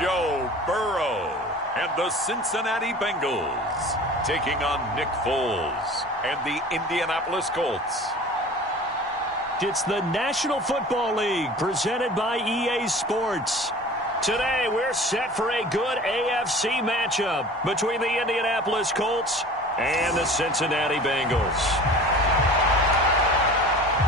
Joe Burrow and the Cincinnati Bengals taking on Nick Foles and the Indianapolis Colts. It's the National Football League presented by EA Sports. Today we're set for a good AFC matchup between the Indianapolis Colts and the Cincinnati Bengals.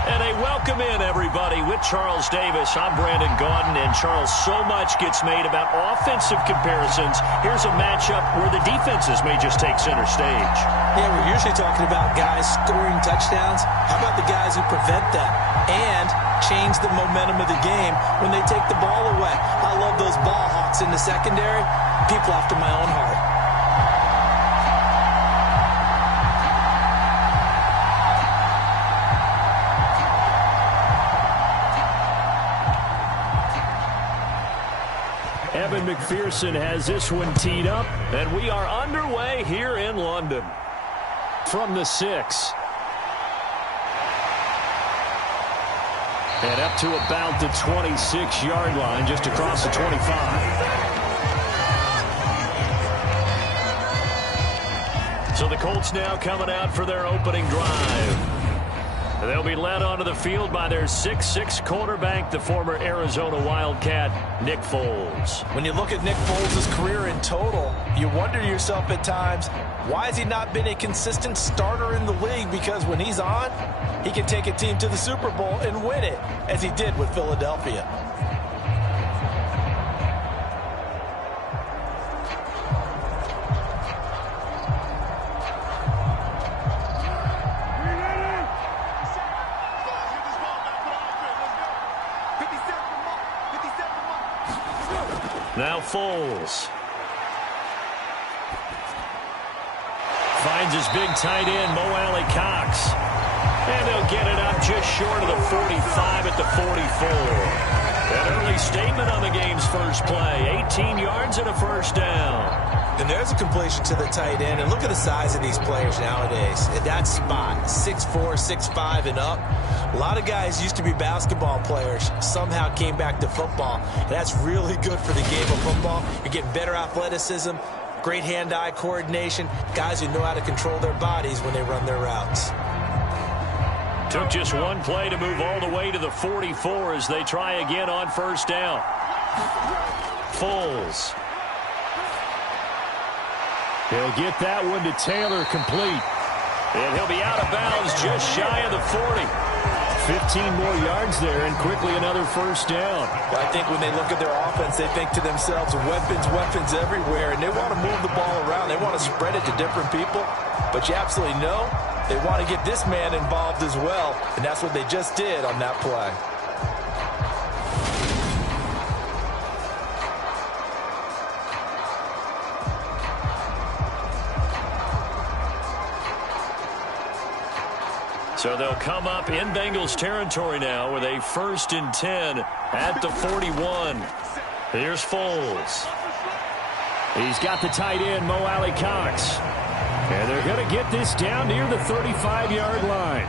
And a welcome in, everybody, with Charles Davis. I'm Brandon Gaudin, and Charles, so much gets made about offensive comparisons. Here's a matchup where the defenses may just take center stage. Yeah, we're usually talking about guys scoring touchdowns. How about the guys who prevent that and change the momentum of the game when they take the ball away? I love those ball hawks in the secondary. People after my own heart. Evan McPherson has this one teed up, and we are underway here in London. From the 6. And up to about the 26-yard line, just across the 25. So the Colts now coming out for their opening drive. They'll be led onto the field by their 6'6" quarterback, the former Arizona Wildcat, Nick Foles. When you look at Nick Foles' career in total, you wonder to yourself at times, why has he not been a consistent starter in the league? Because when he's on, he can take a team to the Super Bowl and win it, as he did with Philadelphia. Now Foles finds his big tight end, Mo Alley Cox. And they'll get it up just short of the 45 at the 44. An early statement on the game's first play. 18 yards and a first down. And there's a completion to the tight end. And look at the size of these players nowadays. At that spot, 6'4", 6'5", and up. A lot of guys used to be basketball players, somehow came back to football. And that's really good for the game of football. You're getting better athleticism, great hand-eye coordination, guys who know how to control their bodies when they run their routes. Took just one play to move all the way to the 44 as they try again on first down. Foles. He'll get that one to Taylor complete. And he'll be out of bounds just shy of the 40. 15 more yards there and quickly another first down. I think when they look at their offense, they think to themselves, weapons, weapons everywhere. And they want to move the ball around. They want to spread it to different people. But you absolutely know they want to get this man involved as well. And that's what they just did on that play. So they'll come up in Bengals territory now with a 1st and 10 at the 41. Here's Foles. He's got the tight end, Mo Alley Cox. And they're going to get this down near the 35-yard line.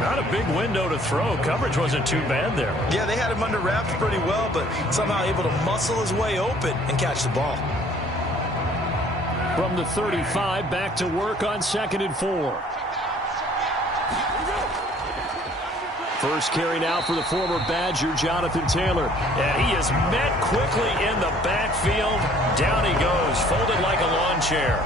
Not a big window to throw. Coverage wasn't too bad there. Yeah, they had him under wraps pretty well, but somehow able to muscle his way open and catch the ball. From the 35, back to work on 2nd and 4. First carry now for the former Badger, Jonathan Taylor. And he is met quickly in the backfield. Down he goes, folded like a lawn chair.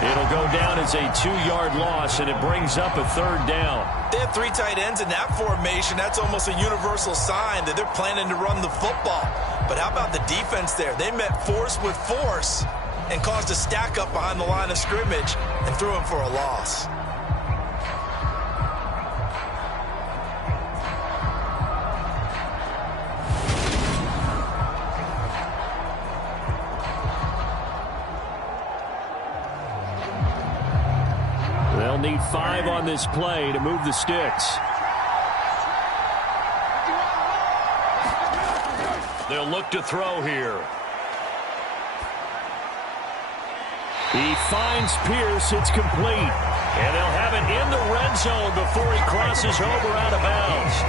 It'll go down as a 2-yard loss, and it brings up a 3rd down. They have 3 tight ends in that formation. That's almost a universal sign that they're planning to run the football. But how about the defense there? They met force with force and caused a stack up behind the line of scrimmage and threw him for a loss. They'll need 5 on this play to move the sticks. They'll look to throw here. He finds Pierce. It's complete. And they'll have it in the red zone before he crosses over out of bounds.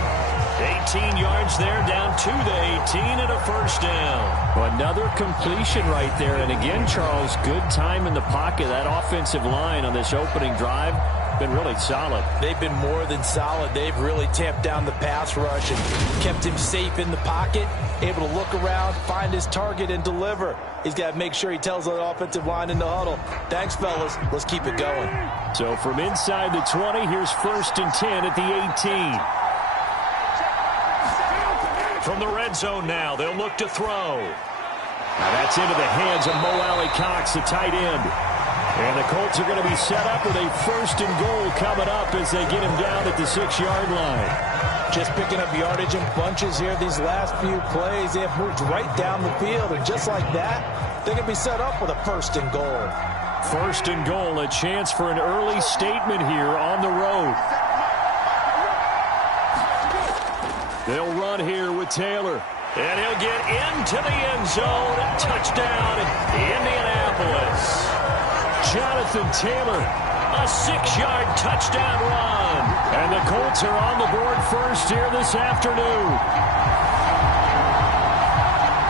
18 yards there, down to the 18 and a first down. Well, another completion right there. And again, Charles, good time in the pocket. That offensive line on this opening drive been really solid. They've been more than solid. They've really tamped down the pass rush and kept him safe in the pocket, able to look around, find his target, and deliver. He's got to make sure he tells the offensive line in the huddle, thanks, fellas. Let's keep it going. So from inside the 20, here's 1st and 10 at the 18. From the red zone now, they'll look to throw. Now that's into the hands of Mo Alley-Cox, the tight end. And the Colts are going to be set up with a 1st and goal coming up as they get him down at the 6-yard line. Just picking up yardage in bunches here these last few plays. They have moved right down the field, and just like that, they're going to be set up with a 1st and goal. 1st and goal, a chance for an early statement here on the road. They'll run here with Taylor. And he'll get into the end zone. Touchdown, Indianapolis. Jonathan Taylor, a 6-yard touchdown run. And the Colts are on the board first here this afternoon.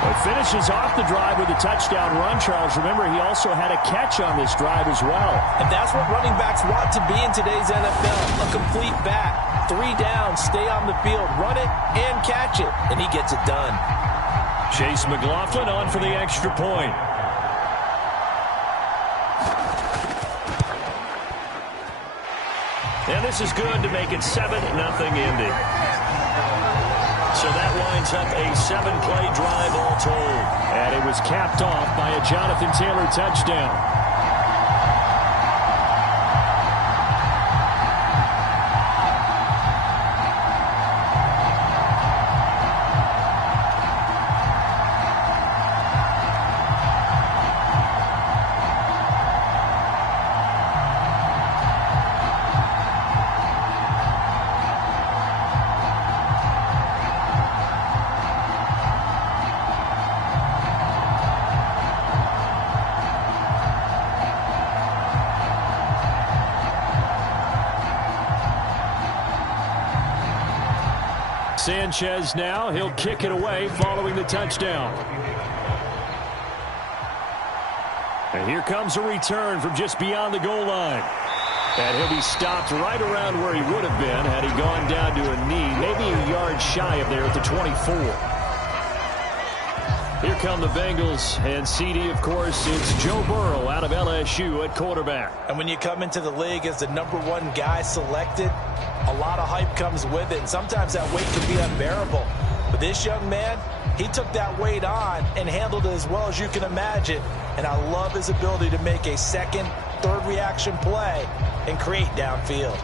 He finishes off the drive with a touchdown run, Charles. Remember, he also had a catch on this drive as well. And that's what running backs want to be in today's NFL, a complete back. 3 down, stay on the field, run it, and catch it. And he gets it done. Chase McLaughlin on for the extra point. And this is good to make it 7-0 Indy. So that lines up a 7-play drive all told. And it was capped off by a Jonathan Taylor touchdown. Sanchez now, he'll kick it away following the touchdown. And here comes a return from just beyond the goal line. And he'll be stopped right around where he would have been had he gone down to a knee, maybe a yard shy of there at the 24. Here come the Bengals, and CD, of course, it's Joe Burrow out of LSU at quarterback. And when you come into the league as the #1 guy selected, a lot of hype comes with it, and sometimes that weight can be unbearable. But this young man, he took that weight on and handled it as well as you can imagine. And I love his ability to make a second, third reaction play and create downfield.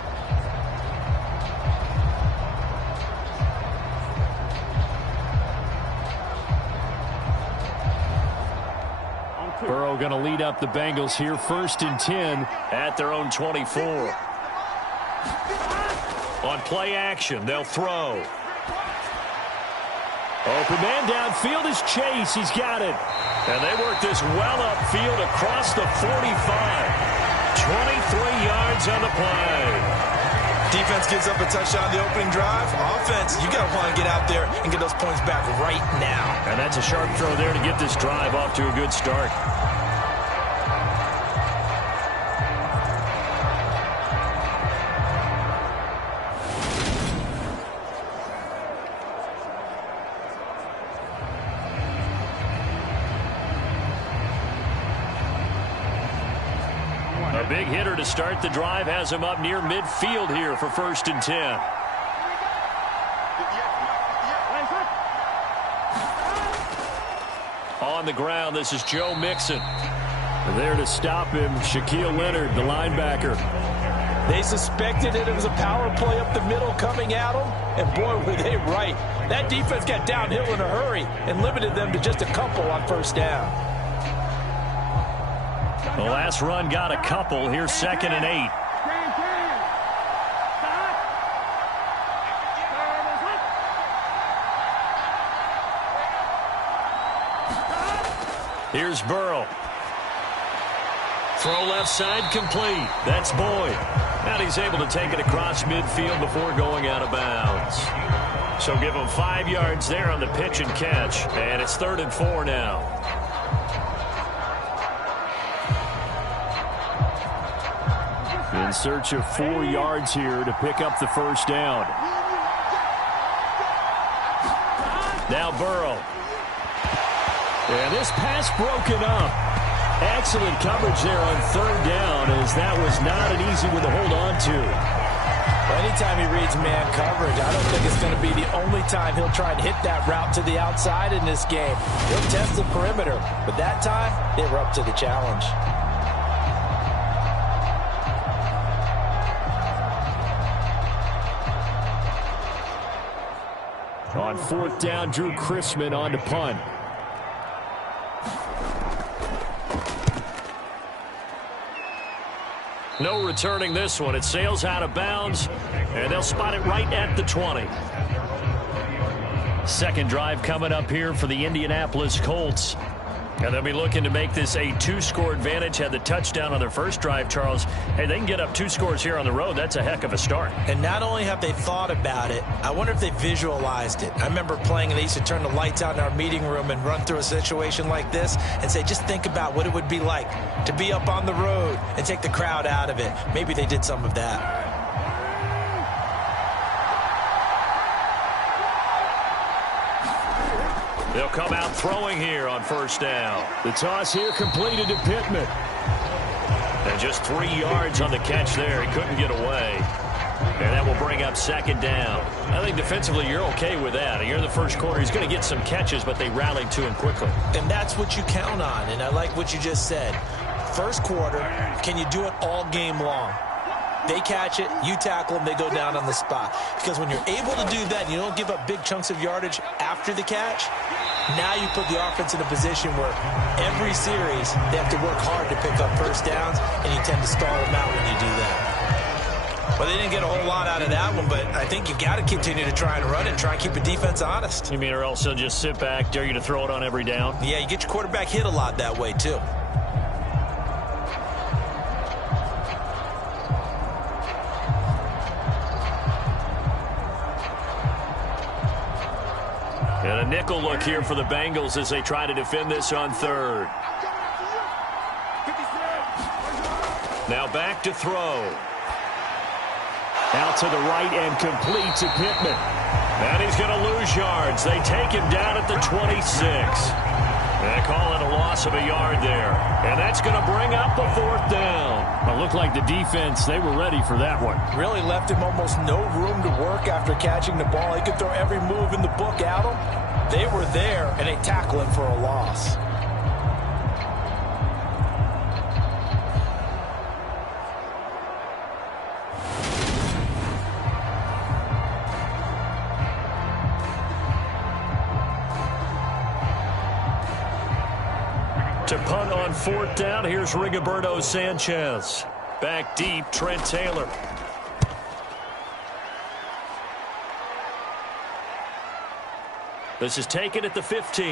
Burrow going to lead up the Bengals here, 1st and 10 at their own 24. On play action, they'll throw. Open man downfield is Chase. He's got it. And they work this well upfield across the 45. 23 yards on the play. Defense gives up a touchdown the opening drive. Offense, you got to want to get out there and get those points back right now. And that's a sharp throw there to get this drive off to a good start. A big hitter to start the drive has him up near midfield here for 1st and 10. On the ground, this is Joe Mixon. There to stop him, Shaquille Leonard, the linebacker. They suspected it was a power play up the middle coming at them, and boy, were they right. That defense got downhill in a hurry and limited them to just a couple on 1st down. The last run got a couple. Here's 2nd and 8. Here's Burrow. Throw left side complete. That's Boyd. And he's able to take it across midfield before going out of bounds. So give him 5 yards there on the pitch and catch. And it's 3rd and 4 now. In search of 4 yards here to pick up the first down. Now Burrow. And this pass broken up. Excellent coverage there on 3rd down, as that was not an easy one to hold on to. Anytime he reads man coverage, I don't think it's going to be the only time he'll try and hit that route to the outside in this game. He'll test the perimeter, but that time, they were up to the challenge. On 4th down, Drew Chrisman on to punt. No returning this one. It sails out of bounds, and they'll spot it right at the 20. Second drive coming up here for the Indianapolis Colts. And they'll be looking to make this a 2-score advantage. Had the touchdown on their first drive, Charles. Hey, they can get up 2 scores here on the road. That's a heck of a start. And not only have they thought about it, I wonder if they visualized it. I remember playing, and they used to turn the lights out in our meeting room and run through a situation like this and say, just think about what it would be like to be up on the road and take the crowd out of it. Maybe they did some of that. They'll come out throwing here on 1st down. The toss here completed to Pittman. And just 3 yards on the catch there. He couldn't get away. And that will bring up 2nd down. I think defensively you're okay with that. You're in the first quarter. He's going to get some catches, but they rallied to him quickly. And that's what you count on. And I like what you just said. First quarter, can you do it all game long? They catch it, you tackle them, they go down on the spot. Because when you're able to do that and you don't give up big chunks of yardage after the catch, now you put the offense in a position where every series they have to work hard to pick up first downs, and you tend to stall them out when you do that. Well, they didn't get a whole lot out of that one, but I think you've got to continue to try and run it, try and keep the defense honest. You mean or else they'll just sit back, dare you to throw it on every down? Yeah, you get your quarterback hit a lot that way, too. And a nickel look here for the Bengals as they try to defend this on 3rd. Now back to throw. Out to the right and complete to Pittman. And he's going to lose yards. They take him down at the 26. They call it a loss of a yard there. And that's going to bring up a 4th down. It looked like the defense, they were ready for that one. Really left him almost no room to work after catching the ball. He could throw every move in the book at him. They were there, and they tackle him for a loss. To punt on 4th down, here's Rigoberto Sanchez. Back deep, Trent Taylor. This is taken at the 15.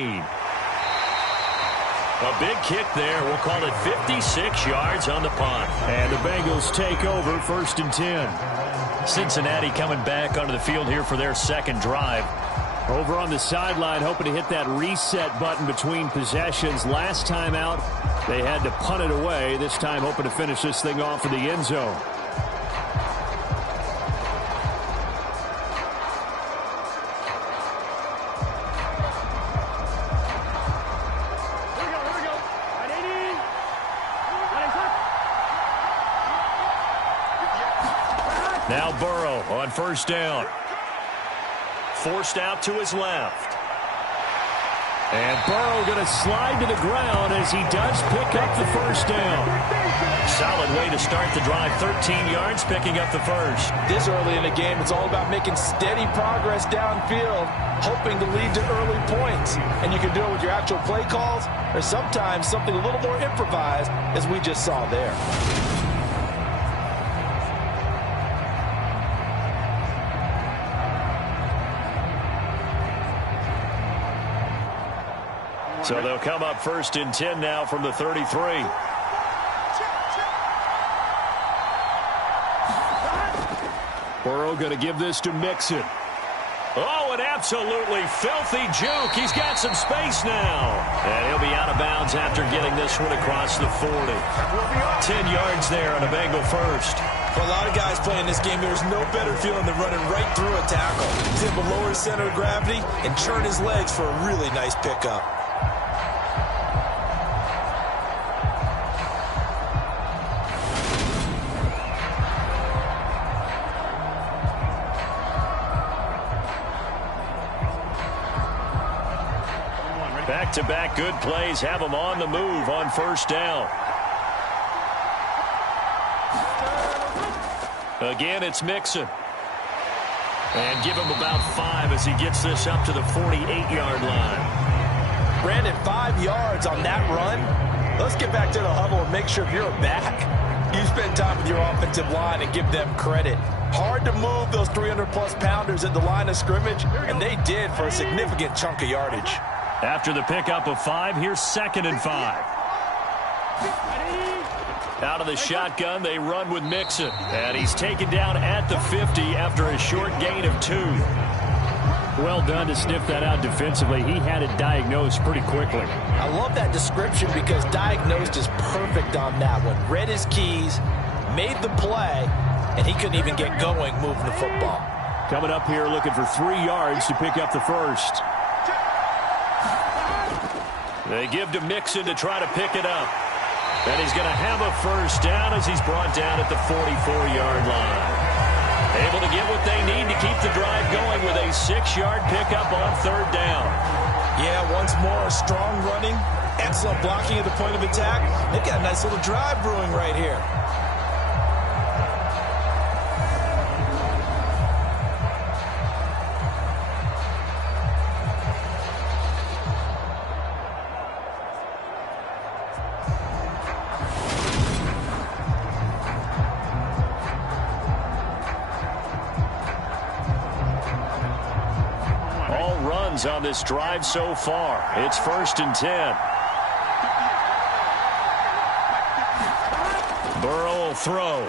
A big kick there. We'll call it 56 yards on the punt. And the Bengals take over 1st and 10. Cincinnati coming back onto the field here for their 2nd drive. Over on the sideline, hoping to hit that reset button between possessions. Last time out, they had to punt it away. This time, hoping to finish this thing off in the end zone. Now Burrow on 1st down. Forced out to his left. And Burrow going to slide to the ground as he does pick up the 1st down. Solid way to start the drive. 13 yards, picking up the 1st. This early in the game, it's all about making steady progress downfield, hoping to lead to early points. And you can do it with your actual play calls, or sometimes something a little more improvised, as we just saw there. So they'll come up 1st and 10 now from the 33. Burrow going to give this to Mixon. Oh, an absolutely filthy juke. He's got some space now. And he'll be out of bounds after getting this one across the 40. 10 yards there on a Bengal first. For a lot of guys playing this game, there's no better feeling than running right through a tackle. He's able to lower his center of gravity and churn his legs for a really nice pickup. Back-to-back good plays have him on the move on first down. Again, it's Mixon. And give him about 5 as he gets this up to the 48-yard line. Brandon, 5 yards on that run. Let's get back to the huddle and make sure if you're a back, you spend time with your offensive line and give them credit. Hard to move those 300-plus pounders at the line of scrimmage, and they did for a significant chunk of yardage. After the pickup of 5, here's 2nd and 5. Out of the shotgun, they run with Mixon. And he's taken down at the 50 after a short gain of 2. Well done to sniff that out defensively. He had it diagnosed pretty quickly. I love that description because diagnosed is perfect on that one. Read his keys, made the play, and he couldn't even get going moving the football. Coming up here looking for 3 yards to pick up the first. They give to Mixon to try to pick it up. And he's going to have a first down as he's brought down at the 44-yard line. Able to get what they need to keep the drive going with a 6-yard pickup on 3rd down. Yeah, once more, strong running, excellent blocking at the point of attack. They've got a nice little drive brewing right here. On this drive so far. It's 1st and 10. Burrow will throw.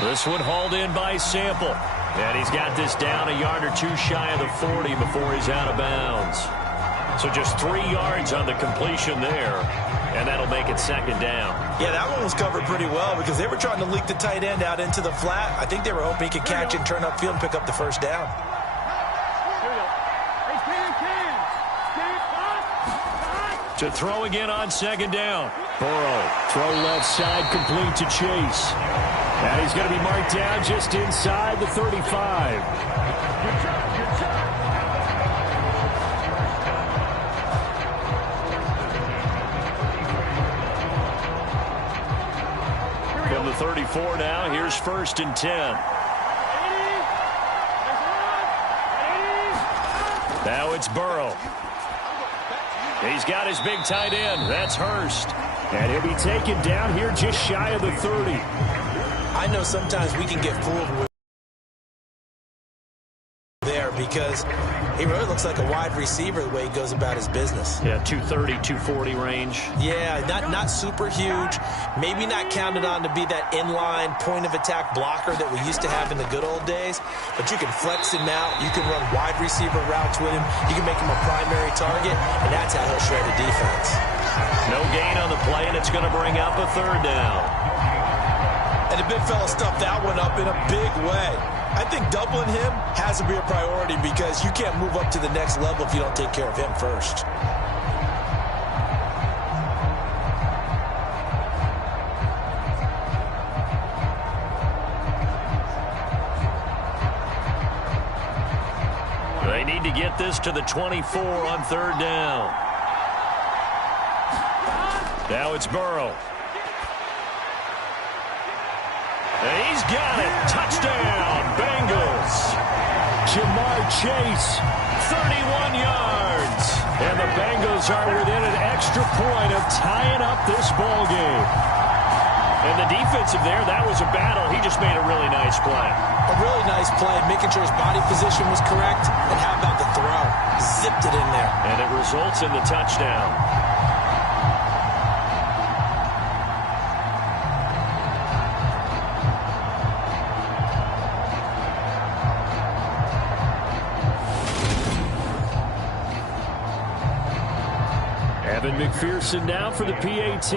This one hauled in by Sample. And he's got this down a yard or 2 shy of the 40 before he's out of bounds. So just 3 yards on the completion there. And that'll make it 2nd down. Yeah, that one was covered pretty well because they were trying to leak the tight end out into the flat. I think they were hoping he could catch it, turn upfield, and pick up the first down. To throw again on 2nd down. Burrow, throw left side, complete to Chase. And he's going to be marked down just inside the 35. From the 34 now, here's 1st and 10. Now it's Burrow. He's got his big tight end. That's Hurst. And he'll be taken down here just shy of the 30. I know sometimes we can get fooled with there because he really looks like a wide receiver the way he goes about his business. Yeah, 230, 240 range. Yeah, not super huge. Maybe not counted on to be that inline point of attack blocker that we used to have in the good old days. But you can flex him out. You can run wide receiver routes with him. You can make him a primary target, and that's how he'll shred the defense. No gain on the play, and it's going to bring up a 3rd down. And the big fella stuffed that one up in a big way. I think doubling him has to be a priority because you can't move up to the next level if you don't take care of him first. They need to get this to the 24 on 3rd down. Now it's Burrow. And he's got it. Touchdown, Bengals. Jamar Chase, 31 yards. And the Bengals are within an extra point of tying up this ball game. And the defensive there, that was a battle. He just made a really nice play. A really nice play, making sure his body position was correct. And how about the throw? Zipped it in there. And it results in the touchdown. Evan McPherson now for the PAT.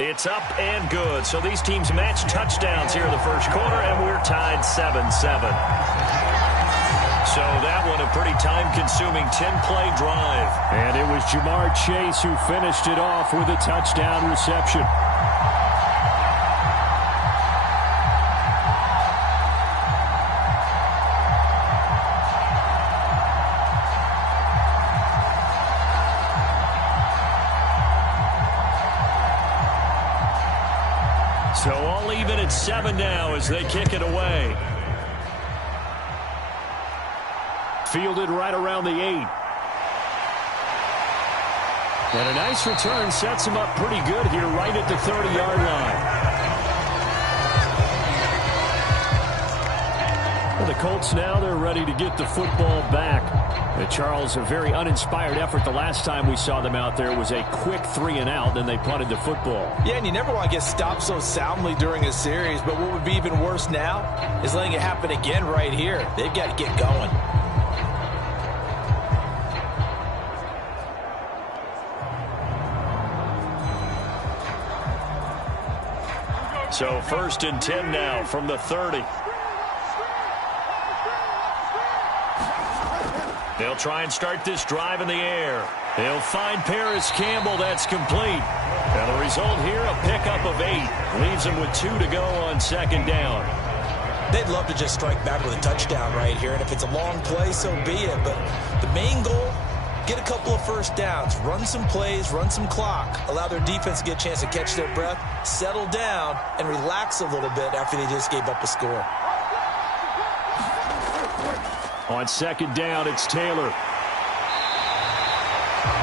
It's up and good. So these teams match touchdowns here in the first quarter, and we're tied 7-7. So that one a pretty time-consuming 10-play drive. And it was Jamar Chase who finished it off with a touchdown reception. So all even at 7 now as they kick it away. Fielded right around the 8. And a nice return sets him up pretty good here right at the 30-yard line. Well, the Colts now, they're ready to get the football back. Charles, a very uninspired effort the last time we saw them out there was a quick 3-and-out, then they punted the football. Yeah, and you never want to get stopped so soundly during a series, but what would be even worse now is letting it happen again right here. They've got to get going. So 1st and 10 now from the 30. They'll try and start this drive in the air. They'll find Paris Campbell. That's complete. And the result here, a pickup of 8. Leaves them with 2 to go on 2nd down. They'd love to just strike back with a touchdown right here. And if it's a long play, so be it. But the main goal, get a couple of first downs, run some plays, run some clock, allow their defense to get a chance to catch their breath, settle down, and relax a little bit after they just gave up a score. On 2nd down, it's Taylor.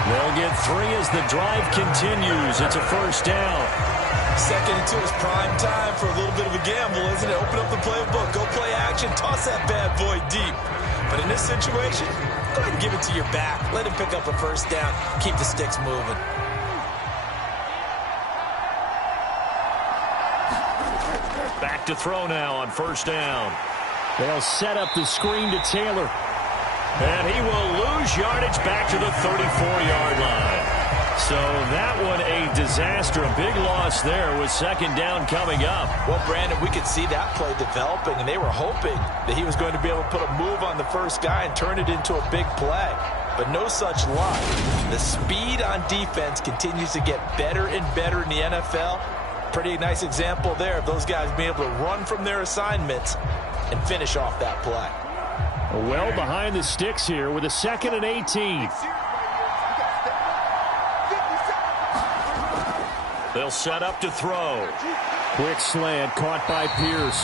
They'll get 3 as the drive continues. It's a 1st down. 2nd and 2 is prime time for a little bit of a gamble, isn't it? Open up the playbook, go play action, toss that bad boy deep. But in this situation, go ahead and give it to your back. Let him pick up a 1st down. Keep the sticks moving. Back to throw now on 1st down. They'll set up the screen to Taylor. And he will lose yardage back to the 34-yard line. So that one a disaster. A big loss there with 2nd down coming up. Well, Brandon, we could see that play developing, and they were hoping that he was going to be able to put a move on the first guy and turn it into a big play. But no such luck. The speed on defense continues to get better and better in the NFL. Pretty nice example there of those guys being able to run from their assignments and finish off that play. Well behind the sticks here with a 2nd and 18. They'll set up to throw. Quick slant caught by Pierce.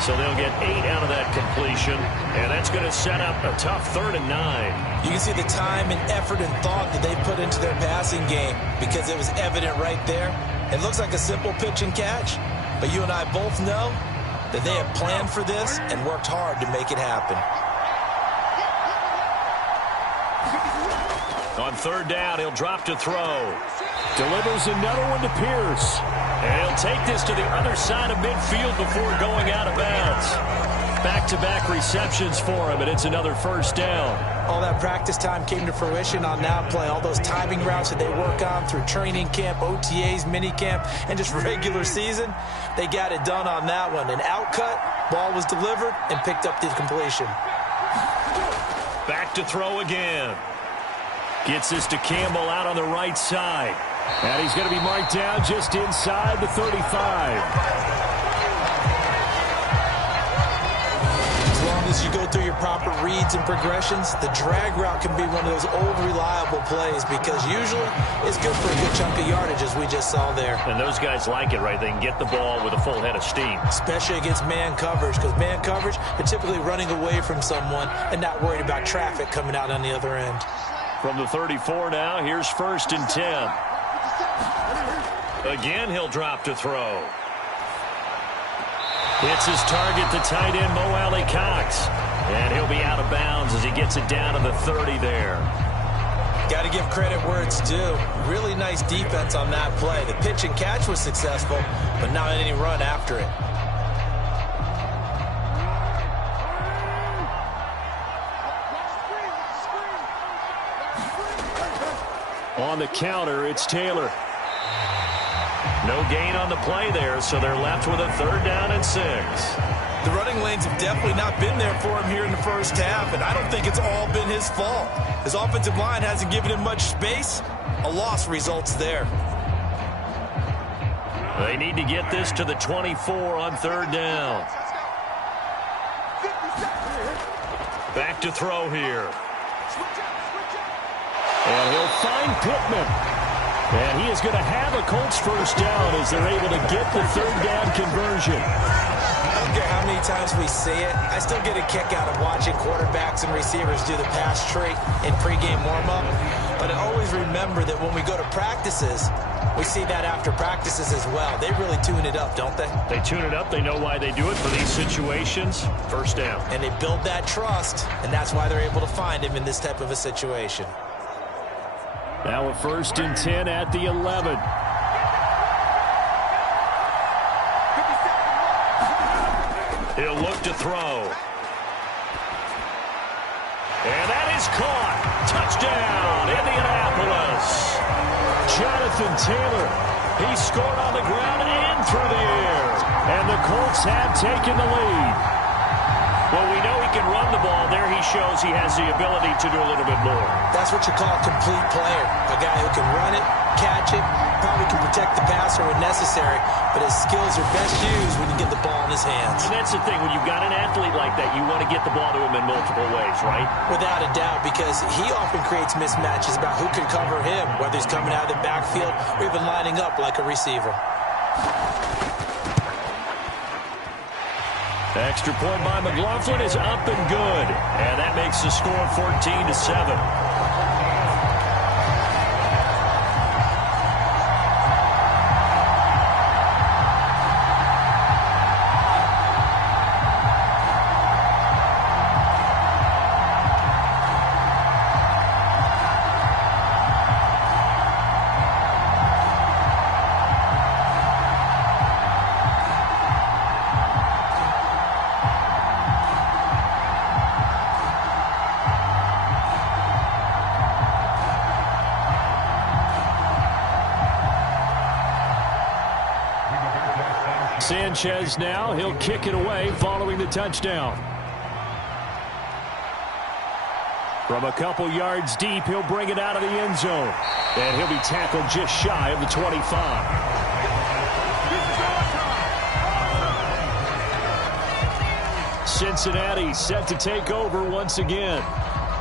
So they'll get 8 out of that completion, and that's going to set up a tough 3rd and 9. You can see the time and effort and thought that they put into their passing game because it was evident right there. It looks like a simple pitch and catch, but you and I both know that they have planned for this and worked hard to make it happen. On 3rd down, he'll drop to throw. Delivers another one to Pierce. And he'll take this to the other side of midfield before going out of bounds. Back-to-back receptions for him, and it's another 1st down. All that practice time came to fruition on that play. All those timing routes that they work on through training camp, OTAs, minicamp, and just regular season, they got it done on that one. An outcut, ball was delivered, and picked up the completion. Back to throw again. Gets this to Campbell out on the right side. And he's going to be marked down just inside the 35. As long as you go through your proper reads and progressions, the drag route can be one of those old reliable plays because usually it's good for a good chunk of yardage, as we just saw there. And those guys like it, right? They can get the ball with a full head of steam. Especially against man coverage, because man coverage, they're typically running away from someone and not worried about traffic coming out on the other end. From the 34 now, here's 1st and 10. Again, he'll drop to throw. It's his target, the tight end, Mo Alley Cox. And he'll be out of bounds as he gets it down to the 30 there. Got to give credit where it's due. Really nice defense on that play. The pitch and catch was successful, but not any run after it. On the counter, it's Taylor. No gain on the play there, so they're left with a 3rd down and 6. The running lanes have definitely not been there for him here in the first half, and I don't think it's all been his fault. His offensive line hasn't given him much space. A loss results there. They need to get this to the 24 on 3rd down. Back to throw here. And he'll find Pittman. And he is going to have a Colts 1st down as they're able to get the 3rd down conversion. I don't care how many times we see it. I still get a kick out of watching quarterbacks and receivers do the pass tree in pregame warm-up. But I always remember that when we go to practices, we see that after practices as well. They really tune it up, don't they? They tune it up. They know why they do it for these situations. 1st down. And they build that trust, and that's why they're able to find him in this type of a situation. Now a 1st and 10 at the 11. He'll look to throw. And that is caught. Touchdown, Indianapolis. Jonathan Taylor. He scored on the ground and through the air. And the Colts have taken the lead. Well, we know he can run the ball. There he shows he has the ability to do a little bit more. That's what you call a complete player. A guy who can run it, catch it, probably can protect the passer when necessary, but his skills are best used when you get the ball in his hands. And that's the thing. When you've got an athlete like that, you want to get the ball to him in multiple ways, right? Without a doubt, because he often creates mismatches about who can cover him, whether he's coming out of the backfield or even lining up like a receiver. The extra point by McLaughlin is up and good. And that makes the score 14-7. Sanchez now, he'll kick it away following the touchdown. From a couple yards deep, he'll bring it out of the end zone. And he'll be tackled just shy of the 25. Cincinnati set to take over once again.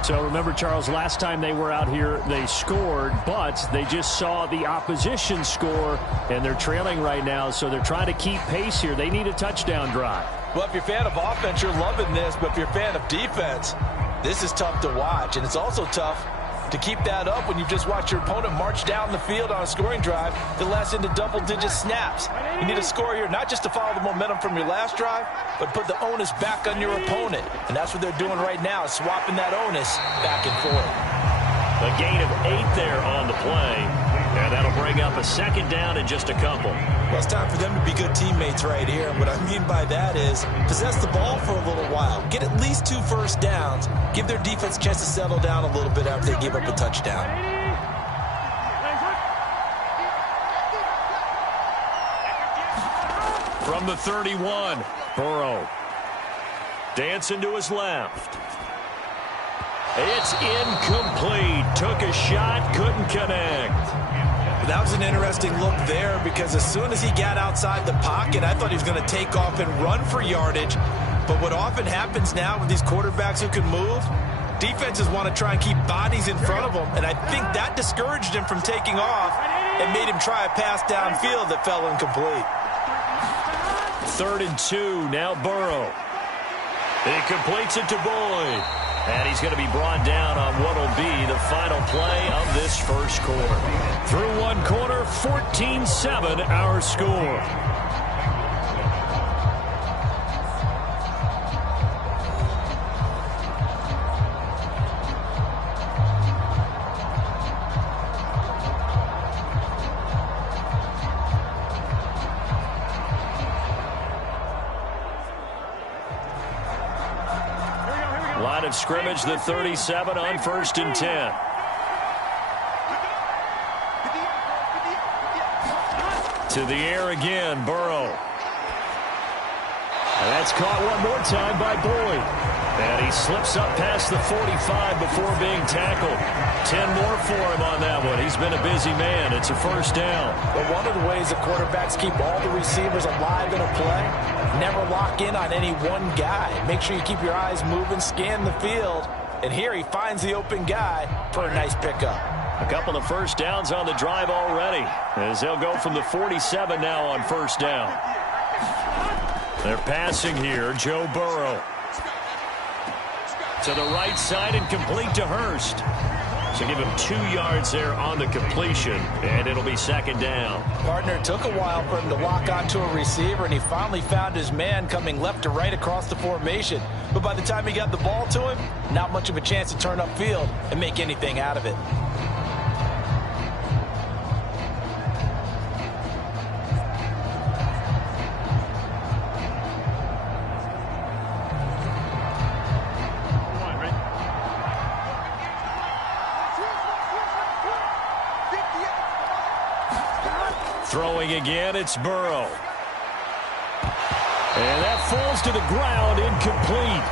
So remember, Charles, last time they were out here, they scored, but they just saw the opposition score, and they're trailing right now, so they're trying to keep pace here. They need a touchdown drive. Well, if you're a fan of offense, you're loving this, but if you're a fan of defense, this is tough to watch, and it's also tough to keep that up when you just watch your opponent march down the field on a scoring drive that lasts into double-digit snaps. You need a score here, not just to follow the momentum from your last drive, but put the onus back on your opponent. And that's what they're doing right now, swapping that onus back and forth. A gain of 8 there on the play. And that'll bring up a 2nd down in just a couple. Well, it's time for them to be good teammates right here. And what I mean by that is possess the ball for a little while. Get at least 2 first downs. Give their defense a chance to settle down a little bit after they give up a touchdown. From the 31, Burrow. Dancing to his left. It's incomplete. Took a shot, couldn't connect. That was an interesting look there because as soon as he got outside the pocket, I thought he was going to take off and run for yardage. But what often happens now with these quarterbacks who can move, defenses want to try and keep bodies in front of them. And I think that discouraged him from taking off and made him try a pass downfield that fell incomplete. 3rd and 2, now Burrow. He completes it to Boyd. And he's going to be brought down on what will be the final play of this first quarter. Through one quarter, 14-7 our score. Line of scrimmage, the 37 on 1st and 10. To the air again, Burrow. And that's caught one more time by Boyd. And he slips up past the 45 before being tackled. 10 more for him on that one. He's been a busy man. It's a first down. But one of the ways the quarterbacks keep all the receivers alive in a play, never lock in on any one guy. Make sure you keep your eyes moving, scan the field. And here he finds the open guy for a nice pickup. A couple of first downs on the drive already, as they'll go from the 47 now on first down. They're passing here. Joe Burrow. To the right side and complete to Hurst. So give him 2 yards there on the completion, and it'll be second down. Partner, took a while for him to lock onto a receiver, and he finally found his man coming left to right across the formation. But by the time he got the ball to him, not much of a chance to turn upfield and make anything out of it. Throwing again, it's Burrow. And that falls to the ground, incomplete.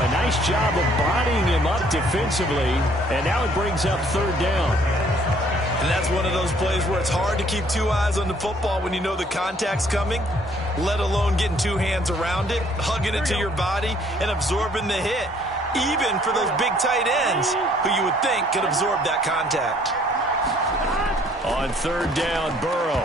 A nice job of bodying him up defensively, and now it brings up third down. And that's one of those plays where it's hard to keep 2 eyes on the football when you know the contact's coming, let alone getting 2 hands around it, hugging it to your body, and absorbing the hit, even for those big tight ends who you would think could absorb that contact. On third down, Burrow.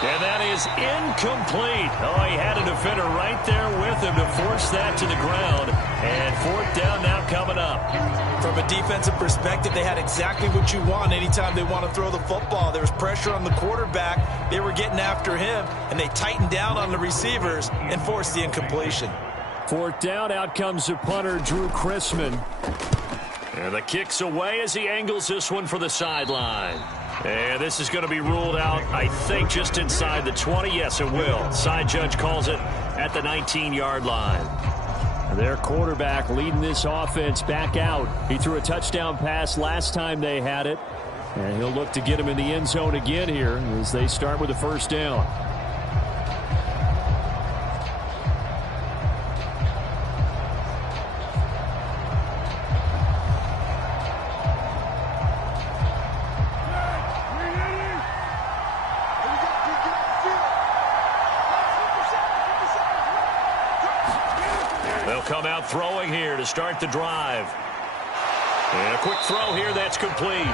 And that is incomplete. Oh, he had a defender right there with him to force that to the ground. And fourth down now coming up. From a defensive perspective, they had exactly what you want anytime they want to throw the football. There was pressure on the quarterback. They were getting after him, and they tightened down on the receivers and forced the incompletion. Fourth down, out comes the punter, Drew Chrisman. And the kick's away as he angles this one for the sideline. And this is going to be ruled out, I think, just inside the 20. Yes, it will. Side judge calls it at the 19-yard line. Their quarterback leading this offense back out. He threw a touchdown pass last time they had it. And he'll look to get him in the end zone again here as they start with the first down. Come out throwing here to start the drive. And a quick throw here that's complete.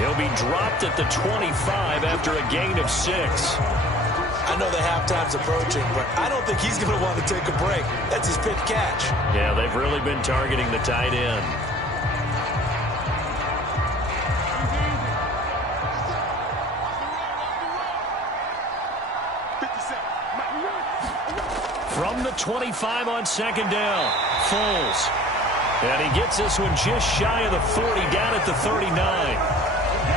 He'll be dropped at the 25 after a gain of 6. I know the halftime's approaching, but I don't think he's going to want to take a break. That's his 5th catch. Yeah, they've really been targeting the tight end. From the 25 on second down, Foles. And he gets this one just shy of the 40, down at the 39.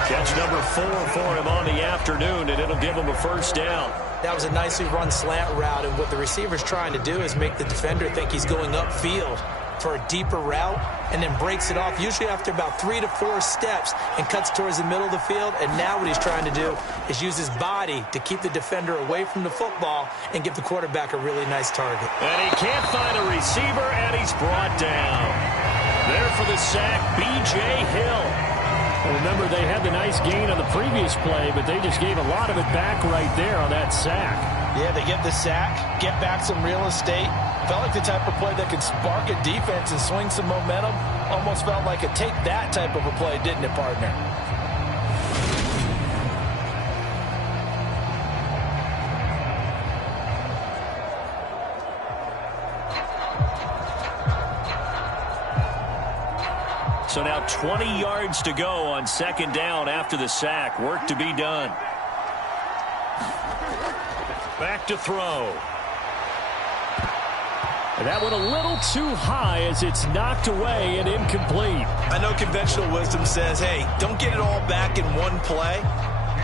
Catch number 4 for him on the afternoon, and it'll give him a first down. That was a nicely run slant route, and what the receiver's trying to do is make the defender think he's going upfield for a deeper route, and then breaks it off, usually after about 3 to 4 steps, and cuts towards the middle of the field. And now what he's trying to do is use his body to keep the defender away from the football and give the quarterback a really nice target. And he can't find a receiver, and he's brought down. There for the sack, B.J. Hill. Well, remember, they had the nice gain on the previous play, but they just gave a lot of it back right there on that sack. Yeah, they get the sack, get back some real estate. Felt like the type of play that could spark a defense and swing some momentum. Almost felt like a take that type of a play, didn't it, partner? So now 20 yards to go on second down after the sack. Work to be done. Back to throw. And that one a little too high as it's knocked away and incomplete. I know conventional wisdom says, hey, don't get it all back in one play.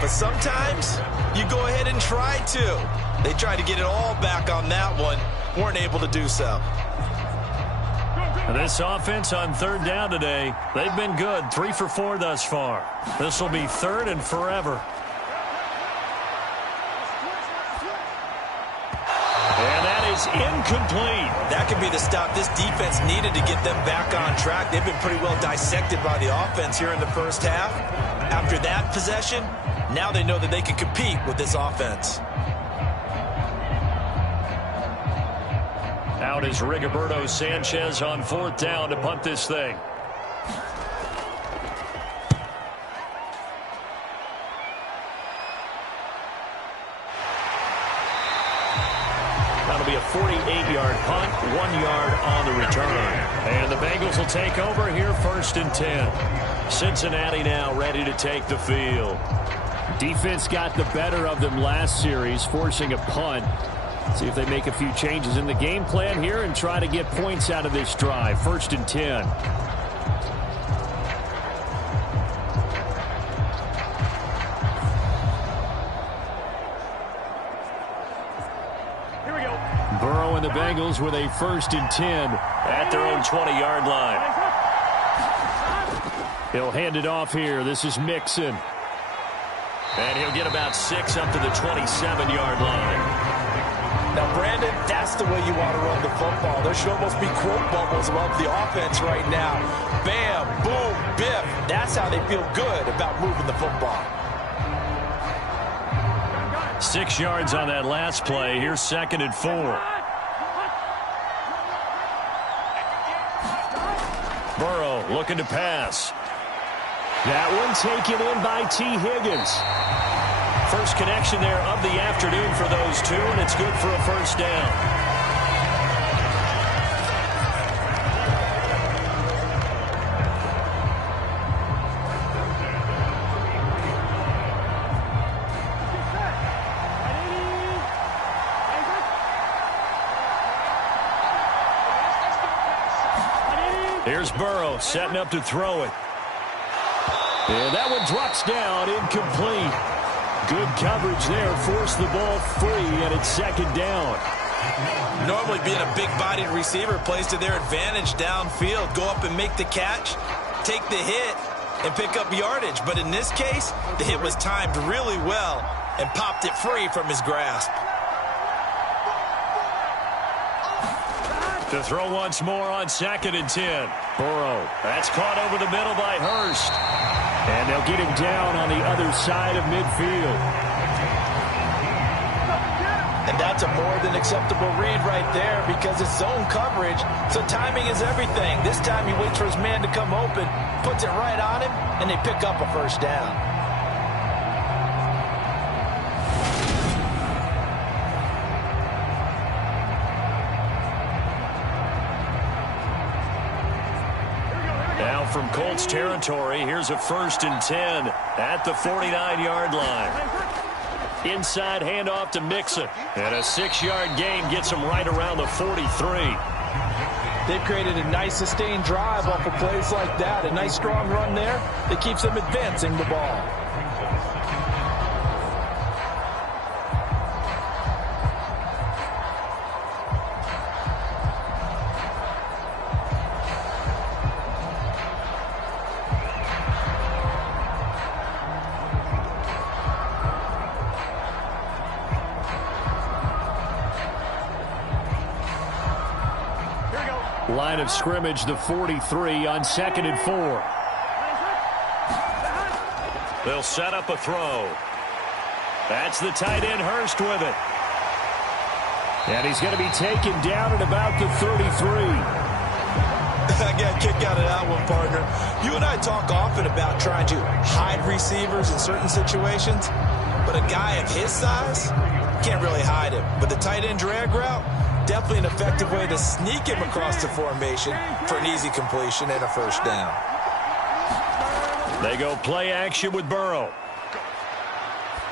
But sometimes you go ahead and try to. They tried to get it all back on that one. Weren't able to do so. This offense on third down today, they've been good. 3 for 4 thus far. This will be third and forever. incomplete. That could be the stop this defense needed to get them back on track. They've been pretty well dissected by the offense here in the first half. After that possession, now they know that they can compete with this offense. Out is Rigoberto Sanchez on 4th down to punt this thing. That'll be a 48-yard punt, 1 yard on the return. And the Bengals will take over here 1st and 10. Cincinnati now ready to take the field. Defense got the better of them last series, forcing a punt. See if they make a few changes in the game plan here and try to get points out of this drive. 1st and 10. Here we go. Burrow and the Bengals with a 1st and 10 at their own 20-yard line. He'll hand it off here. This is Mixon. And he'll get about 6 up to the 27-yard line. Now, Brandon, that's the way you want to run the football. There should almost be quote bubbles above the offense right now. Bam, boom, biff. That's how they feel good about moving the football. 6 yards on that last play. Here's 2nd and 4. Burrow looking to pass. That one taken in by T. Higgins. First connection there of the afternoon for those two, and it's good for a 1st down. Here's Burrow setting up to throw it. And that one drops down, incomplete. Good coverage there, forced the ball free, and it's 2nd down. Normally being a big-bodied receiver plays to their advantage downfield. Go up and make the catch, take the hit, and pick up yardage. But in this case, the hit was timed really well and popped it free from his grasp. To throw once more on 2nd and 10. Burrow. That's caught over the middle by Hurst. And they'll get him down on the other side of midfield. And that's a more than acceptable read right there because it's zone coverage, so timing is everything. This time he waits for his man to come open, puts it right on him, and they pick up a 1st down. From Colts territory, here's a 1st and 10 at the 49-yard line. Inside handoff to Mixon. And a 6-yard gain gets him right around the 43. They've created a nice sustained drive off of plays like that. A nice strong run there that keeps them advancing the ball. Line of scrimmage, the 43 on 2nd and 4. They'll set up a throw. That's the tight end Hurst with it. And he's going to be taken down at about the 33. I got a kick out of that one, partner. You and I talk often about trying to hide receivers in certain situations, but a guy of his size can't really hide him. But the tight end drag route, definitely an effective way to sneak him across the formation for an easy completion and a 1st down. They go play action with Burrow.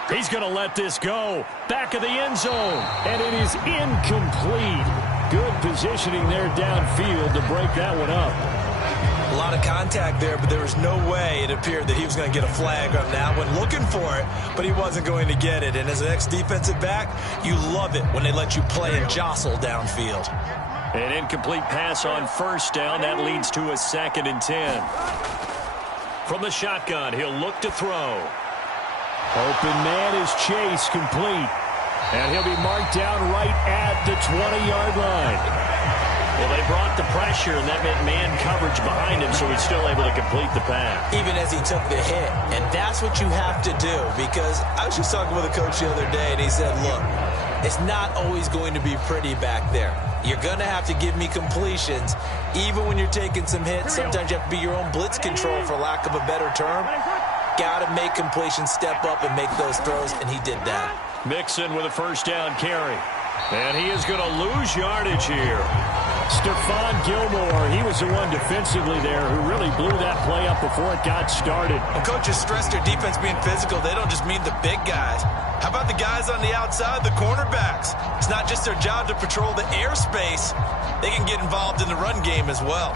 He's going to let this go. Back of the end zone. And it is incomplete. Good positioning there downfield to break that one up. A lot of contact there, but there was no way it appeared that he was going to get a flag on that one. Looking for it, but he wasn't going to get it. And as an ex-defensive back, you love it when they let you play and jostle downfield. An incomplete pass on 1st down. That leads to a 2nd and 10. From the shotgun, he'll look to throw. Open man is Chase, complete. And he'll be marked down right at the 20-yard line. Well, they brought the pressure, and that meant man coverage behind him, so he's still able to complete the pass. Even as he took the hit. And that's what you have to do, because I was just talking with a coach the other day, and he said, look, it's not always going to be pretty back there. You're going to have to give me completions. Even when you're taking some hits, sometimes you have to be your own blitz control, for lack of a better term. Got to make completions, step up, and make those throws, and he did that. Mixon with a first down carry. And he is going to lose yardage here. Stephon Gilmore, he was the one defensively there who really blew that play up before it got started. When coaches stress their defense being physical, they don't just mean the big guys. How about the guys on the outside, the cornerbacks? It's not just their job to patrol the airspace. They can get involved in the run game as well.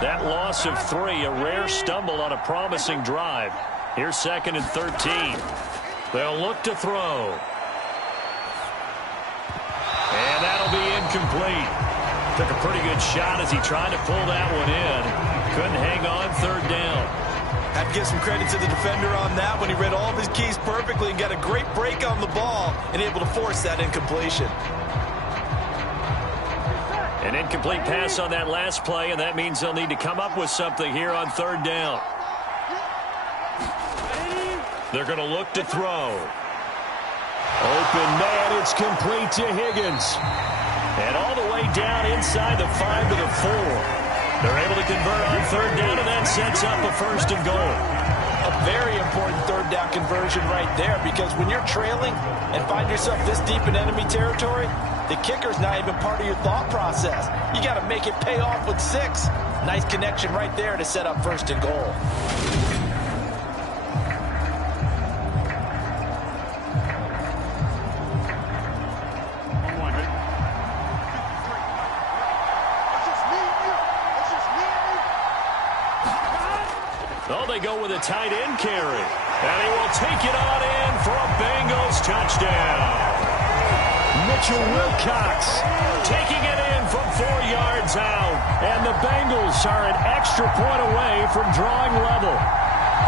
That loss of 3, a rare stumble on a promising drive. Here's 2nd and 13. They'll look to throw. And that'll be incomplete. Took a pretty good shot as he tried to pull that one in. Couldn't hang on 3rd down. Have to give some credit to the defender on that when he read all of his keys perfectly and got a great break on the ball and able to force that incompletion. An incomplete pass on that last play, and that means they'll need to come up with something here on 3rd down. They're going to look to throw. Open man, it's complete to Higgins. And all the way down inside the 5 to the 4. They're able to convert on 3rd down, and that sets up a 1st and goal. A very important 3rd down conversion right there, because when you're trailing and find yourself this deep in enemy territory, the kicker's not even part of your thought process. You got to make it pay off with 6. Nice connection right there to set up 1st and goal. Oh, they go with a tight end carry. And he will take it on in for a Bengals touchdown. Mitchell Wilcox taking it in from 4 yards out. And the Bengals are an extra point away from drawing level.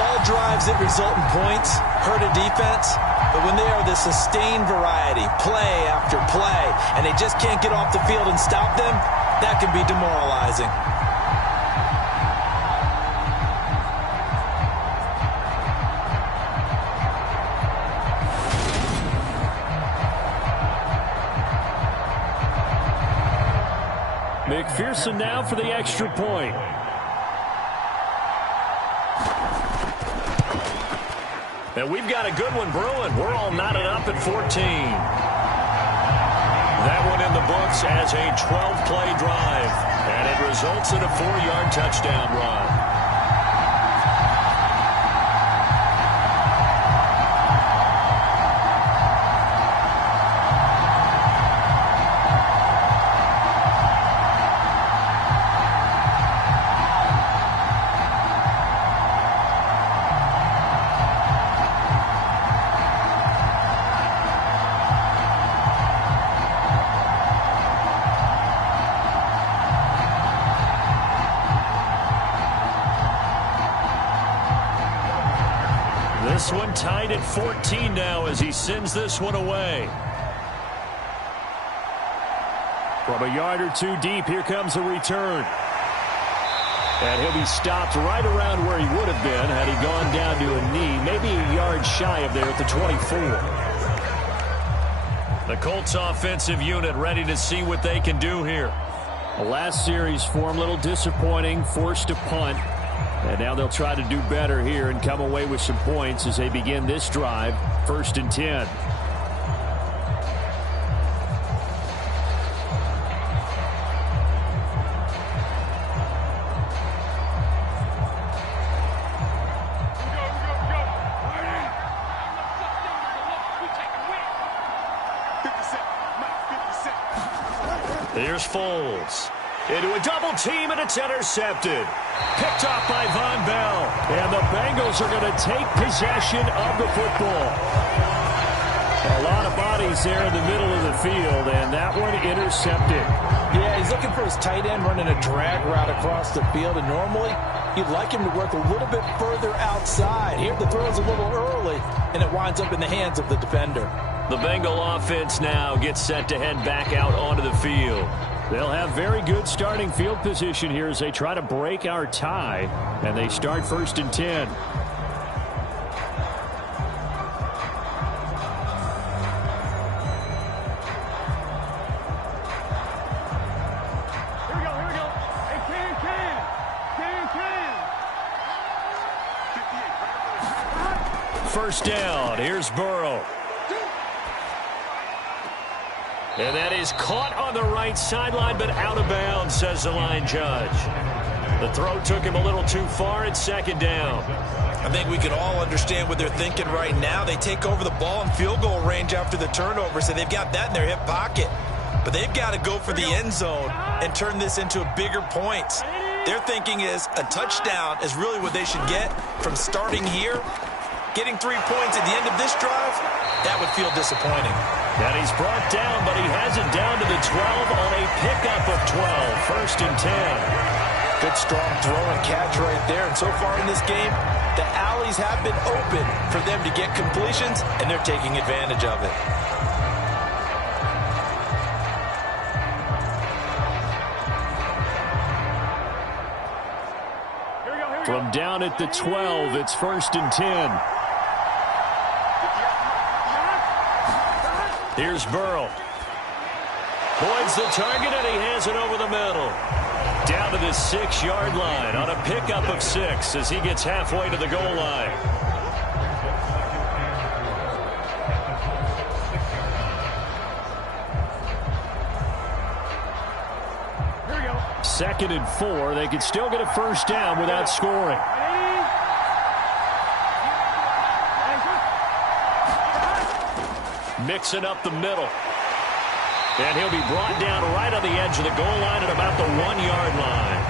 All drives that result in points hurt a defense, but when they are the sustained variety, play after play, and they just can't get off the field and stop them, that can be demoralizing. McPherson now for the extra point. And we've got a good one brewing. We're all knotted up at 14. That one in the books as a 12-play drive. And it results in a 4-yard touchdown run. This one tied at 14 now as he sends this one away. From a yard or 2 deep, here comes a return. And he'll be stopped right around where he would have been had he gone down to a knee, maybe a yard shy of there at the 24. The Colts offensive unit ready to see what they can do here. The last series for him, a little disappointing, forced to punt. And now they'll try to do better here and come away with some points as they begin this drive, 1st and 10. Here's Foles. Into a double team, and it's intercepted. Picked off by Von Bell. And the Bengals are going to take possession of the football. A lot of bodies there in the middle of the field, and that one intercepted. Yeah, he's looking for his tight end running a drag route across the field, and normally you'd like him to work a little bit further outside. Here the throw is a little early, and it winds up in the hands of the defender. The Bengal offense now gets set to head back out onto the field. They'll have very good starting field position here as they try to break our tie, and they start 1st and 10. First down. Here's Burrow. And that is caught on the right sideline, but out of bounds, says the line judge. The throw took him a little too far. It's 2nd down. I think we can all understand what they're thinking right now. They take over the ball in field goal range after the turnover, so they've got that in their hip pocket. But they've got to go for the end zone and turn this into bigger points. Their thinking is a touchdown is really what they should get from starting here. Getting 3 points at the end of this drive, that would feel disappointing. And he's brought down, but he has it down to the 12 on a pickup of 12. 1st and 10. Good strong throw and catch right there. And so far in this game, the alleys have been open for them to get completions, and they're taking advantage of it. From down at the 12, it's 1st and 10. Here's Burrow. Boyd's the target, and he has it over the middle. Down to the 6-yard line on a pickup of 6 as he gets halfway to the goal line. Here we go. 2nd and 4. They could still get a first down without scoring. Mixing up the middle. And he'll be brought down right on the edge of the goal line at about the 1-yard line.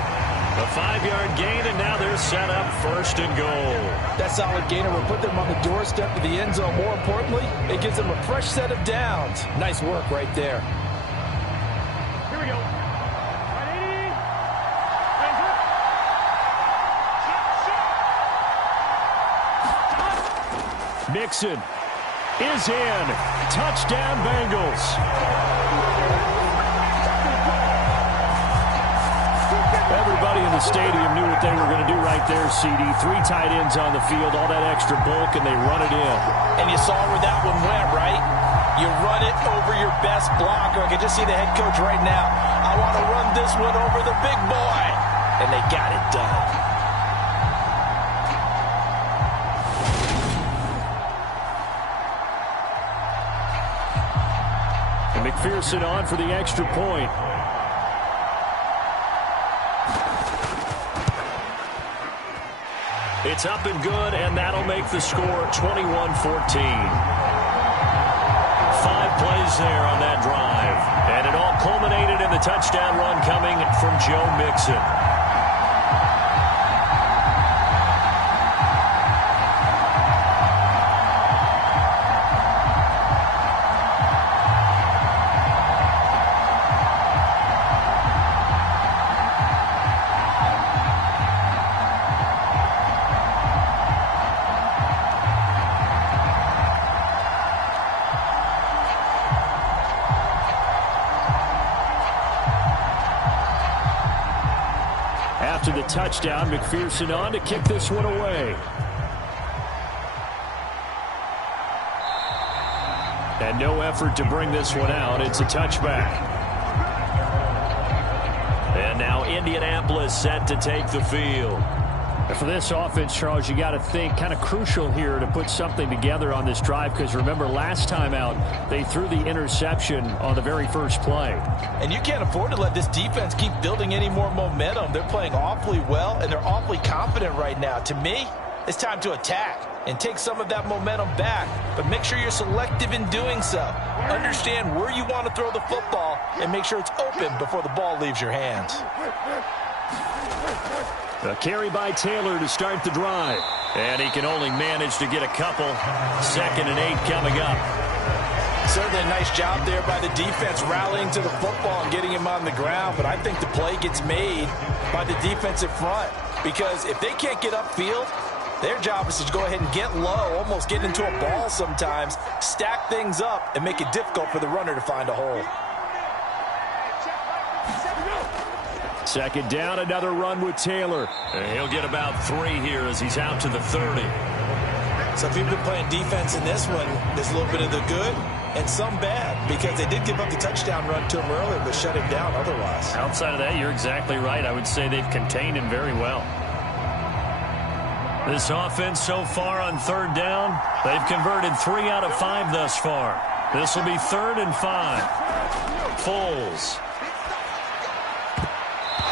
A 5-yard gain, and now they're set up 1st and goal. That solid gainer will put them on the doorstep of the end zone. More importantly, it gives them a fresh set of downs. Nice work right there. Here we go. Mixon is in. Touchdown, Bengals. Everybody in the stadium knew what they were going to do right there, CD. 3 tight ends on the field, all that extra bulk, and they run it in. And you saw where that one went, right? You run it over your best blocker. I can just see the head coach right now. I want to run this one over the big boy. And they got it done. McPherson on for the extra point. It's up and good, and that'll make the score 21-14. 5 plays there on that drive. And it all culminated in the touchdown run coming from Joe Mixon. After the touchdown, McPherson on to kick this one away. And no effort to bring this one out. It's a touchback. And now Indianapolis set to take the field. For this offense, Charles, you got to think kind of crucial here to put something together on this drive, because remember last time out they threw the interception on the very first play. And you can't afford to let this defense keep building any more momentum. They're playing awfully well, and they're awfully confident right now. To me, it's time to attack. and take some of that momentum back, but make sure you're selective in doing so. Understand where you want to throw the football and make sure it's open before the ball leaves your hands. A carry by Taylor to start the drive. And he can only manage to get a couple. 2nd and 8 coming up. Certainly a nice job there by the defense rallying to the football and getting him on the ground, but I think the play gets made by the defensive front because if they can't get upfield, their job is to go ahead and get low, almost get into a ball sometimes, stack things up, and make it difficult for the runner to find a hole. 2nd down, another run with Taylor. And he'll get about 3 here as he's out to the 30. So if you've been playing defense in this one, there's a little bit of the good and some bad because they did give up the touchdown run to him earlier but shut him down otherwise. Outside of that, you're exactly right. I would say they've contained him very well. This offense so far on 3rd down, they've converted 3 out of 5 thus far. This will be 3rd and 5. Foles.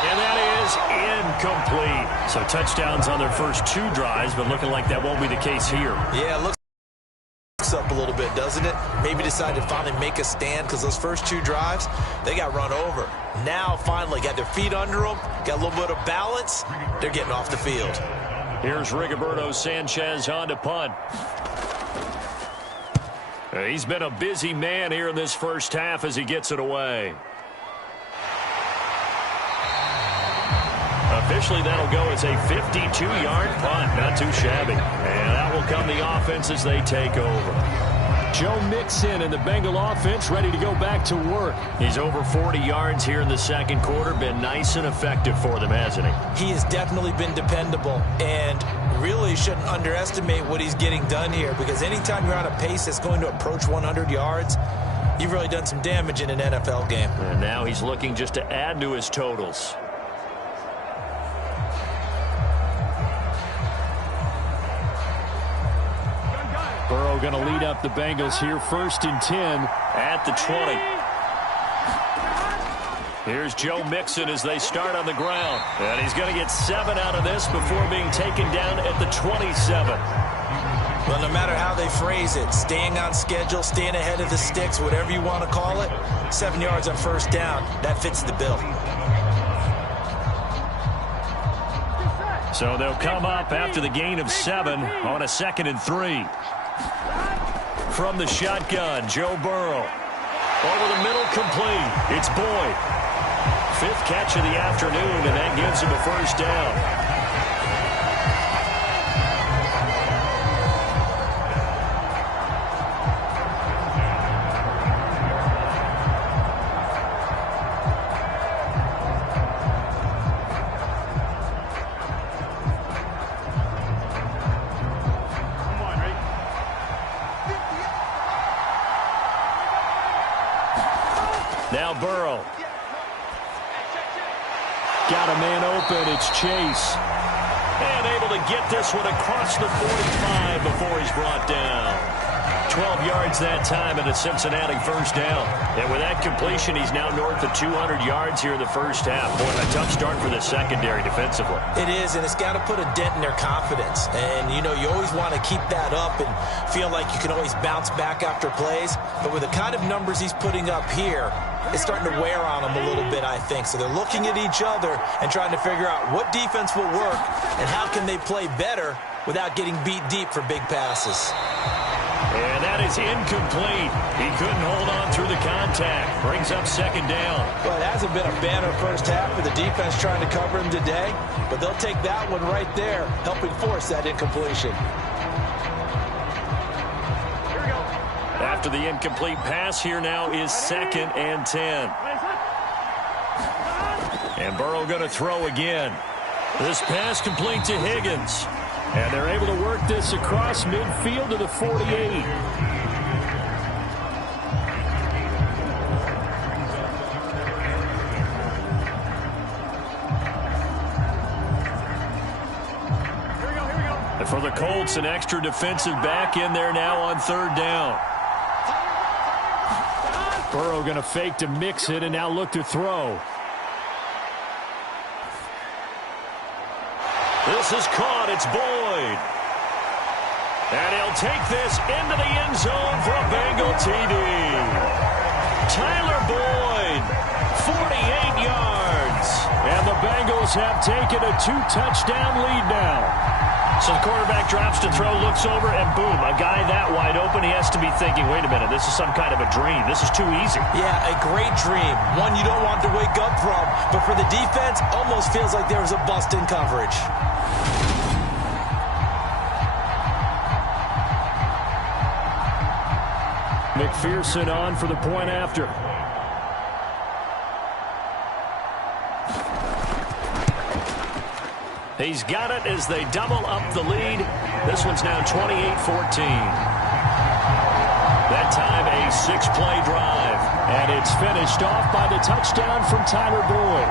And that is incomplete. So touchdowns on their first 2 drives, but looking like that won't be the case here. Yeah, it looks up a little bit, doesn't it? Maybe decided to finally make a stand because those first 2 drives, they got run over. Now finally got their feet under them, got a little bit of balance. They're getting off the field. Here's Rigoberto Sanchez on to punt. He's been a busy man here in this first half as he gets it away. Officially, that'll go as a 52-yard punt. Not too shabby. And that will come the offense as they take over. Joe Mixon and the Bengal offense ready to go back to work. He's over 40 yards here in the 2nd quarter. Been nice and effective for them, hasn't he? He has definitely been dependable and really shouldn't underestimate what he's getting done here because anytime you're on a pace that's going to approach 100 yards, you've really done some damage in an NFL game. And now he's looking just to add to his totals. Burrow going to lead up the Bengals here, 1st and 10 at the 20. Here's Joe Mixon as they start on the ground. And he's going to get 7 out of this before being taken down at the 27. Well, no matter how they phrase it, staying on schedule, staying ahead of the sticks, whatever you want to call it, 7 yards on 1st down, that fits the bill. So they'll come up after the gain of 7 on a 2nd and 3. From the shotgun, Joe Burrow. Over the middle, complete. It's Boyd. 5th catch of the afternoon, and that gives him a 1st down. Now Burrow. Got a man open. It's Chase. And able to get this one across the 45 before he's brought down. 12 yards that time and a Cincinnati 1st down. And with that completion, he's now north of 200 yards here in the first half. Boy, a tough start for the secondary defensively. It is, and it's got to put a dent in their confidence. And, you know, you always want to keep that up and feel like you can always bounce back after plays. But with the kind of numbers he's putting up here, it's starting to wear on them a little bit, I think. So they're looking at each other and trying to figure out what defense will work and how can they play better without getting beat deep for big passes. And that is incomplete. He couldn't hold on through the contact. Brings up 2nd down. Well, it hasn't been a banner first half for the defense trying to cover him today, but they'll take that one right there, helping force that incompletion. After the incomplete pass, here now is 2nd and 10. And Burrow going to throw again. This pass complete to Higgins. And they're able to work this across midfield to the 48. And for the Colts, an extra defensive back in there now on 3rd down. Burrow going to fake to mix it and now look to throw. This is caught. It's Boyd. And he'll take this into the end zone for a Bengal TD. Tyler Boyd, 48 yards. And the Bengals have taken a 2-touchdown lead now. So the quarterback drops to throw, looks over, and boom, a guy that wide open, he has to be thinking, wait a minute, this is some kind of a dream. This is too easy. Yeah, a great dream. One you don't want to wake up from. But for the defense, almost feels like there was a bust in coverage. McPherson on for the point after. He's got it as they double up the lead. This one's now 28-14. That time a 6-play drive. And it's finished off by the touchdown from Tyler Boyd.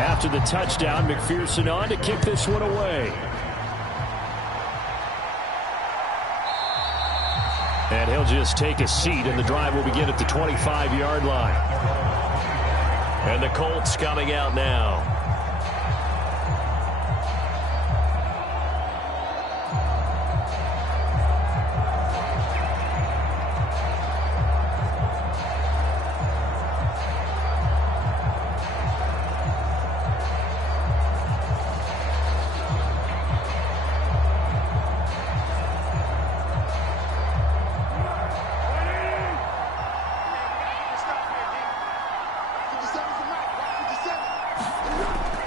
After the touchdown, McPherson on to kick this one away. And he'll just take a seat, and the drive will begin at the 25-yard line. And the Colts coming out now.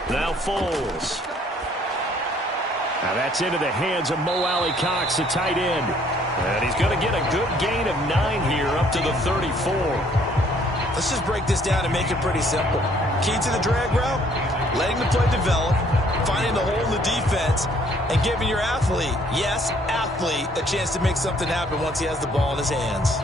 Now Foles. Now that's into the hands of Mo Alley Cox, the tight end. And he's going to get a good gain of 9 here up to the 34. Let's just break this down and make it pretty simple. Key to the drag route, letting the play develop, finding the hole in the defense, and giving your athlete, yes, athlete, a chance to make something happen once he has the ball in his hands.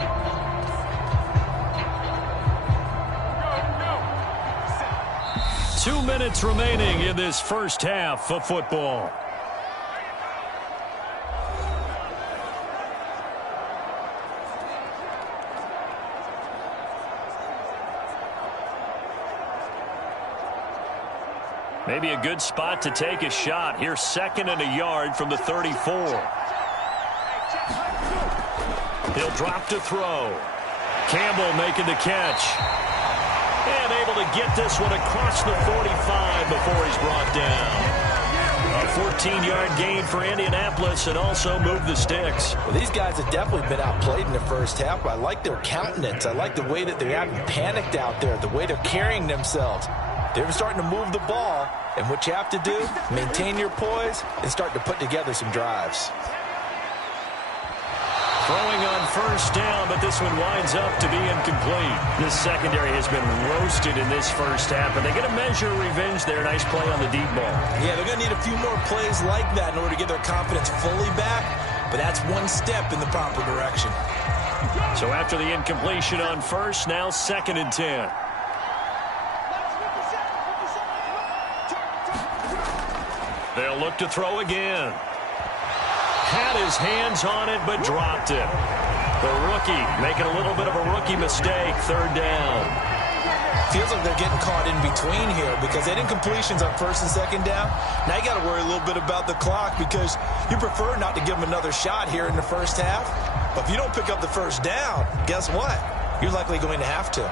2 minutes remaining in this first half of football. Maybe a good spot to take a shot. Here's 2nd and a yard from the 34. He'll drop to throw. Campbell making the catch. And able to get this one across the 45 before he's brought down. A 14-yard gain for Indianapolis and also move the sticks. Well, these guys have definitely been outplayed in the first half, but I like their countenance. I like the way that they haven't panicked out there, the way they're carrying themselves. They're starting to move the ball, and what you have to do, maintain your poise and start to put together some drives. Throwing on first down, but this one winds up to be incomplete. This secondary has been roasted in this first half, but they get a measure of revenge there. Nice play on the deep ball. Yeah, they're going to need a few more plays like that in order to get their confidence fully back, but that's one step in the proper direction. So after the incompletion on first, now 2nd and 10. They'll look to throw again. Had his hands on it, but dropped it. The rookie making a little bit of a rookie mistake. 3rd down. Feels like they're getting caught in between here because they had incompletions on 1st and 2nd down. Now you got to worry a little bit about the clock because you prefer not to give them another shot here in the first half. But if you don't pick up the 1st down, guess what? You're likely going to have to.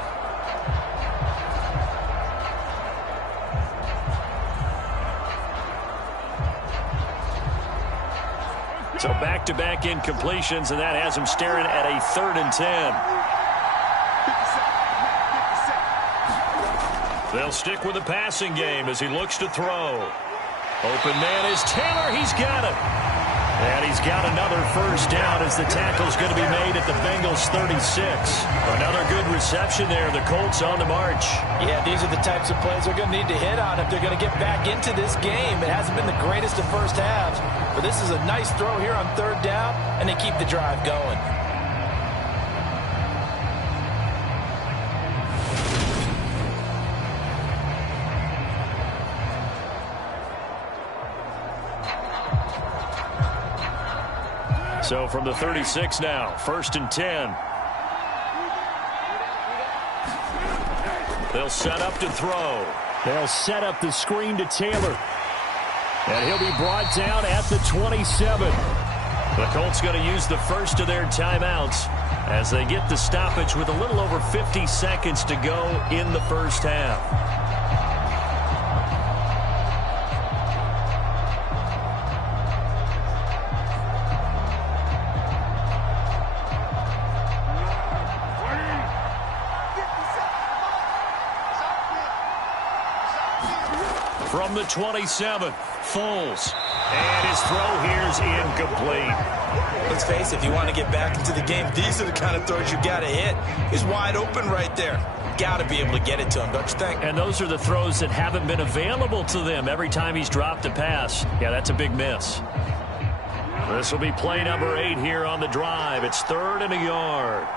So back-to-back incompletions, and that has him staring at a 3rd and 10. They'll stick with the passing game as he looks to throw. Open man is Taylor. He's got it. And he's got another 1st down as the tackle's going to be made at the Bengals 36. Another good reception there. The Colts on the march. Yeah, these are the types of plays they're going to need to hit on if they're going to get back into this game. It hasn't been the greatest of first halves, but this is a nice throw here on 3rd down, and they keep the drive going. So from the 36 now, 1st and 10. They'll set up to throw. They'll set up the screen to Taylor. And he'll be brought down at the 27. The Colts going to use the first of their timeouts as they get the stoppage with a little over 50 seconds to go in the first half. From the 27, Foles. And his throw here's incomplete. Let's face it, if you want to get back into the game, these are the kind of throws you got to hit. He's wide open right there. Got to be able to get it to him, don't you think? And those are the throws that haven't been available to them every time he's dropped a pass. Yeah, that's a big miss. This will be play number 8 here on the drive. It's 3rd and a yard.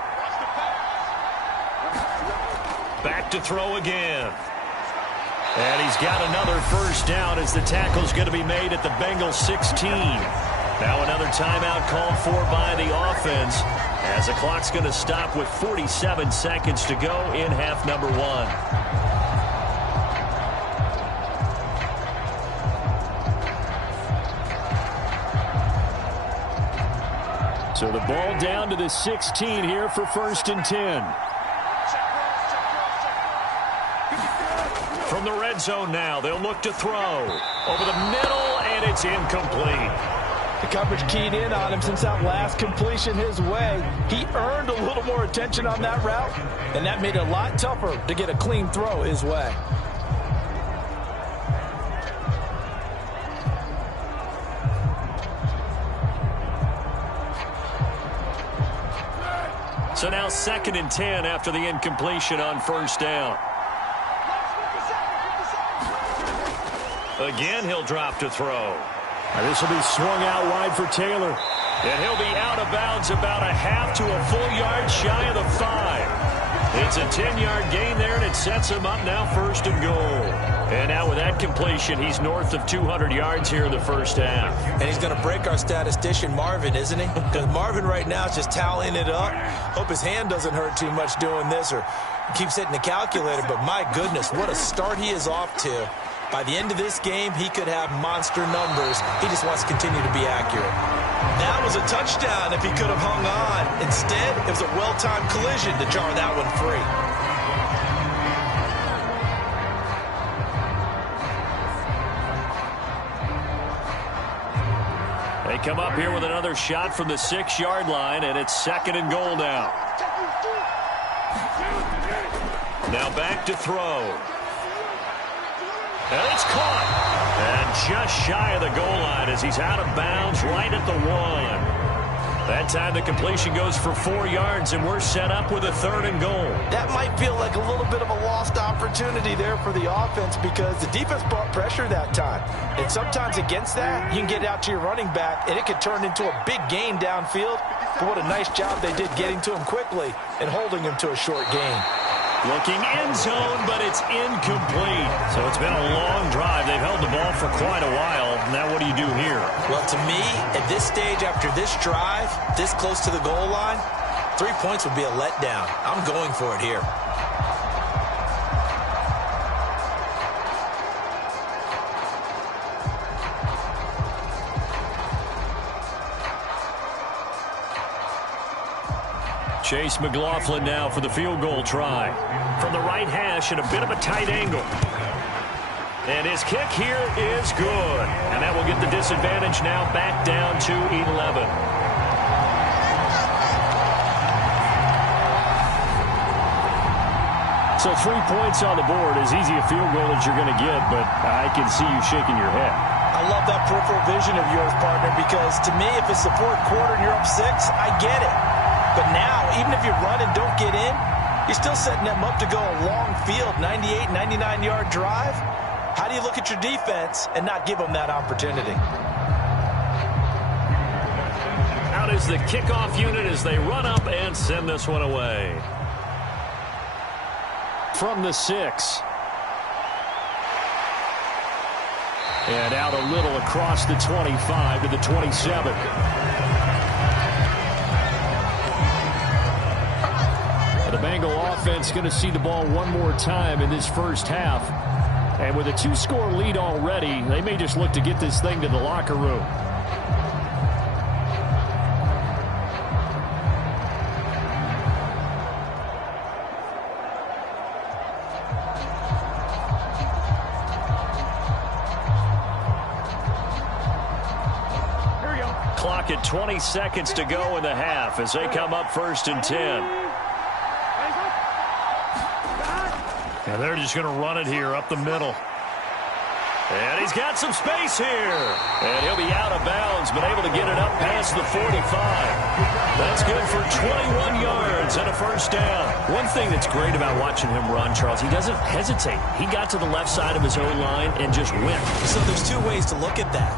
Back to throw again. And he's got another first down as the tackle's going to be made at the Bengals 16. Now another timeout called for by the offense as the clock's going to stop with 47 seconds to go in half number 1. So the ball down to the 16 here for 1st and 10. From the red zone now, they'll look to throw. Over the middle, and it's incomplete. The coverage keyed in on him since that last completion his way. He earned a little more attention on that route, and that made it a lot tougher to get a clean throw his way. So now 2nd and 10 after the incompletion on first down. Again, he'll drop to throw. And this will be swung out wide for Taylor. And he'll be out of bounds about a half to a full yard shy of the 5. It's a 10-yard gain there, and it sets him up now 1st and goal. And now with that completion, he's north of 200 yards here in the first half. And he's going to break our statistician, Marvin, isn't he? Because Marvin right now is just tallying it up. Hope his hand doesn't hurt too much doing this or keeps hitting the calculator. But my goodness, what a start he is off to. By the end of this game, he could have monster numbers. He just wants to continue to be accurate. That was a touchdown if he could have hung on. Instead, it was a well-timed collision to jar that one free. They come up here with another shot from the 6-yard line, and it's 2nd and goal now. Now back to throw. And it's caught. And just shy of the goal line as he's out of bounds right at the 1. That time the completion goes for 4 yards, and we're set up with a 3rd and goal. That might feel like a little bit of a lost opportunity there for the offense because the defense brought pressure that time. And sometimes against that, you can get out to your running back, and it could turn into a big gain downfield. But what a nice job they did getting to him quickly and holding him to a short gain. Looking end zone, but it's incomplete. So it's been a long drive. They've held the ball for quite a while. Now what do you do here? Well, to me, at this stage after this drive, this close to the goal line, 3 points would be a letdown. I'm going for it here. Chase McLaughlin now for the field goal try. From the right hash at a bit of a tight angle. And his kick here is good. And that will get the disadvantage now back down to 11. So 3 points on the board, as easy a field goal as you're going to get, but I can see you shaking your head. I love that peripheral vision of yours, partner, because to me, if it's the 4th quarter and you're up 6, I get it. But now, even if you run and don't get in, you're still setting them up to go a long field, 98, 99-yard drive. How do you look at your defense and not give them that opportunity? Out is the kickoff unit as they run up and send this one away. From the 6. And out a little across the 25 to the 27. Bengal offense going to see the ball one more time in this first half. And with a 2-score lead already, they may just look to get this thing to the locker room. Clock at 20 seconds to go in the half as they come up 1st and 10. And they're just going to run it here up the middle. And he's got some space here. And he'll be out of bounds, but able to get it up past the 45. That's good for 21 yards and a first down. One thing that's great about watching him run, Charles, he doesn't hesitate. He got to the left side of his own line and just went. So there's two ways to look at that.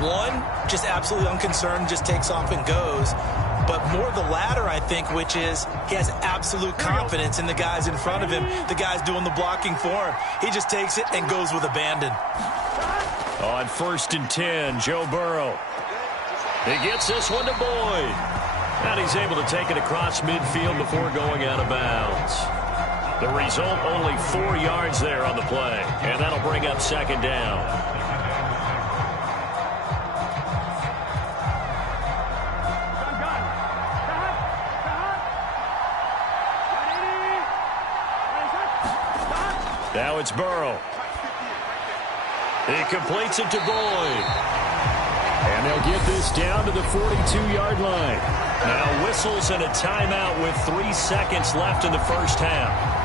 One, just absolutely unconcerned, just takes off and goes. But more the latter, I think, which is he has absolute confidence in the guys in front of him, the guys doing the blocking for him. He just takes it and goes with abandon. On 1st and 10, Joe Burrow. He gets this one to Boyd. And he's able to take it across midfield before going out of bounds. The result, only 4 yards there on the play. And that'll bring up 2nd down. Now it's Burrow. He completes it to Boyd. And they'll get this down to the 42-yard line. Now whistles and a timeout with 3 seconds left in the first half.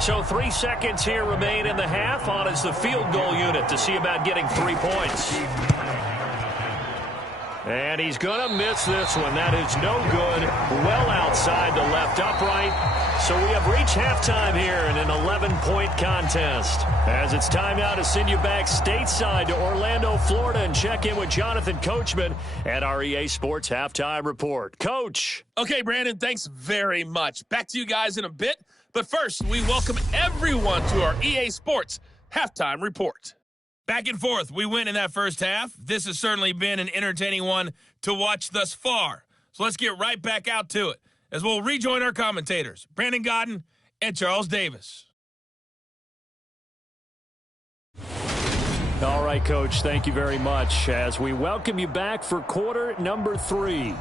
So 3 seconds here remain in the half. On is the field goal unit to see about getting 3 points. And he's going to miss this one. That is no good. Well outside the left upright. So we have reached halftime here in an 11-point contest. As it's time now to send you back stateside to Orlando, Florida, and check in with Jonathan Coachman at our EA Sports Halftime Report. Coach. Okay, Brandon, thanks very much. Back to you guys in a bit. But first, we welcome everyone to our EA Sports Halftime Report. Back and forth, we win in that first half. This has certainly been an entertaining one to watch thus far. So let's get right back out to it as we'll rejoin our commentators, Brandon Godden and Charles Davis. All right, Coach, thank you very much as we welcome you back for quarter number 3.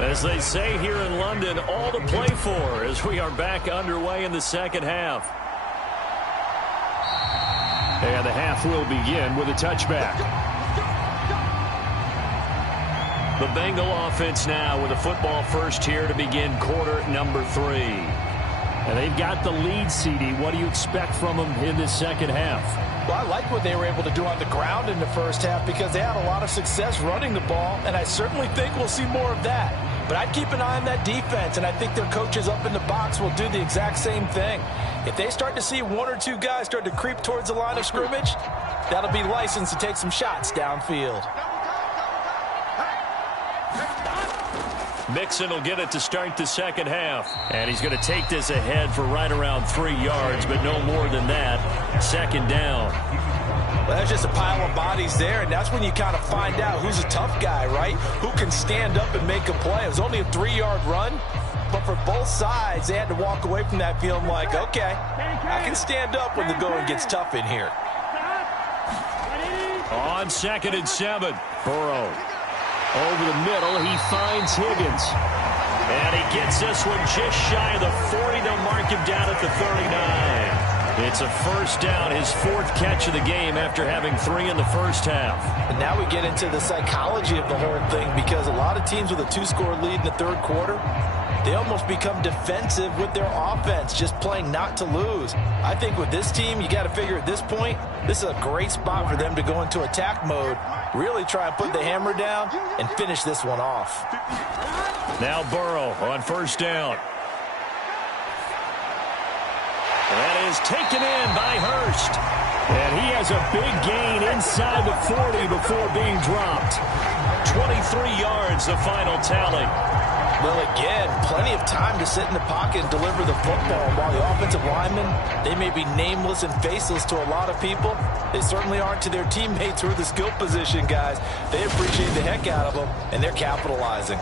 As they say here in London, all to play for as we are back underway in the second half. And the half will begin with a touchback. The Bengal offense now with a football first here to begin quarter number 3. And they've got the lead, CD. What do you expect from them in this second half? Well, I like what they were able to do on the ground in the first half because they had a lot of success running the ball, and I certainly think we'll see more of that. But I'd keep an eye on that defense, and I think their coaches up in the box will do the exact same thing. If they start to see 1 or 2 guys start to creep towards the line of scrimmage, that'll be licensed to take some shots downfield. Mixon will get it to start the second half. And he's going to take this ahead for right around 3 yards, but no more than that. Second down. Well, that's just a pile of bodies there, and that's when you kind of find out who's a tough guy, right? Who can stand up and make a play. It was only a 3-yard run, but for both sides, they had to walk away from that feeling like, okay, I can stand up when the going gets tough in here. On 2nd and 7, Burrow. Over the middle, he finds Higgins. And he gets this one just shy of the 40. They'll mark him down at the 39. It's a first down, his fourth catch of the game after having 3 in the first half. And now we get into the psychology of the whole thing, because a lot of teams with a 2-score lead in the third quarter, they almost become defensive with their offense, just playing not to lose. I think with this team, you got to figure at this point, this is a great spot for them to go into attack mode, really try and put the hammer down and finish this one off. Now Burrow on first down. That is taken in by Hurst. And he has a big gain inside the 40 before being dropped. 23 yards, the final tally. Well, again, plenty of time to sit in the pocket and deliver the football. While the offensive linemen, they may be nameless and faceless to a lot of people, they certainly aren't to their teammates who are the skill position guys. They appreciate the heck out of them, and they're capitalizing.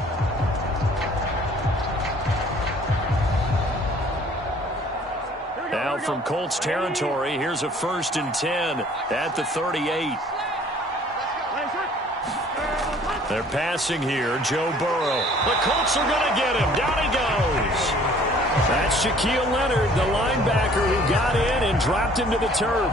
Now from Colts territory, here's a 1st and 10 at the 38. They're passing here, Joe Burrow. The Colts are going to get him. Down he goes. That's Shaquille Leonard, the linebacker who got in and dropped him to the turf.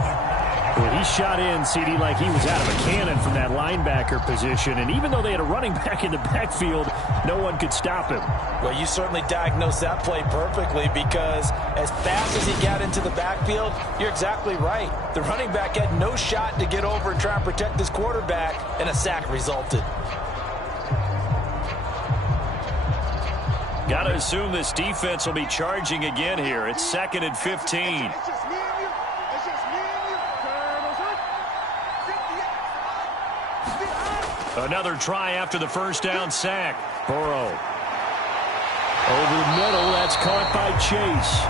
Well, he shot in, CD, like he was out of a cannon from that linebacker position. And even though they had a running back in the backfield, no one could stop him. Well, you certainly diagnosed that play perfectly, because as fast as he got into the backfield, you're exactly right. The running back had no shot to get over and try and protect his quarterback, and a sack resulted. Got to assume this defense will be charging again here. It's 2nd and 15. Another try after the first down sack. Burrow. Over the middle, that's caught by Chase.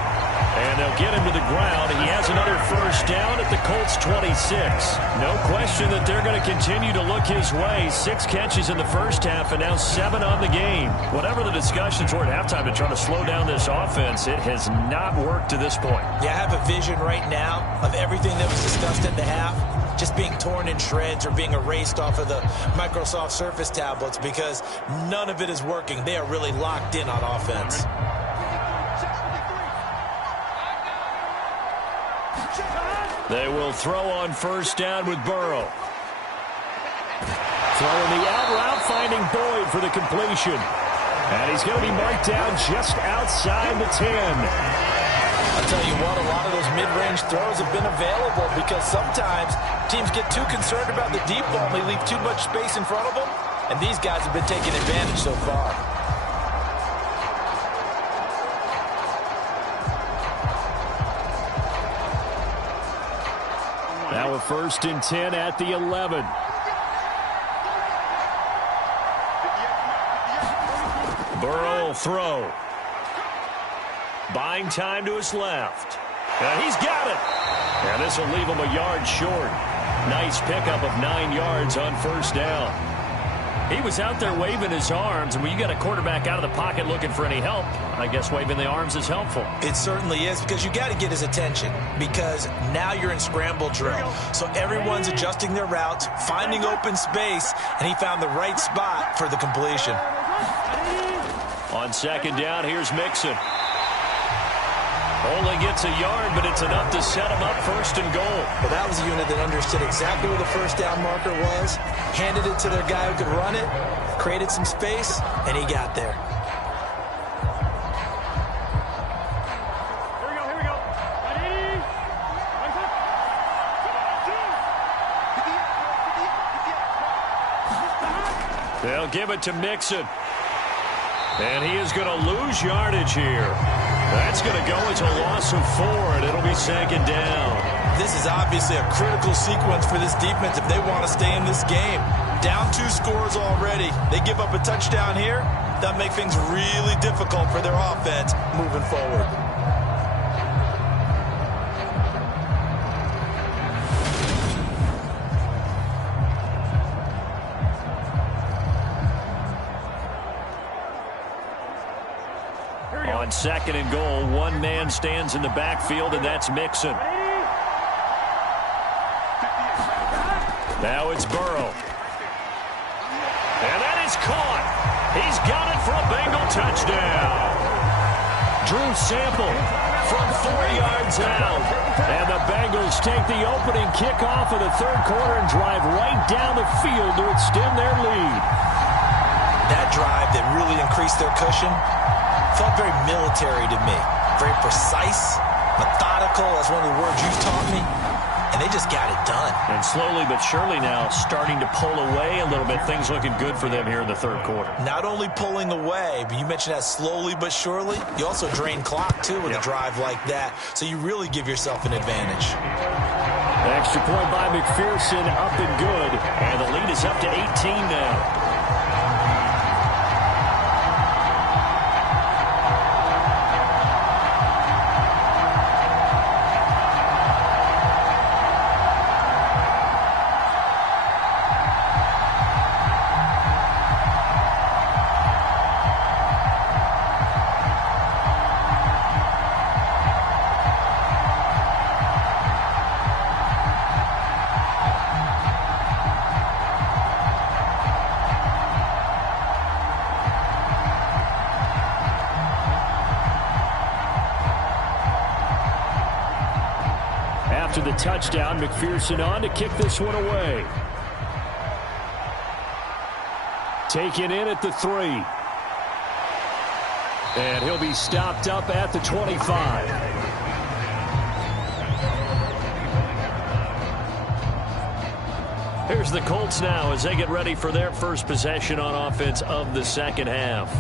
And they'll get him to the ground. He has another first down at the Colts 26. No question that they're going to continue to look his way. 6 catches in the first half and now 7 on the game. Whatever the discussions were at halftime to try to slow down this offense, it has not worked to this point. Yeah, I have a vision right now of everything that was discussed at the half just being torn in shreds or being erased off of the Microsoft Surface tablets, because none of it is working. They are really locked in on offense. They will throw on first down with Burrow. Throwing the out route, finding Boyd for the completion. And he's going to be marked down just outside the 10. I'll tell you what, a lot of those mid-range throws have been available, because sometimes teams get too concerned about the deep ball and they leave too much space in front of them, and these guys have been taking advantage so far. Now a 1st and 10 at the 11. Burrow will throw. Buying time to his left. And he's got it. And this will leave him a yard short. Nice pickup of 9 yards on first down. He was out there waving his arms, and when you got a quarterback out of the pocket looking for any help, I guess waving the arms is helpful. It certainly is, because you got to get his attention, because now you're in scramble drill. So everyone's adjusting their routes, finding open space, and he found the right spot for the completion. On second down, here's Mixon. Only gets a yard, but it's enough to set him up 1st and goal. Well, that was a unit that understood exactly where the first down marker was, handed it to their guy who could run it, created some space, and he got there. Here we go. Ready? They'll give it to Mixon. And he is going to lose yardage here. That's going to go as a loss of 4, and it'll be 2nd down. This is obviously a critical sequence for this defense if they want to stay in this game. Down 2 scores already. They give up a touchdown here. That makes things really difficult for their offense moving forward. On 2nd and goal, one man stands in the backfield, and that's Mixon. Now it's Burrow. And that is caught. He's got it for a Bengal touchdown. Drew Sample from 4 yards out. And the Bengals take the opening kickoff of the third quarter and drive right down the field to extend their lead. That drive that really increased their cushion felt very military to me. Very precise, methodical. That's one of the words you've taught me. And they just got it done. And slowly but surely now starting to pull away a little bit. Things looking good for them here in the third quarter. Not only pulling away, but you mentioned that slowly but surely. You also drain clock, too, with a drive like that. So you really give yourself an advantage. The extra point by McPherson up and good. And the lead is up to 18 now. After the touchdown, McPherson on to kick this one away. Taken in at the 3. And he'll be stopped up at the 25. Here's the Colts now as they get ready for their first possession on offense of the second half.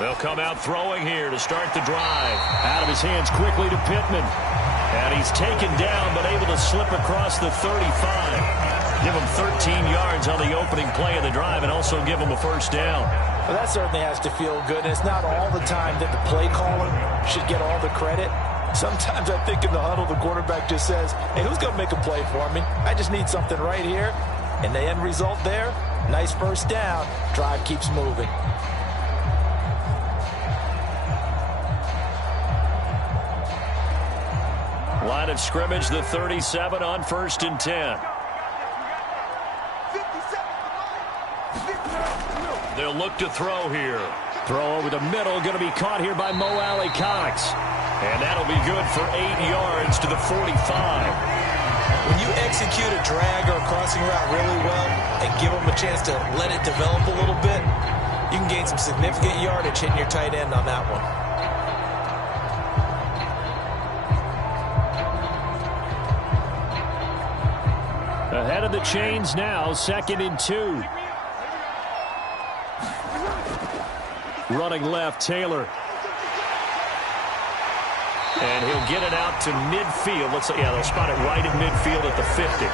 They'll come out throwing here to start the drive. Out of his hands quickly to Pittman. And he's taken down but able to slip across the 35. Give him 13 yards on the opening play of the drive and also give him a first down. Well, that certainly has to feel good. And it's not all the time that the play caller should get all the credit. Sometimes I think in the huddle the quarterback just says, hey, who's going to make a play for me? I just need something right here. And the end result there, nice first down. Drive keeps moving. Line of scrimmage, the 37 on 1st and 10. They'll look to throw here. Throw over the middle, going to be caught here by Mo Alley Cox. And that'll be good for 8 yards to the 45. When you execute a drag or a crossing route really well and give them a chance to let it develop a little bit, you can gain some significant yardage hitting your tight end on that one. Ahead of the chains now, 2nd and 2. Running left, Taylor. And he'll get it out to midfield. They'll spot it right at midfield at the 50.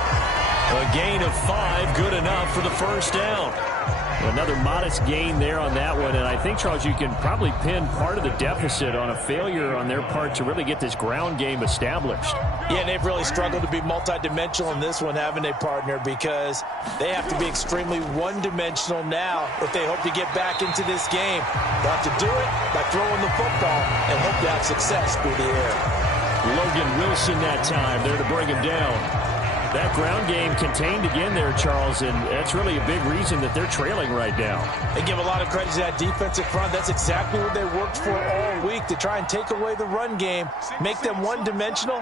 A gain of 5, good enough for the first down. Another modest gain there on that one, and I think, Charles, you can probably pin part of the deficit on a failure on their part to really get this ground game established. Yeah, and they've really struggled to be multidimensional in this one, haven't they, partner? Because they have to be extremely one-dimensional now if they hope to get back into this game. They'll have to do it by throwing the football and hope to have success through the air. Logan Wilson that time there to bring him down. That ground game contained again there, Charles, and that's really a big reason that they're trailing right now. They give a lot of credit to that defensive front. That's exactly what they worked for all week, to try and take away the run game, make them one-dimensional.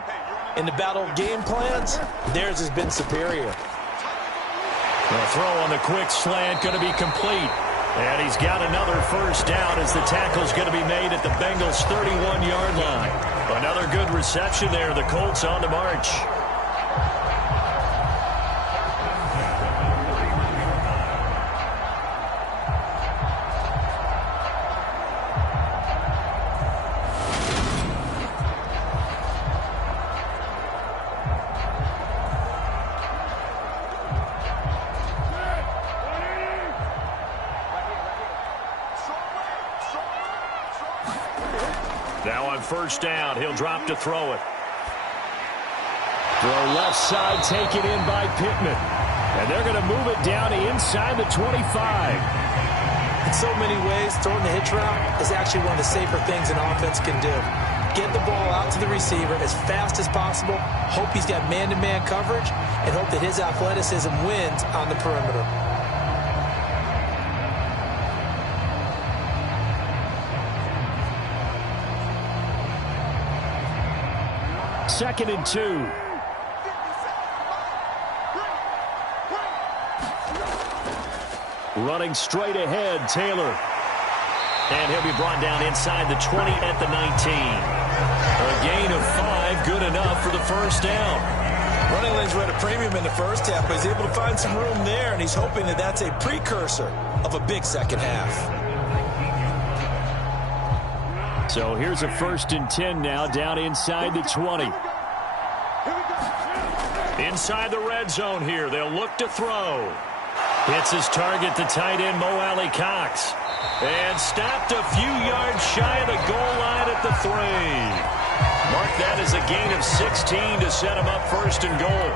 In the battle of game plans, theirs has been superior. The throw on the quick slant going to be complete. And he's got another first down as the tackle's going to be made at the Bengals' 31-yard line. Another good reception there. The Colts on the march. Now on first down, he'll drop to throw it. Throw left side, taken in by Pittman. And they're going to move it down inside the 25. In so many ways, throwing the hitch route is actually one of the safer things an offense can do. Get the ball out to the receiver as fast as possible, hope he's got man-to-man coverage, and hope that his athleticism wins on the perimeter. Second and 2. Running straight ahead, Taylor. And he'll be brought down inside the 20 at the 19. A gain of 5, good enough for the first down. Running lanes were at a premium in the first half, but he's able to find some room there, and he's hoping that that's a precursor of a big second half. So here's a 1st and 10 now, down inside the 20. Inside the red zone here, they'll look to throw. Hits his target, the tight end, Mo Alley-Cox. And stopped a few yards shy of the goal line at the 3. Mark that as a gain of 16 to set him up 1st and goal.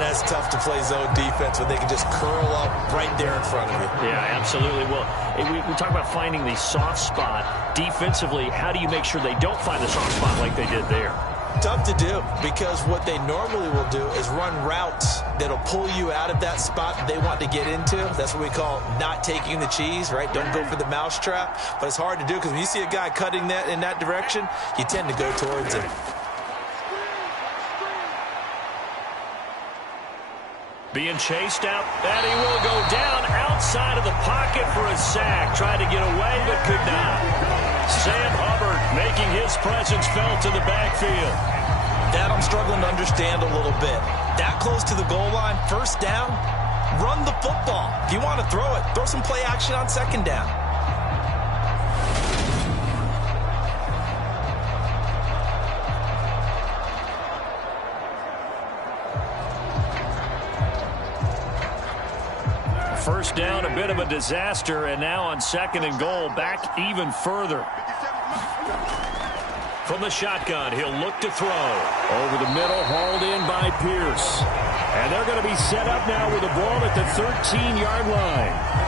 That's tough to play zone defense when they can just curl up right there in front of you. Yeah, absolutely. Well, we talk about finding the soft spot. Defensively, how do you make sure they don't find the soft spot like they did there? Tough to do, because what they normally will do is run routes that'll pull you out of that spot that they want to get into. That's what we call not taking the cheese, right? Don't go for the mousetrap. But it's hard to do because when you see a guy cutting that in that direction, you tend to go towards him. Being chased out, and he will go down outside of the pocket for a sack. Tried to get away, but could not. Sam Hubbard making his presence felt in the backfield. That I'm struggling to understand a little bit. That close to the goal line, first down, run the football. If you want to throw it, throw some play action on second down. First down, a bit of a disaster, and now on 2nd and goal, back even further. From the shotgun, he'll look to throw. Over the middle, hauled in by Pierce. And they're going to be set up now with the ball at the 13-yard line.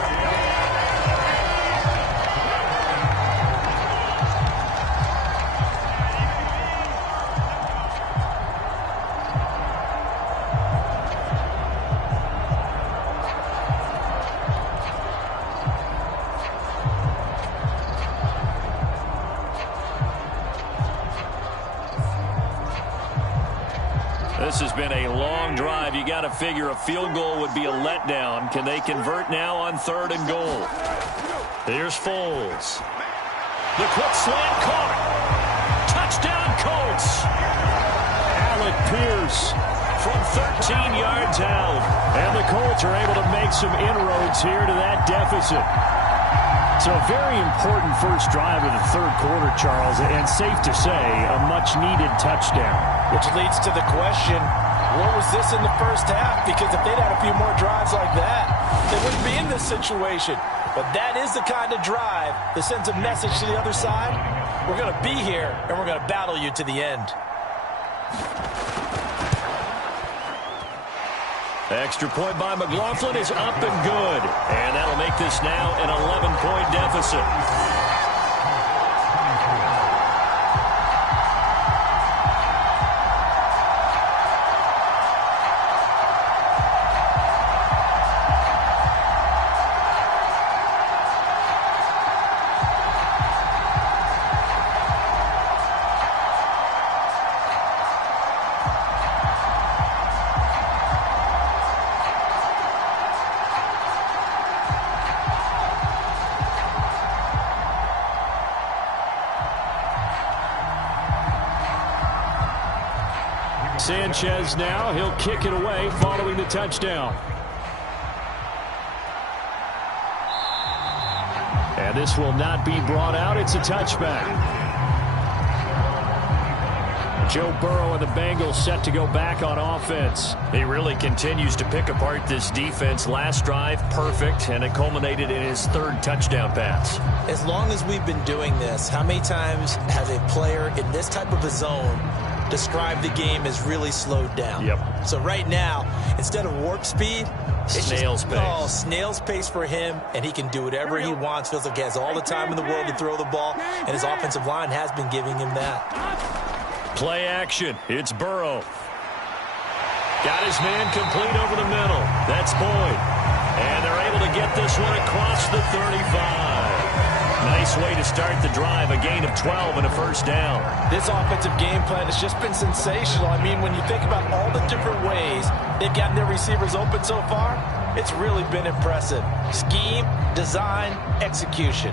This has been a long drive. You got to figure a field goal would be a letdown. Can they convert now on 3rd and goal? Here's Foles. The quick slant caught. Touchdown, Colts. Alec Pierce from 13 yards out. And the Colts are able to make some inroads here to that deficit. So a very important first drive of the 3rd quarter, Charles, and safe to say, a much-needed touchdown. Which leads to the question, what was this in the first half? Because if they'd had a few more drives like that, they wouldn't be in this situation. But that is the kind of drive that sends a message to the other side. We're going to be here, and we're going to battle you to the end. Extra point by McLaughlin is up and good. And that'll make this now an 11-point deficit. Sanchez now, he'll kick it away following the touchdown. And this will not be brought out. It's a touchback. Joe Burrow and the Bengals set to go back on offense. He really continues to pick apart this defense. Last drive, perfect, and it culminated in his 3rd touchdown pass. As long as we've been doing this, how many times has a player in this type of a zone described the game as really slowed down? Yep. So right now, instead of warp speed, it's snail's pace. Oh, snail's pace for him, and he can do whatever he wants. Feels like he has all the time in the world to throw the ball, and his offensive line has been giving him that. Play action. It's Burrow. Got his man complete over the middle. That's Boyd. And they're able to get this one across the 35. Nice way to start the drive. A gain of 12 and a first down. This offensive game plan has just been sensational. I mean, when you think about all the different ways they've gotten their receivers open so far, it's really been impressive. Scheme, design, execution.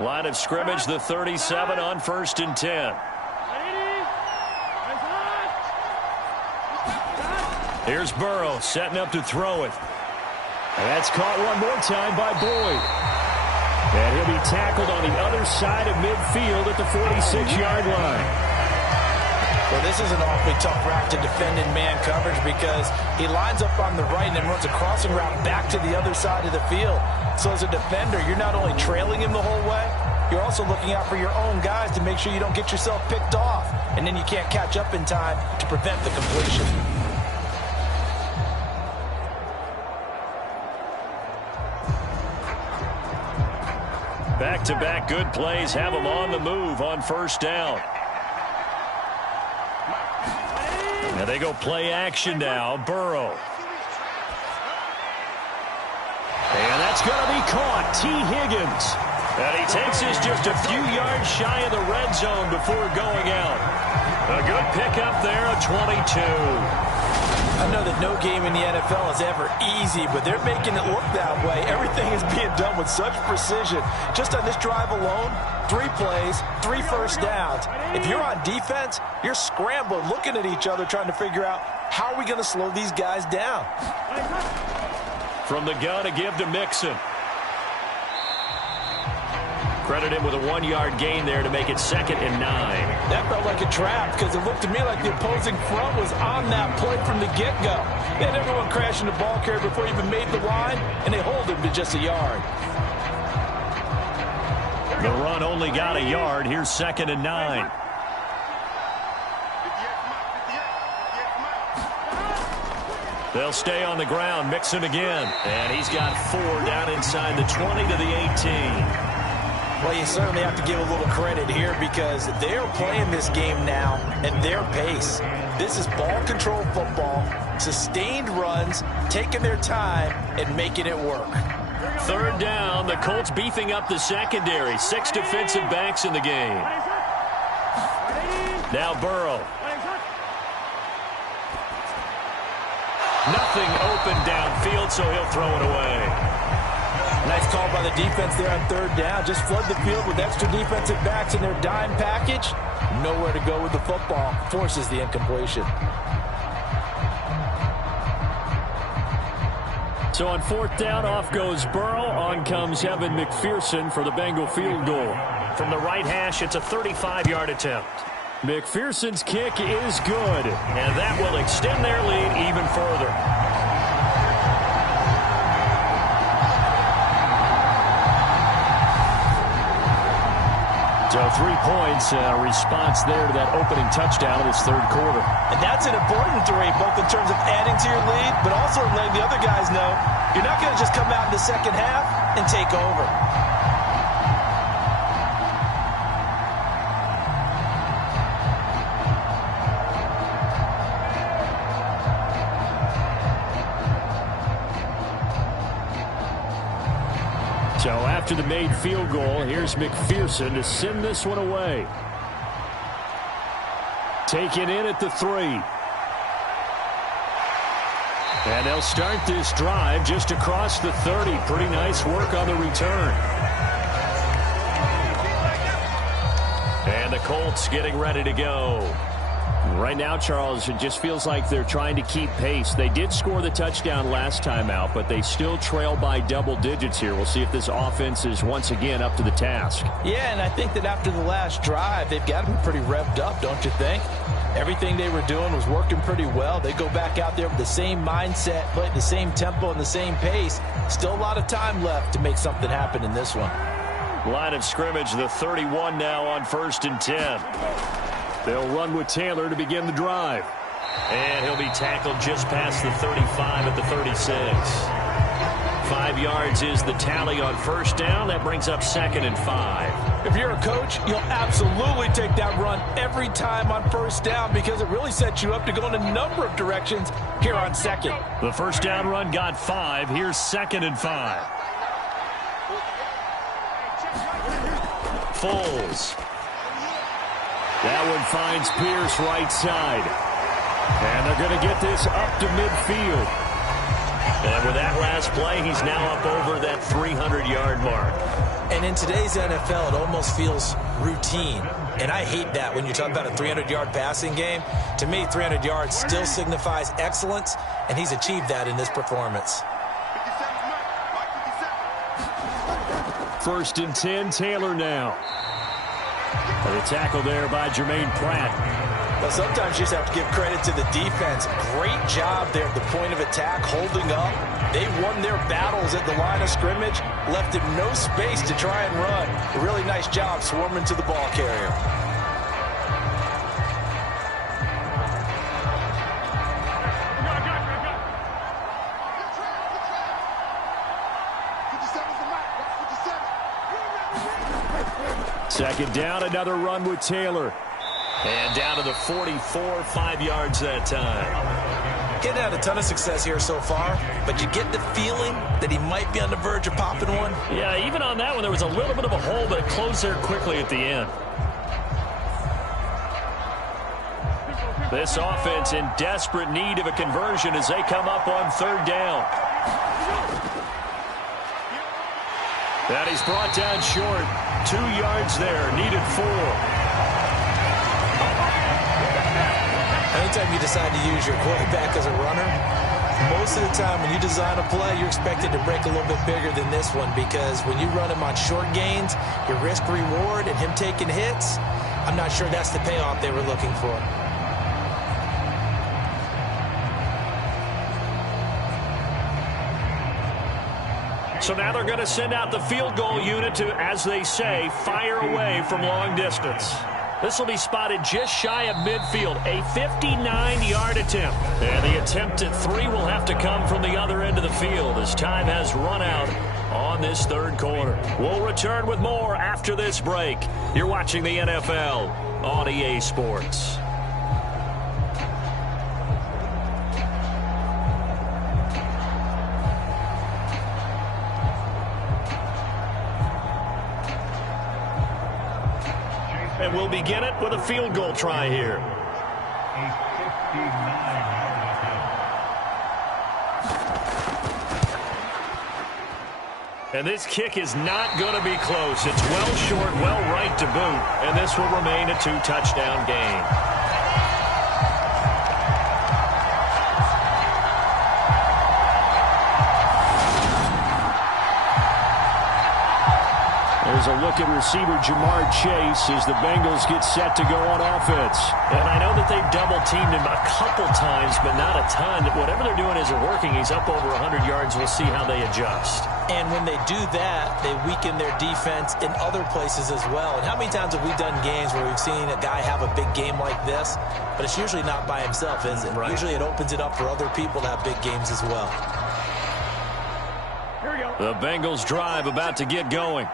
Line of scrimmage, the 37 on 1st and 10. Here's Burrow setting up to throw it. And that's caught one more time by Boyd. And he'll be tackled on the other side of midfield at the 46-yard line. Well, this is an awfully tough route to defend in man coverage because he lines up on the right and then runs a crossing route back to the other side of the field. So as a defender, you're not only trailing him the whole way, you're also looking out for your own guys to make sure you don't get yourself picked off. And then you can't catch up in time to prevent the completion. Back-to-back good plays have him on the move on 1st down. Now they go play action now. Burrow. And that's going to be caught. T. Higgins. And he takes us just a few yards shy of the red zone before going out. A good pickup there, a 22. I know that no game in the NFL is ever easy, but they're making it look that way. Everything is being done with such precision. Just on this drive alone, 3 plays, 3 first downs. If you're on defense, you're scrambling, looking at each other, trying to figure out how are we going to slow these guys down. From the gun, a give to Mixon. Credit him with a 1-yard gain there to make it 2nd and 9. That felt like a trap because it looked to me like the opposing front was on that play from the get-go. They had everyone crashing the ball carrier before he even made the line, and they hold him to just a yard. The run only got a yard. Here's 2nd and 9. They'll stay on the ground. Mixon again. And he's got 4 down inside the 20 to the 18. Well, you certainly have to give a little credit here because they're playing this game now at their pace. This is ball control football, sustained runs, taking their time and making it work. 3rd down, the Colts beefing up the secondary. 6 defensive backs in the game. Now Burrow. Nothing open downfield, so he'll throw it away. Nice call by the defense there on 3rd down. Just flood the field with extra defensive backs in their dime package. Nowhere to go with the football. Forces the incompletion. So on 4th down, off goes Burrow. On comes Evan McPherson for the Bengal field goal. From the right hash, it's a 35-yard attempt. McPherson's kick is good. And that will extend their lead even further. So 3 points, response there to that opening touchdown of this 3rd quarter. And that's an important 3, both in terms of adding to your lead, but also letting the other guys know you're not going to just come out in the 2nd half and take over. So after the made field goal, here's McPherson to send this one away. Taken in at the 3. And they'll start this drive just across the 30. Pretty nice work on the return. And the Colts getting ready to go. Right now, Charles, it just feels like they're trying to keep pace. They did score the touchdown last time out, but they still trail by double digits here. We'll see if this offense is once again up to the task. Yeah, and I think that after the last drive, they've got to be pretty revved up, don't you think? Everything they were doing was working pretty well. They go back out there with the same mindset, play at the same tempo and the same pace. Still a lot of time left to make something happen in this one. Line of scrimmage, the 31 now on 1st and 10. They'll run with Taylor to begin the drive. And he'll be tackled just past the 35 at the 36. 5 yards is the tally on 1st down. That brings up 2nd and 5. If you're a coach, you'll absolutely take that run every time on 1st down because it really sets you up to go in a number of directions here on 2nd. The 1st down run got 5. Here's 2nd and 5. Foles. That one finds Pierce right side. And they're going to get this up to midfield. And with that last play, he's now up over that 300-yard mark. And in today's NFL, it almost feels routine. And I hate that when you talk about a 300-yard passing game. To me, 300 yards still signifies excellence, and he's achieved that in this performance. 1st and 10, Taylor now. And a tackle there by Jermaine Pratt. Well, sometimes you just have to give credit to the defense. Great job there at the point of attack, holding up. They won their battles at the line of scrimmage, left him no space to try and run. A really nice job swarming to the ball carrier. Second down, another run with Taylor. And down to the 44, 5 yards that time. Getting had a ton of success here so far, but you get the feeling that he might be on the verge of popping one. Yeah, even on that one, there was a little bit of a hole, but it closed there quickly at the end. This offense in desperate need of a conversion as they come up on 3rd down. That is brought down short. 2 yards there, needed 4. Anytime you decide to use your quarterback as a runner, most of the time when you design a play, you're expected to break a little bit bigger than this one because when you run him on short gains, your risk-reward and him taking hits, I'm not sure that's the payoff they were looking for. So now they're going to send out the field goal unit to, as they say, fire away from long distance. This will be spotted just shy of midfield, a 59-yard attempt. And the attempt at 3 will have to come from the other end of the field as time has run out on this 3rd quarter. We'll return with more after this break. You're watching the NFL on EA Sports. And we'll begin it with a field goal try here. And this kick is not going to be close. It's well short, well right to boot. And this will remain a 2-touchdown game. There's a look at receiver Jamar Chase as the Bengals get set to go on offense. And I know that they've double-teamed him a couple times, but not a ton. Whatever they're doing isn't working. He's up over 100 yards. We'll see how they adjust. And when they do that, they weaken their defense in other places as well. And how many times have we done games where we've seen a guy have a big game like this, but it's usually not by himself, is it? Right. Usually it opens it up for other people to have big games as well. Here we go. The Bengals drive about to get going.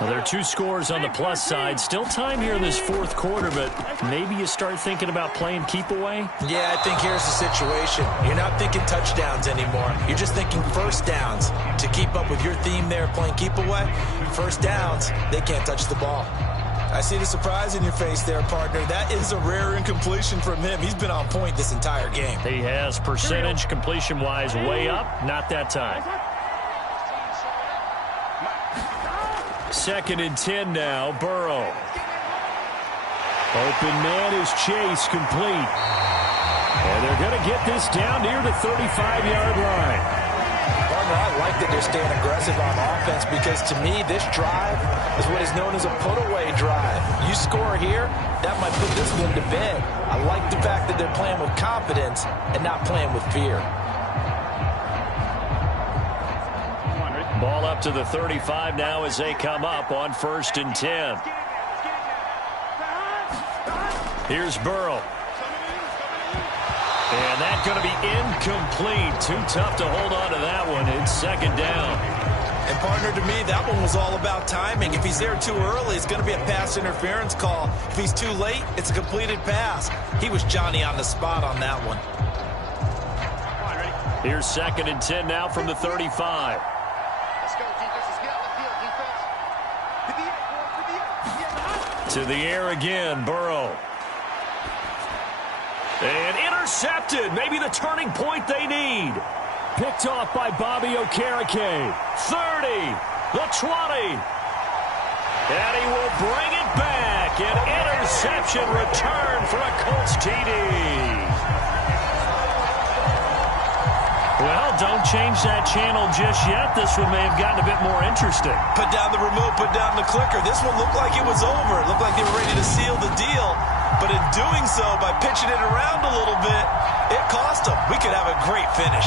Well, there are 2 scores on the plus side. Still time here in this 4th quarter, but maybe you start thinking about playing keep away? Yeah, I think here's the situation. You're not thinking touchdowns anymore. You're just thinking 1st downs. To keep up with your theme there, playing keep away, 1st downs, they can't touch the ball. I see the surprise in your face there, partner. That is a rare incompletion from him. He's been on point this entire game. He has percentage completion-wise way up. Not that time. 2nd and 10 now, Burrow. Open man is Chase, complete. And they're going to get this down near the 35-yard line. Partner, I like that they're staying aggressive on offense because, to me, this drive is what is known as a put-away drive. You score here, that might put this one to bed. I like the fact that they're playing with confidence and not playing with fear. Ball up to the 35 now as they come up on 1st and 10. Here's Burrow. And that's going to be incomplete. Too tough to hold on to that one. It's 2nd down. And, partner, to me, that one was all about timing. If he's there too early, it's going to be a pass interference call. If he's too late, it's a completed pass. He was Johnny on the spot on that one. Here's 2nd and 10 now from the 35. Let's go, defense. Get on the field, defense. To the air again, Burrow. And intercepted. Maybe the turning point they need. Picked off by Bobby Okereke. 30. The 20. And he will bring it back. An interception return for a Colts TD. Well, don't change that channel just yet. This one may have gotten a bit more interesting. Put down the remote, put down the clicker. This one looked like it was over. It looked like they were ready to seal the deal. But in doing so, by pitching it around a little bit, it cost them. We could have a great finish.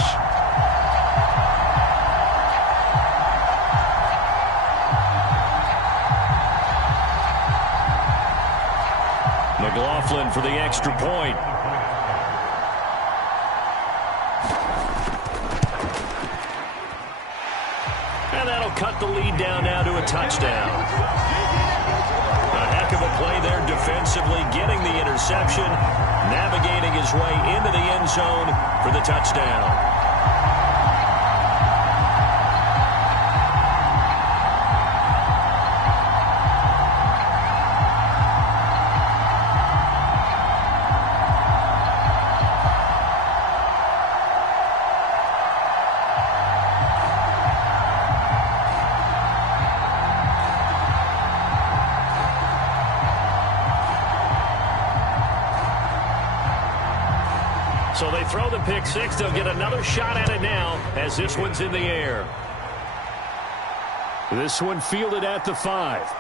McLaughlin for the extra point. And that'll cut the lead down now to a touchdown. A heck of a play there defensively, getting the interception, navigating his way into the end zone for the touchdown. So they throw the pick six. They'll get another shot at it now as this one's in the air. This one fielded at the 5.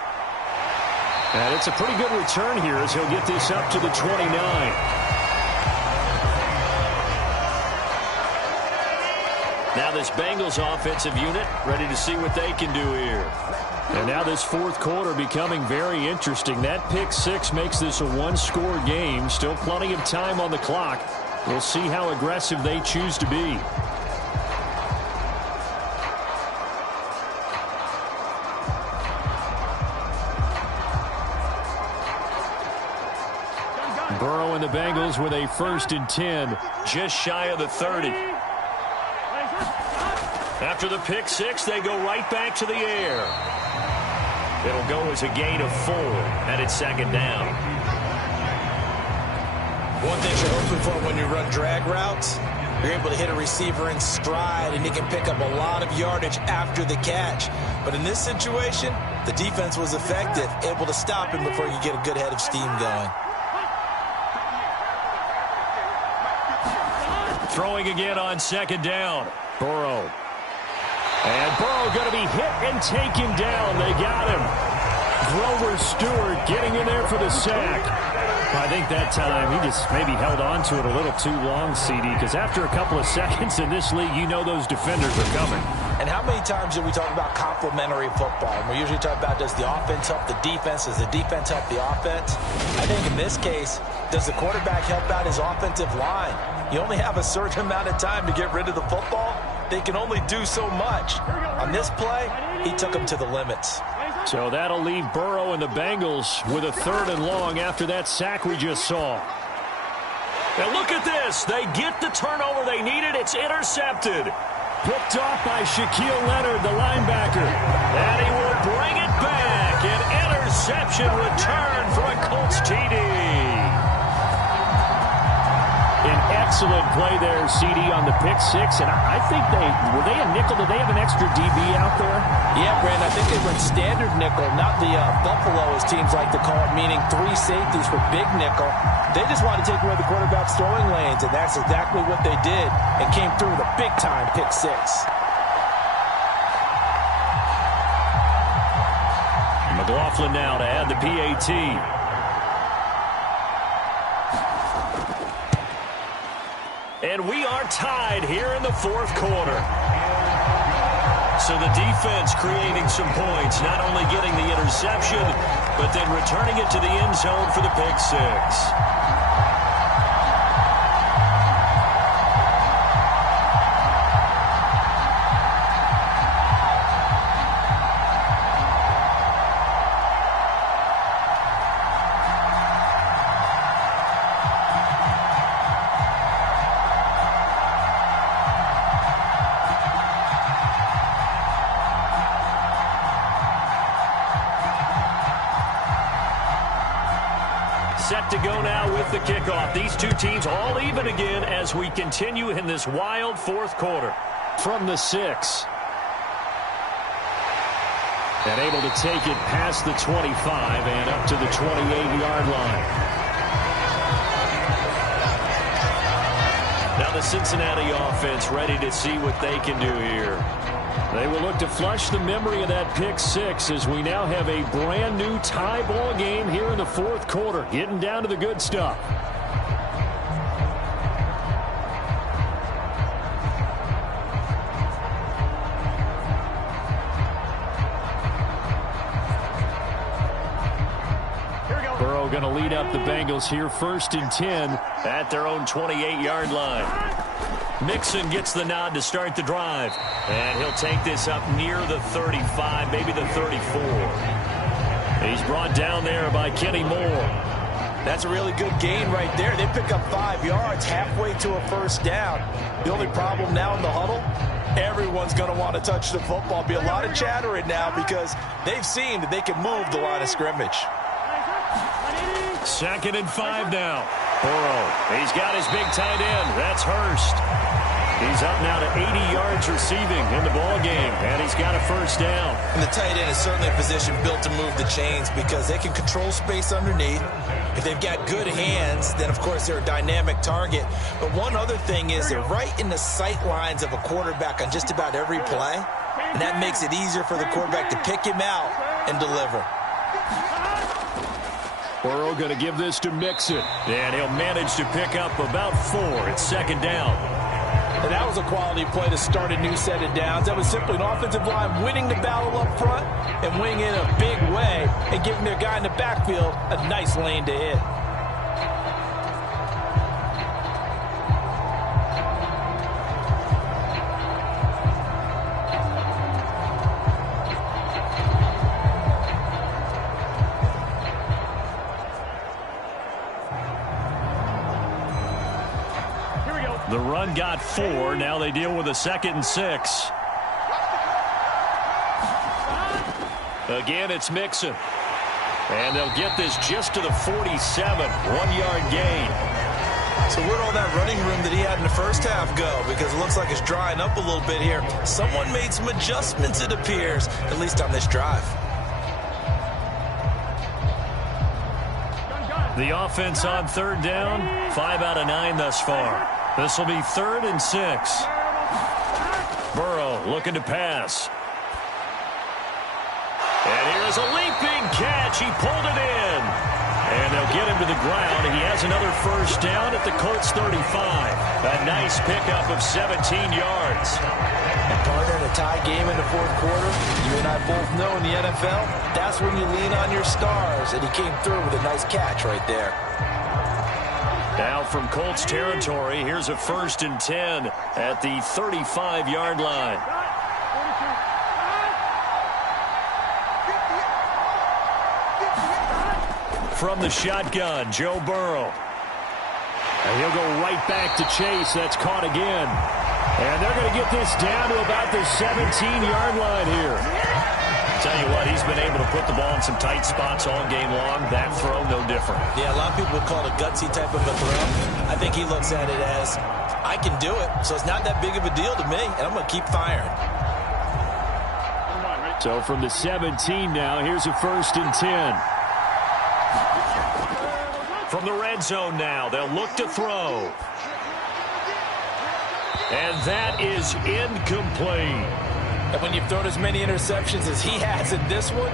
And it's a pretty good return here as he'll get this up to the 29. Now this Bengals offensive unit ready to see what they can do here. And now this 4th quarter becoming very interesting. That pick six makes this a one-score game. Still plenty of time on the clock. We'll see how aggressive they choose to be. Burrow and the Bengals with a 1st and 10, just shy of the 30. After the pick six, they go right back to the air. It'll go as a gain of 4, and it's 2nd down. One thing you're hoping for when you run drag routes, you're able to hit a receiver in stride, and he can pick up a lot of yardage after the catch. But in this situation, the defense was effective, able to stop him before you get a good head of steam going. Throwing again on 2nd down. Burrow. And Burrow going to be hit and taken down. They got him. Grover Stewart getting in there for the sack. I think that time he just maybe held on to it a little too long, CD, because after a couple of seconds in this league, you know those defenders are coming. And how many times do we talk about complementary football? And we usually talk about, does the offense help the defense? Does the defense help the offense? I think in this case, does the quarterback help out his offensive line? You only have a certain amount of time to get rid of the football. They can only do so much. On this play, he took them to the limits. So that'll leave Burrow and the Bengals with a 3rd and long after that sack we just saw. Now look at this. They get the turnover they needed. It's intercepted. Picked off by Shaquille Leonard, the linebacker. And he will bring it back. An interception return for a Colts TD. An excellent play there, CD, on the pick six. And I think were they a nickel? Did they have an extra DB out there? Yeah, Brandon, I think they went standard nickel, not the Buffalo, as teams like to call it, meaning 3 safeties for big nickel. They just wanted to take away the quarterback's throwing lanes, and that's exactly what they did, and came through with a big-time pick six. McLaughlin now to add the PAT. And we are tied here in the fourth quarter. So the defense creating some points, not only getting the interception, but then returning it to the end zone for the pick six. Set to go now with the kickoff. These two teams all even again as we continue in this wild fourth quarter. From the 6. And able to take it past the 25 and up to the 28-yard line. Now the Cincinnati offense ready to see what they can do here. They will look to flush the memory of that pick six as we now have a brand new tie ball game here in the fourth quarter. Getting down to the good stuff. Burrow going to lead up the Bengals here, 1st and 10 at their own 28-yard line. Mixon gets the nod to start the drive. And he'll take this up near the 35, maybe the 34. He's brought down there by Kenny Moore. That's a really good gain right there. They pick up 5 yards halfway to a first down. The only problem now in the huddle, everyone's going to want to touch the football. Be a lot of chattering now because they've seen that they can move the line of scrimmage. 2nd and 5 now. Burrow, he's got his big tight end. That's Hurst. He's up now to 80 yards receiving in the ball game, and he's got a first down. And the tight end is certainly a position built to move the chains because they can control space underneath. If they've got good hands, then, of course, they're a dynamic target. But one other thing is they're right in the sight lines of a quarterback on just about every play, and that makes it easier for the quarterback to pick him out and deliver. Burrow going to give this to Mixon, and he'll manage to pick up about 4. It's 2nd down. And that was a quality play to start a new set of downs. That was simply an offensive line winning the battle up front and winning in a big way and giving their guy in the backfield a nice lane to hit. The run got 4. Now they deal with a 2nd and 6. Again, it's Mixon. And they'll get this just to the 47. 1-yard gain. So where'd all that running room that he had in the first half go? Because it looks like it's drying up a little bit here. Someone made some adjustments, it appears, at least on this drive. The offense on 3rd down, 5 out of 9 thus far. This will be 3rd and 6. Burrow looking to pass. And here's a leaping catch. He pulled it in. And they'll get him to the ground. He has another first down at the Colts 35. A nice pickup of 17 yards. And partner, in a tie game in the fourth quarter, you and I both know in the NFL, that's when you lean on your stars. And he came through with a nice catch right there. Now from Colts territory, here's a 1st and 10 at the 35-yard line. From the shotgun, Joe Burrow. And he'll go right back to Chase. That's caught again. And they're going to get this down to about the 17-yard line here. Tell you what, he's been able to put the ball in some tight spots all game long. That throw, no different. Yeah, a lot of people would call it a gutsy type of a throw. I think he looks at it as, I can do it, so it's not that big of a deal to me, and I'm going to keep firing. So from the 17 now, here's a 1st and 10. From the red zone now, they'll look to throw. And that is incomplete. And when you've thrown as many interceptions as he has in this one,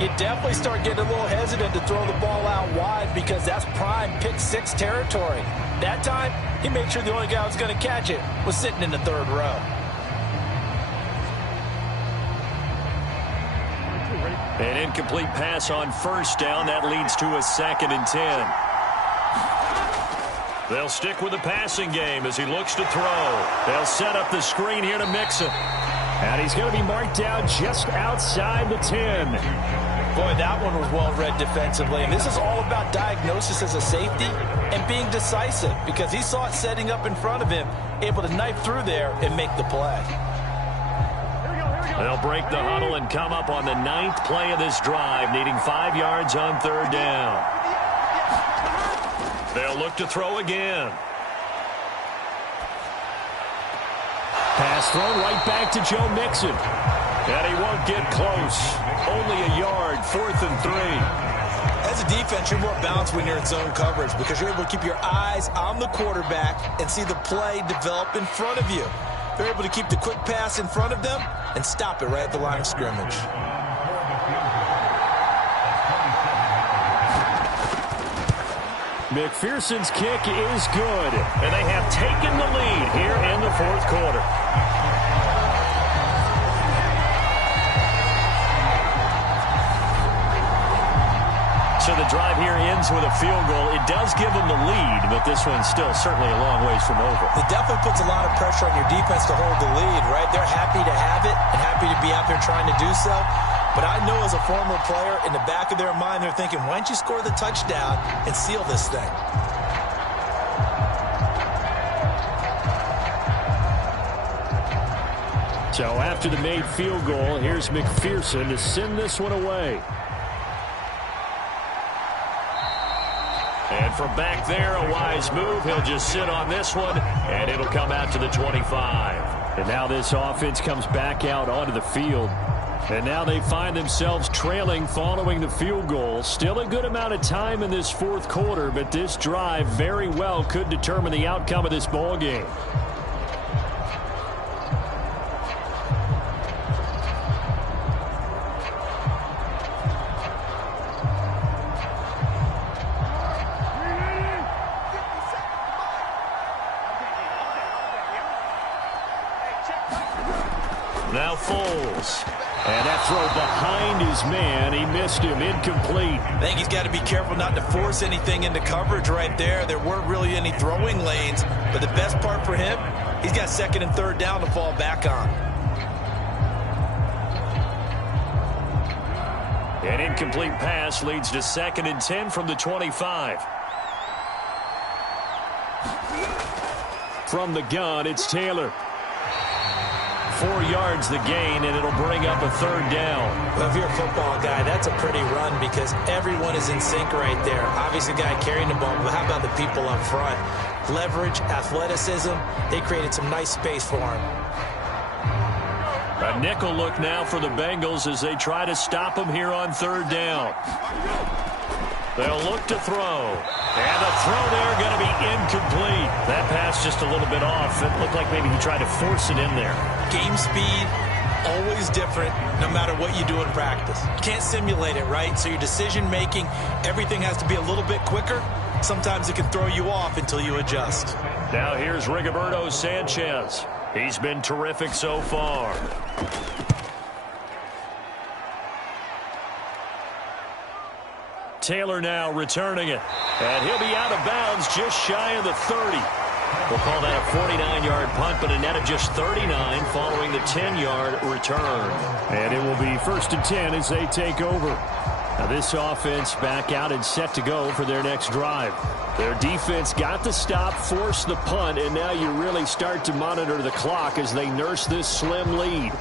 you definitely start getting a little hesitant to throw the ball out wide because that's prime pick 6 territory. That time, he made sure the only guy who was going to catch it was sitting in the 3rd row. An incomplete pass on 1st down. That leads to a 2nd and 10. They'll stick with the passing game as he looks to throw. They'll set up the screen here to Mixon. And he's going to be marked down just outside the 10. Boy, that one was well read defensively. And this is all about diagnosis as a safety and being decisive because he saw it setting up in front of him, able to knife through there and make the play. They'll break the huddle and come up on the 9th play of this drive, needing 5 yards on 3rd down. They'll look to throw again. Pass thrown right back to Joe Mixon. And he won't get close. Only a yard, 4th and 3. As a defense, you're more balanced when you're in zone coverage because you're able to keep your eyes on the quarterback and see the play develop in front of you. They're able to keep the quick pass in front of them and stop it right at the line of scrimmage. McPherson's kick is good. And they have taken the lead here in the 4th quarter. So the drive here ends with a field goal. It does give them the lead, but this one's still certainly a long ways from over. It definitely puts a lot of pressure on your defense to hold the lead, right? They're happy to have it and happy to be out there trying to do so. But I know as a former player, in the back of their mind, they're thinking, why don't you score the touchdown and seal this thing? So after the made field goal, here's McPherson to send this one away. And from back there, a wise move. He'll just sit on this one, and it'll come out to the 25. And now this offense comes back out onto the field. And now they find themselves trailing following the field goal. Still a good amount of time in this 4th quarter, but this drive very well could determine the outcome of this ball game. Now Foles. And that throw behind his man, he missed him, incomplete. I think he's got to be careful not to force anything into coverage right there. There weren't really any throwing lanes, but the best part for him, he's got 2nd and 3rd down to fall back on. An incomplete pass leads to 2nd and 10 from the 25. From the gun, it's Taylor. 4 yards the gain, and it'll bring up a 3rd down. Well, if you're a football guy, that's a pretty run because everyone is in sync right there. Obviously, the guy carrying the ball, but how about the people up front? Leverage, athleticism, they created some nice space for him. A nickel look now for the Bengals as they try to stop him here on 3rd down. They'll look to throw. And the throw there going to be incomplete. That pass just a little bit off. It looked like maybe he tried to force it in there. Game speed, always different, no matter what you do in practice. You can't simulate it, right? So your decision-making, everything has to be a little bit quicker. Sometimes it can throw you off until you adjust. Now here's Rigoberto Sanchez. He's been terrific so far. Taylor now returning it. And he'll be out of bounds just shy of the 30. We'll call that a 49-yard punt, but a net of just 39 following the 10-yard return. And it will be 1st and 10 as they take over. Now this offense back out and set to go for their next drive. Their defense got the stop, forced the punt, and now you really start to monitor the clock as they nurse this slim lead.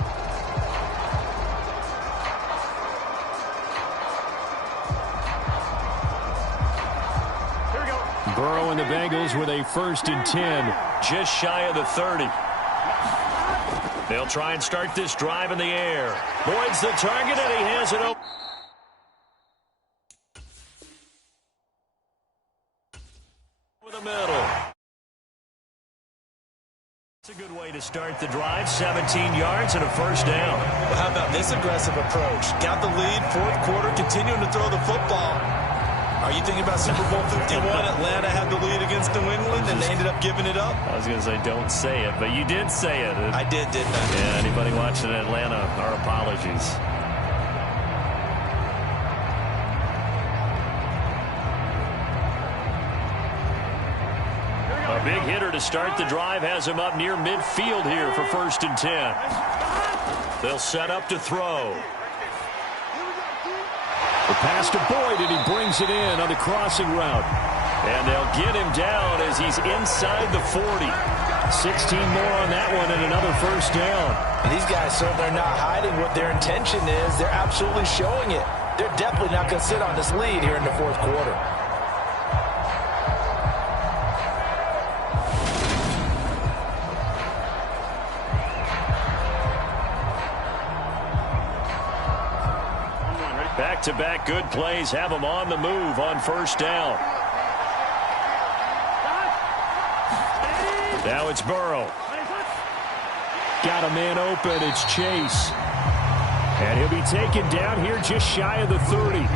the Bengals with a 1st and 10. Just shy of the 30. They'll try and start this drive in the air. Boyd's the target, and he has it open. Over the middle. It's a good way to start the drive. 17 yards and a 1st down. Well, how about this aggressive approach? Got the lead, 4th quarter, continuing to throw the football. Are you thinking about Super Bowl 51? Atlanta had the lead against New England, and they ended up giving it up? I was going to say don't say it, but you did say it. I did, didn't I? Yeah, anybody watching Atlanta, our apologies. A big hitter to start the drive has him up near midfield here for 1st and 10. They'll set up to throw. The pass to Boyd, and he brings it in on the crossing route. And they'll get him down as he's inside the 40. 16 more on that one and another 1st down. And these guys certainly are not hiding what their intention is. They're absolutely showing it. They're definitely not going to sit on this lead here in the 4th quarter. Back-to-back good plays have them on the move on 1st down. Now it's Burrow. Got a man open. It's Chase. And he'll be taken down here just shy of the 30.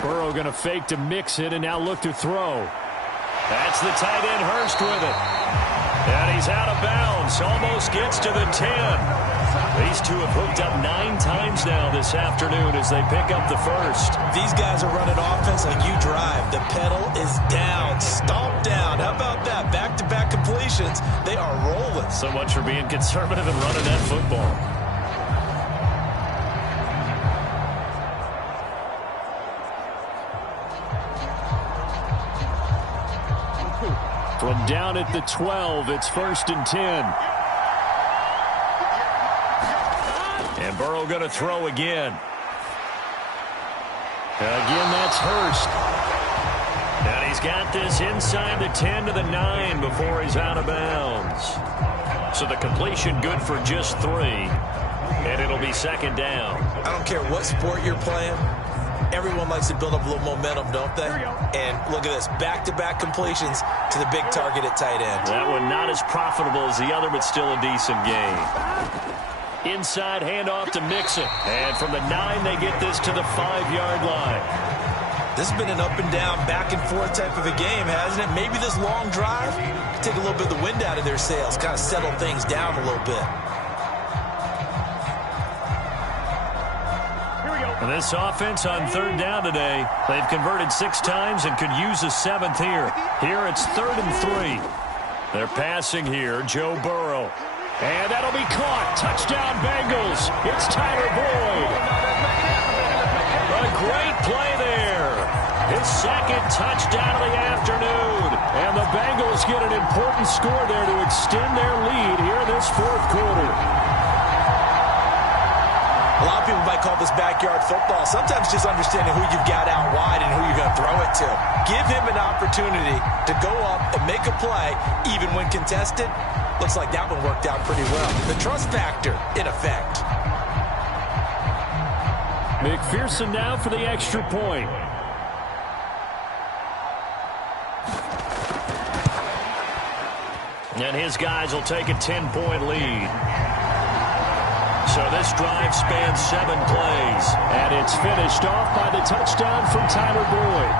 Burrow going to fake to mix it and now look to throw. That's the tight end Hurst with it. And he's out of bounds. Almost gets to the 10. These two have hooked up 9 times now this afternoon as they pick up the 1st. These guys are running offense like you drive. The pedal is down, stomped down. How about that? Back-to-back completions. They are rolling. So much for being conservative and running that football. From down at the 12, it's 1st and 10. And Burrow going to throw again. Again, that's Hurst. And he's got this inside the 10 to the 9 before he's out of bounds. So the completion good for just 3. And it'll be 2nd down. I don't care what sport you're playing. Everyone likes to build up a little momentum, don't they? And look at this, back-to-back completions to the big target at tight end. That one not as profitable as the other, but still a decent game. Inside handoff to Mixon. And from the 9, they get this to the 5-yard line. This has been an up-and-down, back-and-forth type of a game, hasn't it? Maybe this long drive could take a little bit of the wind out of their sails, kind of settle things down a little bit. And this offense on 3rd down today, they've converted 6 times and could use a 7th here. Here it's 3rd and 3. They're passing here, Joe Burrow. And that'll be caught. Touchdown, Bengals. It's Tyler Boyd. A great play there. His 2nd touchdown of the afternoon. And the Bengals get an important score there to extend their lead here in this 4th quarter. A lot of people might call this backyard football. Sometimes just understanding who you've got out wide and who you're going to throw it to. Give him an opportunity to go up and make a play, even when contested. Looks like that one worked out pretty well. The trust factor, in effect. McPherson now for the extra point. And his guys will take a 10-point lead. So this drive spans 7 plays. And it's finished off by the touchdown from Tyler Boyd.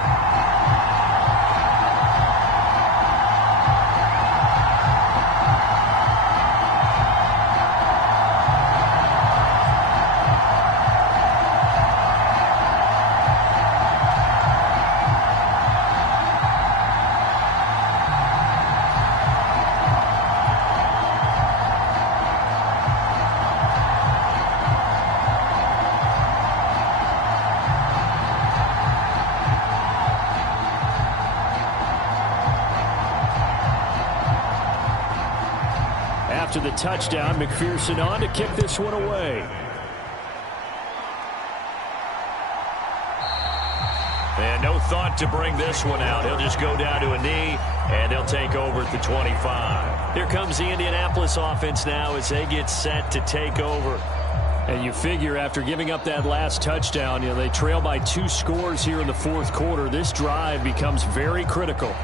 after the touchdown. McPherson on to kick this one away. And no thought to bring this one out. He'll just go down to a knee, and they'll take over at the 25. Here comes the Indianapolis offense now as they get set to take over. And you figure after giving up that last touchdown, they trail by 2 scores here in the fourth quarter. This drive becomes very critical.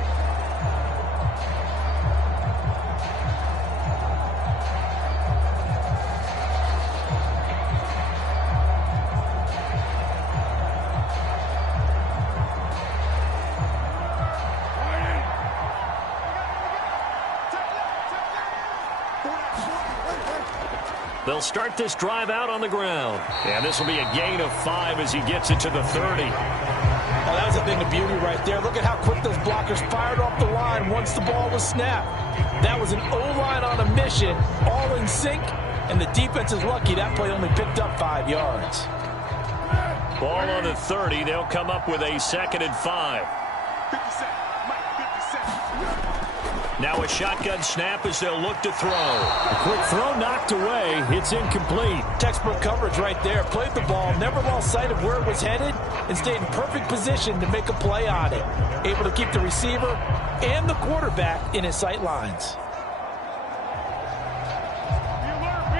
They'll start this drive out on the ground. And this will be a gain of 5 as he gets it to the 30. Oh, that was a thing of beauty right there. Look at how quick those blockers fired off the line once the ball was snapped. That was an O-line on a mission, all in sync, and the defense is lucky that play only picked up 5 yards. Ball on the 30. They'll come up with a 2nd and 5. Now a shotgun snap as they'll look to throw. A quick throw knocked away. It's incomplete. Textbook coverage right there. Played the ball, never lost sight of where it was headed, and stayed in perfect position to make a play on it. Able to keep the receiver and the quarterback in his sight lines.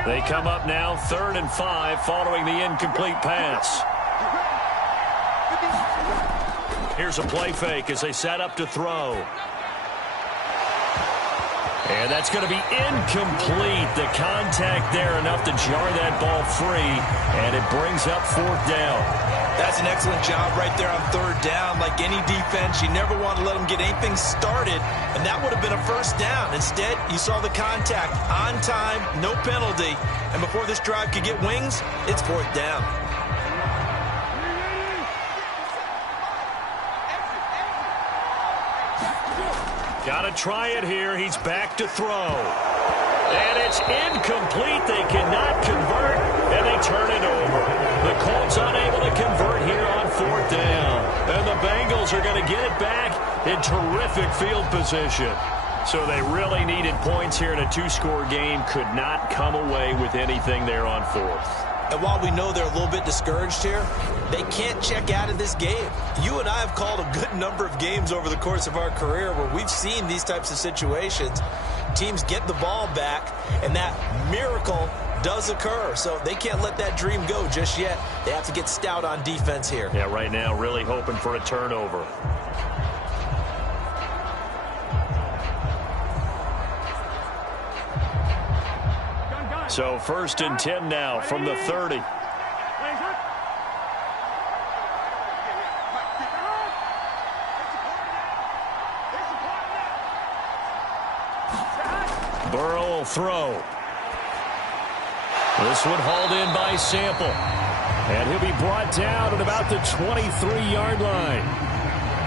They come up now 3rd and 5 following the incomplete pass. Here's a play fake as they set up to throw. And that's going to be incomplete. The contact there enough to jar that ball free, and it brings up 4th down. That's an excellent job right there on 3rd down. Like any defense, you never want to let them get anything started, and that would have been a 1st down. Instead, you saw the contact on time, no penalty, and before this drive could get wings, it's 4th down. Got to try it here. He's back to throw. And it's incomplete. They cannot convert, and they turn it over. The Colts unable to convert here on 4th down. And the Bengals are going to get it back in terrific field position. So they really needed points here in a 2-score game. Could not come away with anything there on 4th. And while we know they're a little bit discouraged here, they can't check out of this game. You and I have called a good number of games over the course of our career where we've seen these types of situations. Teams get the ball back, and that miracle does occur. So they can't let that dream go just yet. They have to get stout on defense here. Yeah, right now really hoping for a turnover. So 1st and 10 now from the 30. Burrow will throw. This one hauled in by Sample. And he'll be brought down at about the 23-yard line.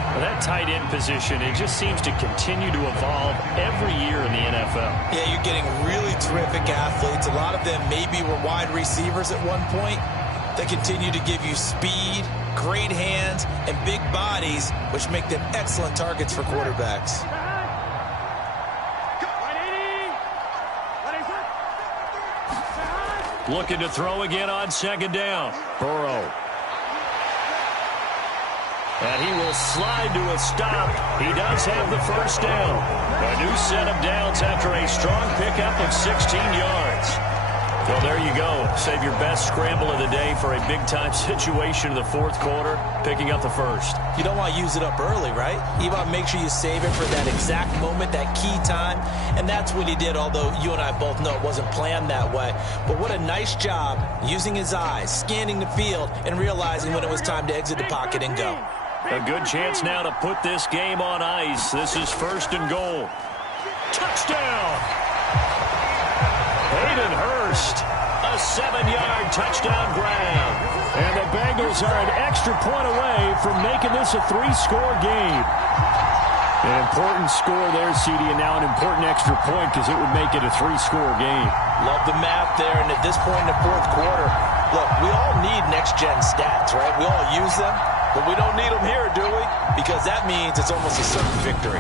Well, that tight end position, it just seems to continue to evolve every year in the NFL. Yeah, you're getting really terrific athletes. A lot of them maybe were wide receivers at one point. They continue to give you speed, great hands, and big bodies, which make them excellent targets for quarterbacks. Looking to throw again on 2nd down. Burrow. And he will slide to a stop. He does have the 1st down. A new set of downs after a strong pickup of 16 yards. Well, there you go. Save your best scramble of the day for a big-time situation in the 4th quarter, picking up the 1st. You don't want to use it up early, right? You want to make sure you save it for that exact moment, that key time. And that's what he did, although you and I both know it wasn't planned that way. But what a nice job using his eyes, scanning the field, and realizing when it was time to exit the pocket and go. A good chance now to put this game on ice. This is 1st and goal. Touchdown! Hayden Hurst, a 7-yard touchdown grab. And the Bengals are an extra point away from making this a 3-score game. An important score there, CD, and now an important extra point because it would make it a 3-score game. Love the math there, and at this point in the 4th quarter, look, we all need next-gen stats, right? We all use them, but we don't need them here, do we? Because that means it's almost a certain victory.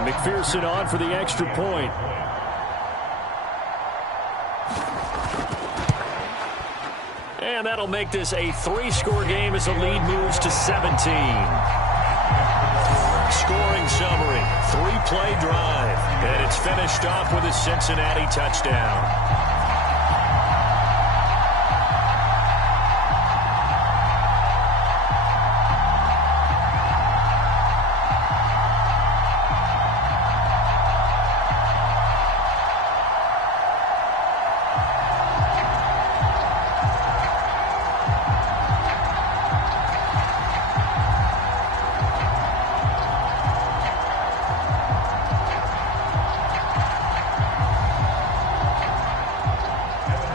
And McPherson on for the extra point. And that'll make this a 3-score game as the lead moves to 17. Scoring summary, 3-play drive. And it's finished off with a Cincinnati touchdown.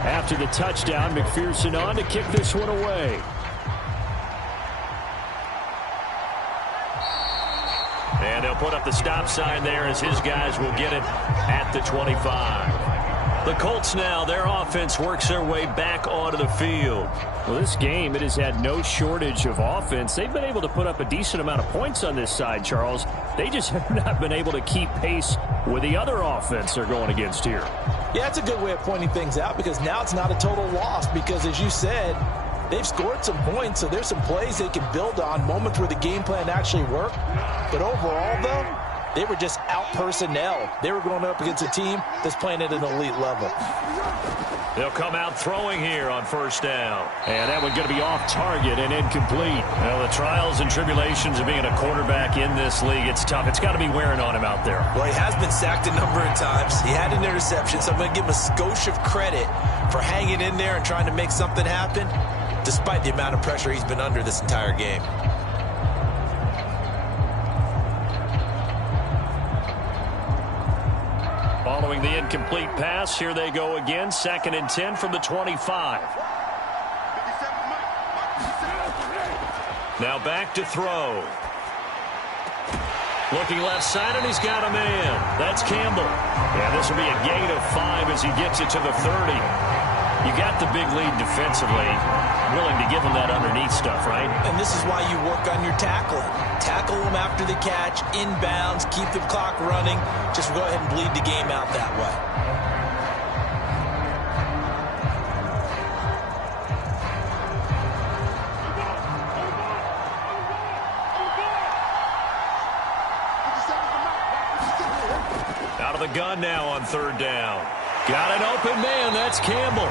After the touchdown, McPherson on to kick this one away. And they'll put up the stop sign there as his guys will get it at the 25. The Colts now, their offense works their way back onto the field. Well, this game, it has had no shortage of offense. They've been able to put up a decent amount of points on this side, Charles. They just have not been able to keep pace with the other offense they're going against here. Yeah, that's a good way of pointing things out because now it's not a total loss because, as you said, they've scored some points, so there's some plays they can build on, moments where the game plan actually worked. But overall, though, they were just out-personnel. They were going up against a team that's playing at an elite level. They'll come out throwing here on first down. And that one's going to be off target and incomplete. Well, the trials and tribulations of being a quarterback in this league, it's tough. It's got to be wearing on him out there. Well, he has been sacked a number of times. He had an interception, so I'm going to give him a skosh of credit for hanging in there and trying to make something happen, despite the amount of pressure he's been under this entire game. Following the incomplete pass, here they go again. 2nd and 10 from the 25. Now back to throw. Looking left side, and he's got a man. That's Campbell. Yeah, this will be a gain of 5 as he gets it to the 30. You got the big lead defensively. Willing to give him that underneath stuff, right? And this is why you work on your tackling. Tackle them after the catch, inbounds, keep the clock running. Just go ahead and bleed the game out that way. Out of the gun now on 3rd down. Got an open man. That's Campbell.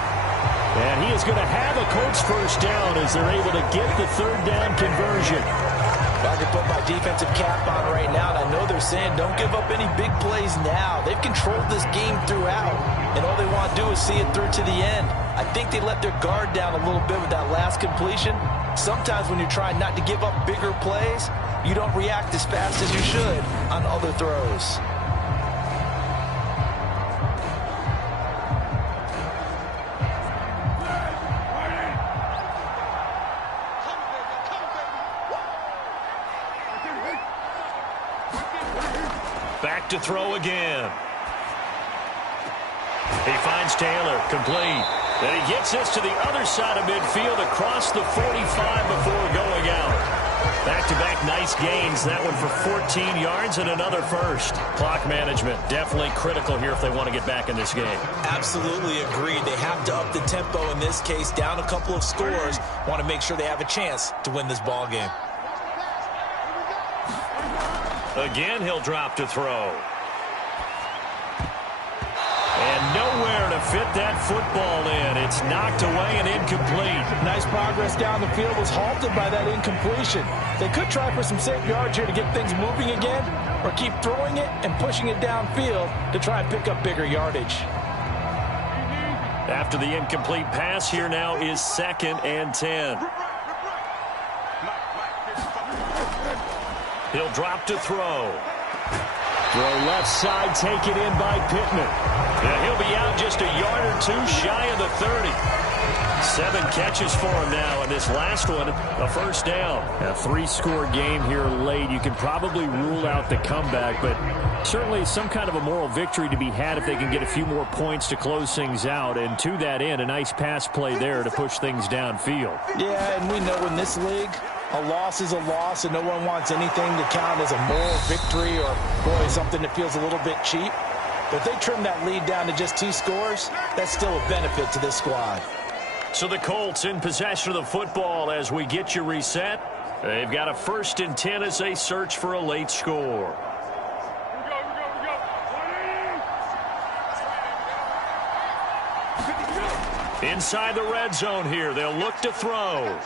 And he is going to have a Colts first down as they're able to get the 3rd down conversion. I can put my defensive cap on right now, and I know they're saying don't give up any big plays now. They've controlled this game throughout, and all they want to do is see it through to the end. I think they let their guard down a little bit with that last completion. Sometimes when you're trying not to give up bigger plays, you don't react as fast as you should on other throws. Back to throw again. He finds Taylor, complete. Then he gets this to the other side of midfield across the 45 before going out. Back-to-back nice gains. That one for 14 yards and another first. Clock management definitely critical here if they want to get back in this game. Absolutely agreed. They have to up the tempo in this case, down a couple of scores. Want to make sure they have a chance to win this ball game. Again, he'll drop to throw. And nowhere to fit that football in. It's knocked away and incomplete. Nice progress down the field was halted by that incompletion. They could try for some safe yards here to get things moving again, or keep throwing it and pushing it downfield to try and pick up bigger yardage. After the incomplete pass, here now is 2nd and 10. He'll drop to throw. Throw left side, taken in by Pittman. Yeah, he'll be out just a yard or 2 shy of the 30. 7 catches for him now, and this last one, a first down. A 3-score game here late. You can probably rule out the comeback, but certainly some kind of a moral victory to be had if they can get a few more points to close things out. And to that end, a nice pass play there to push things downfield. Yeah, and we know in this league, A loss is a loss, and no one wants anything to count as a moral victory or boy, something that feels a little bit cheap. But if they trim that lead down to just 2 scores, that's still a benefit to this squad. So the Colts in possession of the football as we get you reset. They've got a 1st and 10 as they search for a late score. Inside the red zone here, they'll look to throw.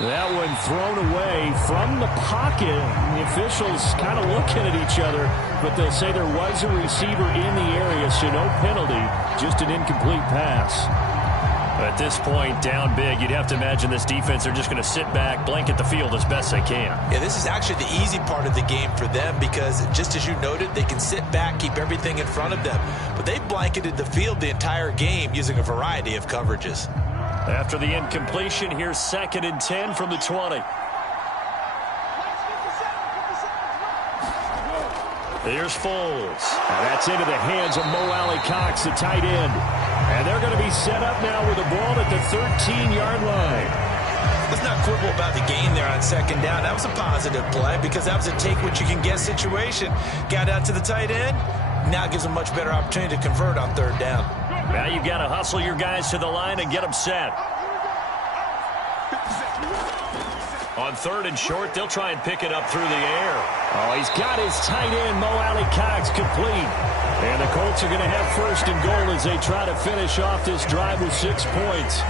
That one thrown away from the pocket. The officials kind of looking at each other, but they'll say there was a receiver in the area, so no penalty, just an incomplete pass. At this point, down big, you'd have to imagine this defense are just going to sit back, blanket the field as best they can. Yeah, this is actually the easy part of the game for them because, just as you noted, they can sit back, keep everything in front of them. But they blanketed the field the entire game using a variety of coverages. After the incompletion, here's 2nd and 10 from the 20. Here's Foles. And that's into the hands of Mo Alley-Cox, the tight end. And they're going to be set up now with the ball at the 13-yard line. Let's not quibble about the gain there on 2nd down. That was a positive play because that was a take-what-you-can-get situation. Got out to the tight end. Now it gives them a much better opportunity to convert on 3rd down. Now you've got to hustle your guys to the line and get them set. On 3rd and short, they'll try and pick it up through the air. Oh, he's got his tight end, Mo Alley-Cox, complete. And the Colts are going to have 1st and goal as they try to finish off this drive with 6 points.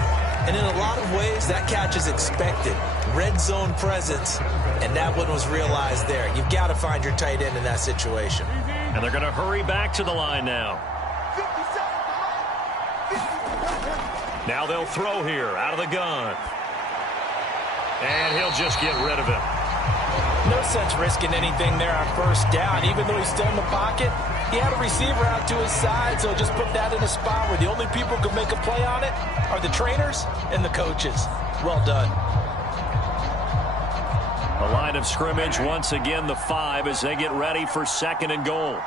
And in a lot of ways, that catch is expected. Red zone presence, and that one was realized there. You've got to find your tight end in that situation. And they're going to hurry back to the line now. Now they'll throw here out of the gun. And he'll just get rid of it. No sense risking anything there on 1st down. Even though he's still in the pocket, he had a receiver out to his side, so just put that in a spot where the only people who can make a play on it are the trainers and the coaches. Well done. A line of scrimmage, once again the 5 as they get ready for 2nd and goal.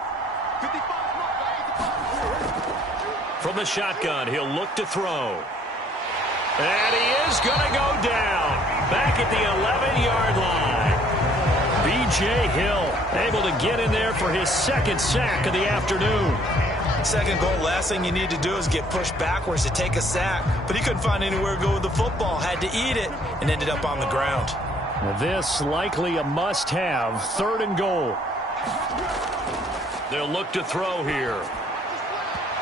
From the shotgun, he'll look to throw. And he is going to go down. Back at the 11-yard line. B.J. Hill able to get in there for his 2nd sack of the afternoon. 2nd goal, last thing you need to do is get pushed backwards to take a sack. But he couldn't find anywhere to go with the football. Had to eat it and ended up on the ground. This likely a must-have. 3rd and goal. They'll look to throw here.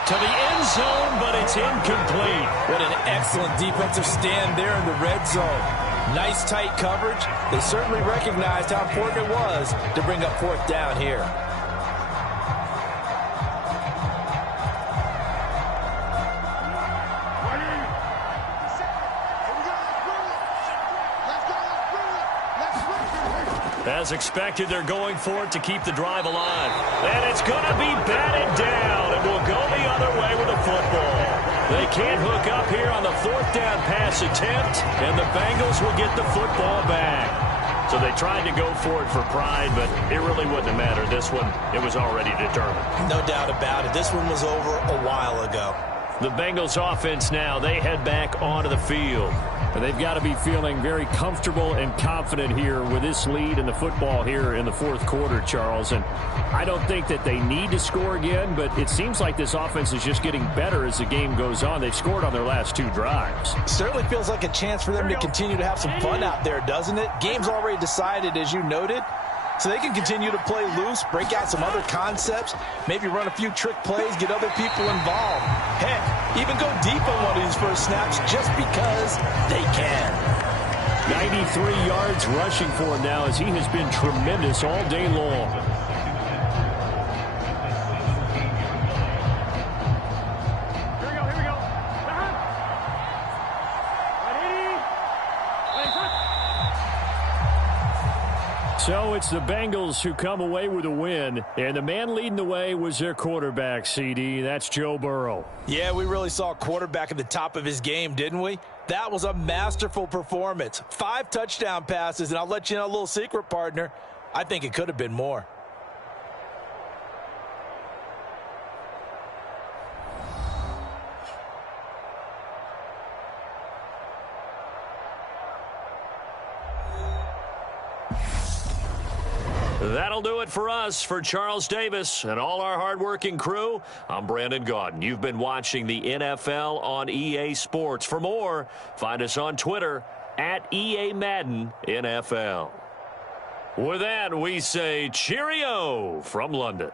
To the end zone, but it's incomplete. What an excellent defensive stand there in the red zone. Nice tight coverage. They certainly recognized how important it was to bring up 4th down here. As expected, they're going for it to keep the drive alive. And it's going to be batted down, and will go the other way with the football. They can't hook up here on the 4th down pass attempt, and the Bengals will get the football back. So they tried to go for it for pride, but it really wouldn't have mattered. This one, it was already determined. No doubt about it. This one was over a while ago. The Bengals offense now, they head back onto the field. And they've got to be feeling very comfortable and confident here with this lead in the football here in the 4th quarter, Charles. And I don't think that they need to score again, but it seems like this offense is just getting better as the game goes on. They've scored on their last 2 drives. Certainly feels like a chance for them to continue to have some fun out there, doesn't it? Game's already decided, as you noted. So they can continue to play loose, break out some other concepts, maybe run a few trick plays, get other people involved. Heck, even go deep on one of these first snaps just because they can. 93 yards rushing for him now as he has been tremendous all day long. So it's the Bengals who come away with a win, and the man leading the way was their quarterback, CD. That's Joe Burrow. Yeah, we really saw a quarterback at the top of his game, didn't we? That was a masterful performance. 5 touchdown passes, and I'll let you know a little secret, partner. I think it could have been more. That'll do it for us. For Charles Davis and all our hardworking crew, I'm Brandon Gaudin. You've been watching the NFL on EA Sports. For more, find us on Twitter at EA Madden NFL. With that, we say cheerio from London.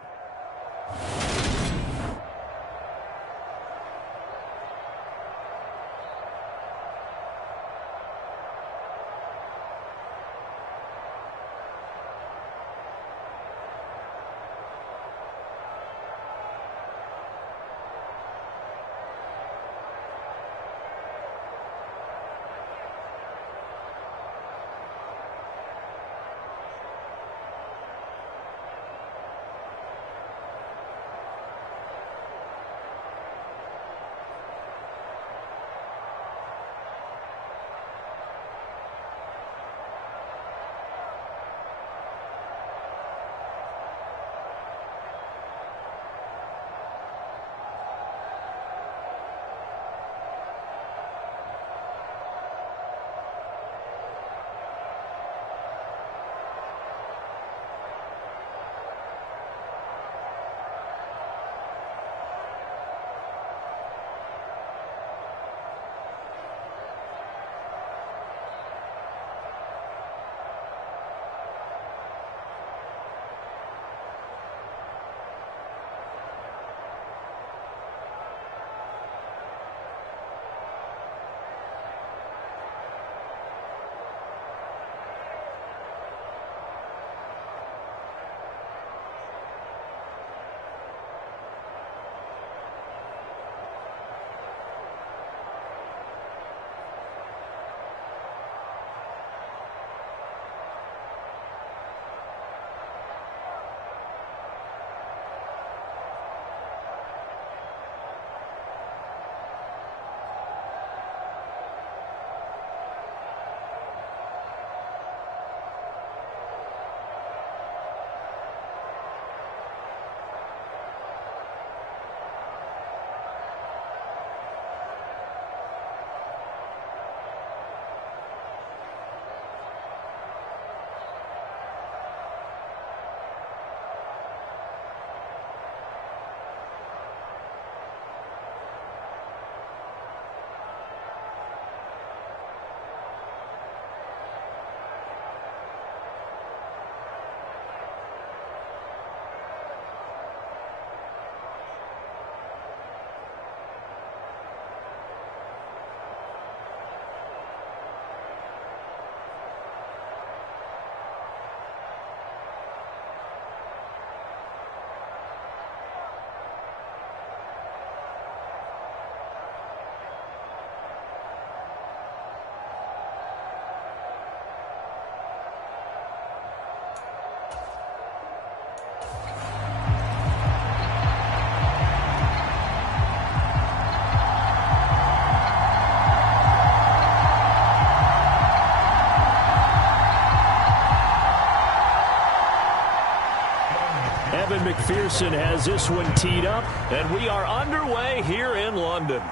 McPherson has this one teed up, and we are underway here in London.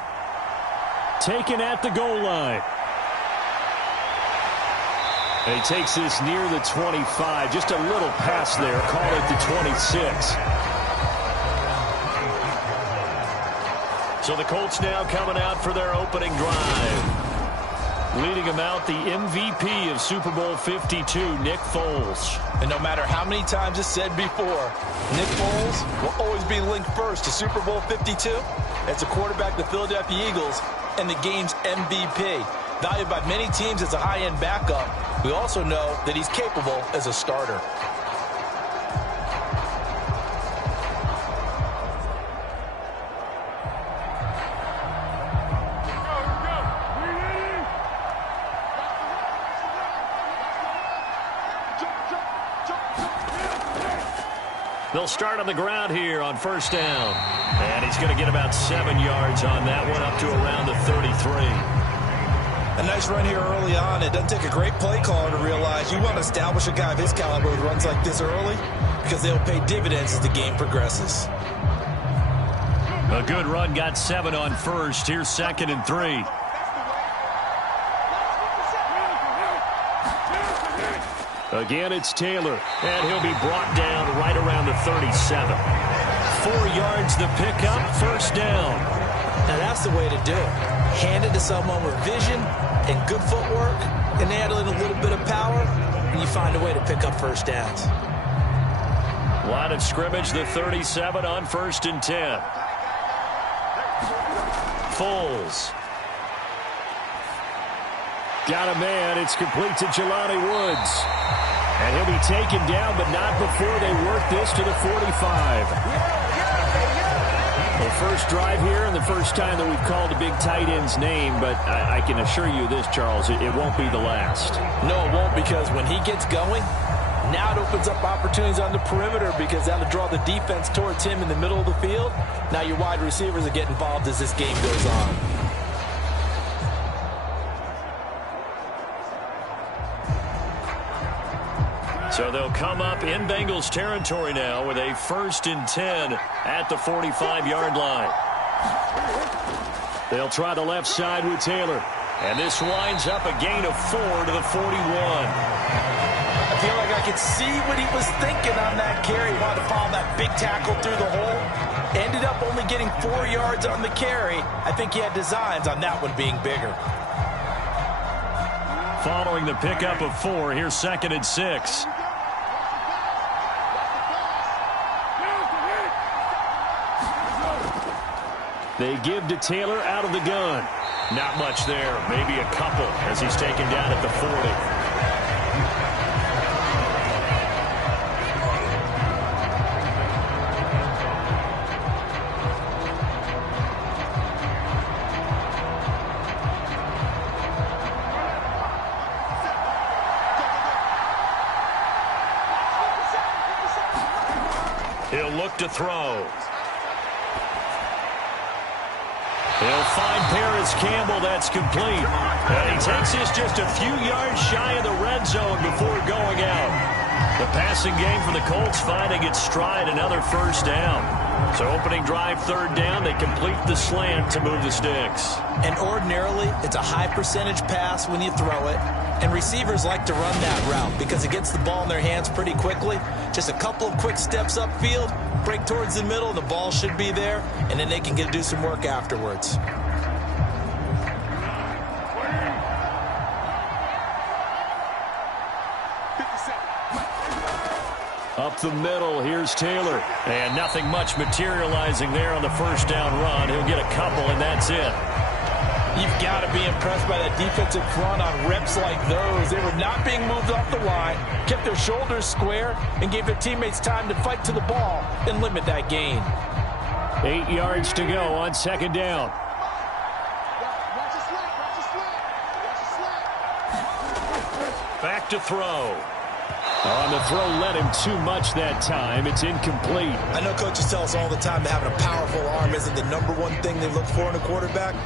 Taken at the goal line. And he takes this near the 25. Just a little pass there. Call it the 26. So the Colts now coming out for their opening drive. Leading them out, the MVP of Super Bowl 52, Nick Foles. And no matter how many times it's said before, Nick Foles will always be linked first to Super Bowl 52 as a quarterback of the Philadelphia Eagles and the game's MVP. Valued by many teams as a high-end backup, we also know that he's capable as a starter. They'll start on the ground here on first down. And he's going to get about 7 yards on that one, up to around the 33. A nice run here early on. It doesn't take a great play caller to realize you want to establish a guy of his caliber who runs like this early, because they'll pay dividends as the game progresses. A good run, got 7 on first. Here's 2nd and 3. Again, it's Taylor, and he'll be brought down right around the 37. 4 yards the pickup, first down. Now that's the way to do it. Hand it to someone with vision and good footwork, and add in a little bit of power, and you find a way to pick up first downs. Line of scrimmage, the 37 on 1st and 10. Foles. Got a man. It's complete to Jelani Woods. And he'll be taken down, but not before they work this to the 45. The first drive here and the first time that we've called a big tight end's name, but I can assure you this, Charles, it won't be the last. No, it won't, because when he gets going, now it opens up opportunities on the perimeter because that'll draw the defense towards him in the middle of the field. Now your wide receivers will get involved as this game goes on. So they'll come up in Bengals territory now with a 1st and 10 at the 45-yard line. They'll try the left side with Taylor. And this winds up a gain of 4 to the 41. I feel like I could see what he was thinking on that carry. He wanted to follow that big tackle through the hole. Ended up only getting 4 yards on the carry. I think he had designs on that one being bigger. Following the pickup of 4, here's 2nd and 6. They give to Taylor out of the gun. Not much there. Maybe a couple as he's taken down at the 40. He'll look to throw. He'll find Paris Campbell. That's complete. And he takes this just a few yards shy of the red zone before going out. The passing game for the Colts finding its stride, another first down. So opening drive, 3rd down, they complete the slant to move the sticks. And ordinarily, it's a high percentage pass when you throw it. And receivers like to run that route because it gets the ball in their hands pretty quickly. Just a couple of quick steps upfield, break towards the middle, the ball should be there, and then they can do some work afterwards. Up the middle, here's Taylor. And nothing much materializing there on the first down run. He'll get a couple, and that's it. You've got to be impressed by that defensive front on reps like those. They were not being moved off the line, kept their shoulders square, and gave their teammates time to fight to the ball and limit that gain. 8 yards to go on 2nd down. Back to throw. On the throw, led him too much that time. It's incomplete. I know coaches tell us all the time that having a powerful arm isn't the #1 thing they look for in a quarterback.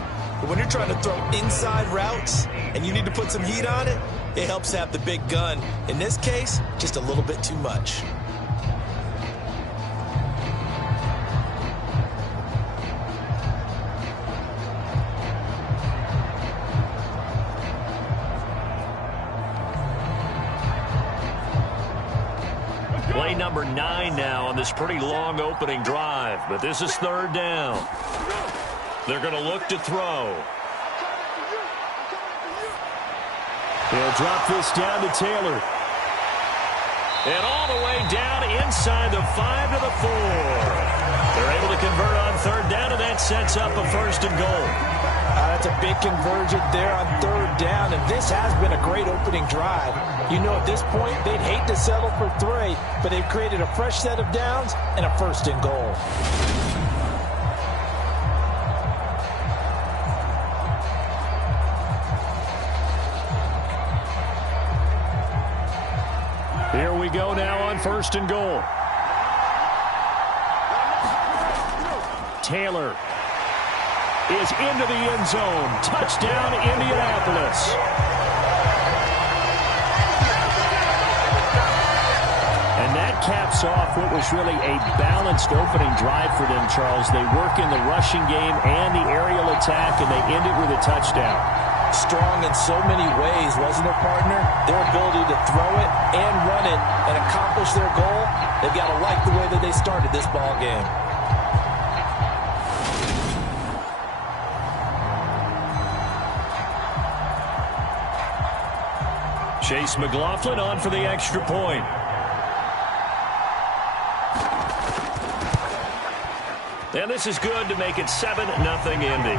But when you're trying to throw inside routes and you need to put some heat on it, it helps have the big gun. In this case, just a little bit too much. Play number 9 now on this pretty long opening drive. But this is 3rd down. They're going to look to throw. He'll drop this down to Taylor. And all the way down inside the 5 to the 4. They're able to convert on 3rd down, and that sets up a 1st and goal. That's a big conversion there on 3rd down, and this has been a great opening drive. You know, at this point, they'd hate to settle for 3, but they've created a fresh set of downs and a 1st and goal. Here we go now on 1st and goal. Taylor is into the end zone. Touchdown, Indianapolis. And that caps off what was really a balanced opening drive for them, Charles. They work in the rushing game and the aerial attack, and they end it with a touchdown. strong in so many ways, wasn't it, partner? Their ability to throw it and run it and accomplish their goal, they've got to like the way that they started this ball game. Chase McLaughlin on for the extra point. And this is good to make it 7-0 Indy.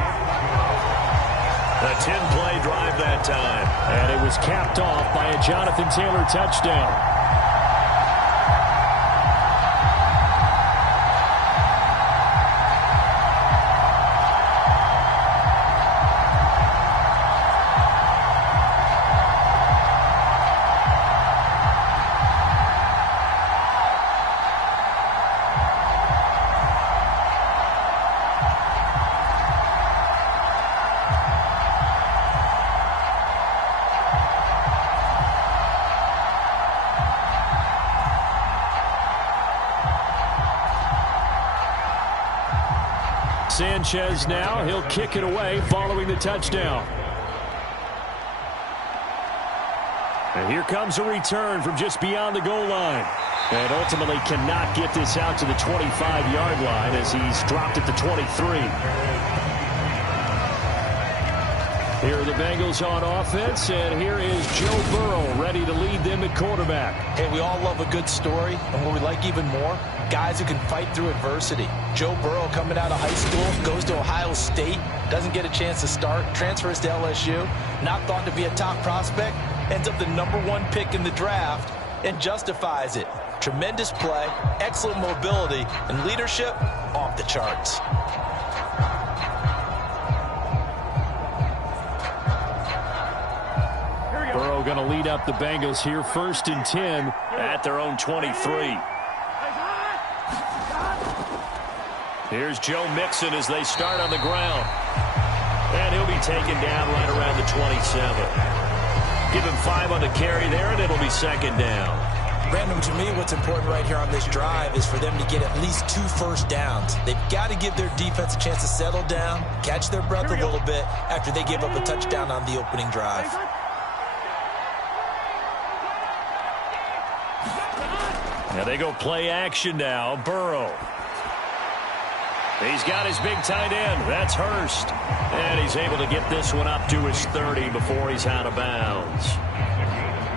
A 10-play drive that time. And it was capped off by a Jonathan Taylor touchdown. Sanchez now, he'll kick it away following the touchdown. And here comes a return from just beyond the goal line. And ultimately cannot get this out to the 25-yard line as he's dropped at the 23. Here are the Bengals on offense, and here is Joe Burrow ready to lead them at quarterback. Hey, we all love a good story, and what we like even more, guys who can fight through adversity. Joe Burrow coming out of high school, goes to Ohio State, doesn't get a chance to start, transfers to LSU, not thought to be a top prospect, ends up the #1 pick in the draft, and justifies it. Tremendous play, excellent mobility, and leadership off the charts. Burrow going to lead up the Bengals here, 1st and 10 at their own 23. Here's Joe Mixon as they start on the ground. And he'll be taken down right around the 27. Give him 5 on the carry there, and it'll be 2nd down. Brandon, to me, what's important right here on this drive is for them to get at least 2 first downs. They've got to give their defense a chance to settle down, catch their breath a little bit after they give up a touchdown on the opening drive. Now they go play action now. Burrow. He's got his big tight end. That's Hurst. And he's able to get this one up to his 30 before he's out of bounds.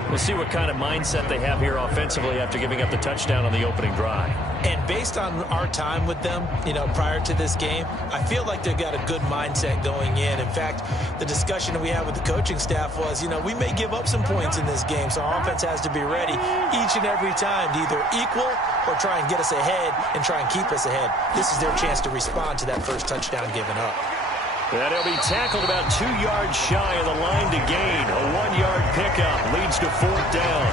We'll see what kind of mindset they have here offensively after giving up the touchdown on the opening drive. And based on our time with them, prior to this game, I feel like they've got a good mindset going in. In fact, the discussion that we had with the coaching staff was, we may give up some points in this game, so our offense has to be ready each and every time to either equal or try and get us ahead and try and keep us ahead. This is their chance to respond to that first touchdown given up. And he'll be tackled about 2 yards shy of the line to gain. A 1-yard pickup leads to 4th down.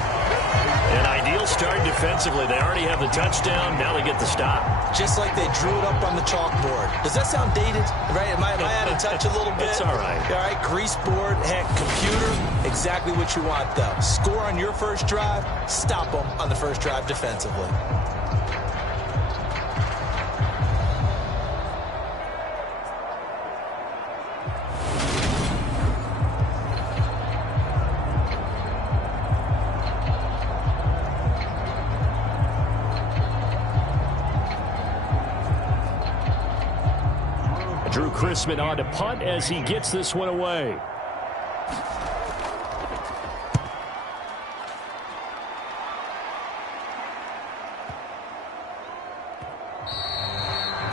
An ideal start defensively. They already have the touchdown. Now they get the stop. Just like they drew it up on the chalkboard. Does that sound dated? Right? Am I out of touch a little bit? It's all right. All right, grease board, heck, computer, exactly what you want, though. Score on your first drive, stop them on the first drive defensively. Drew Chrisman on to punt as he gets this one away.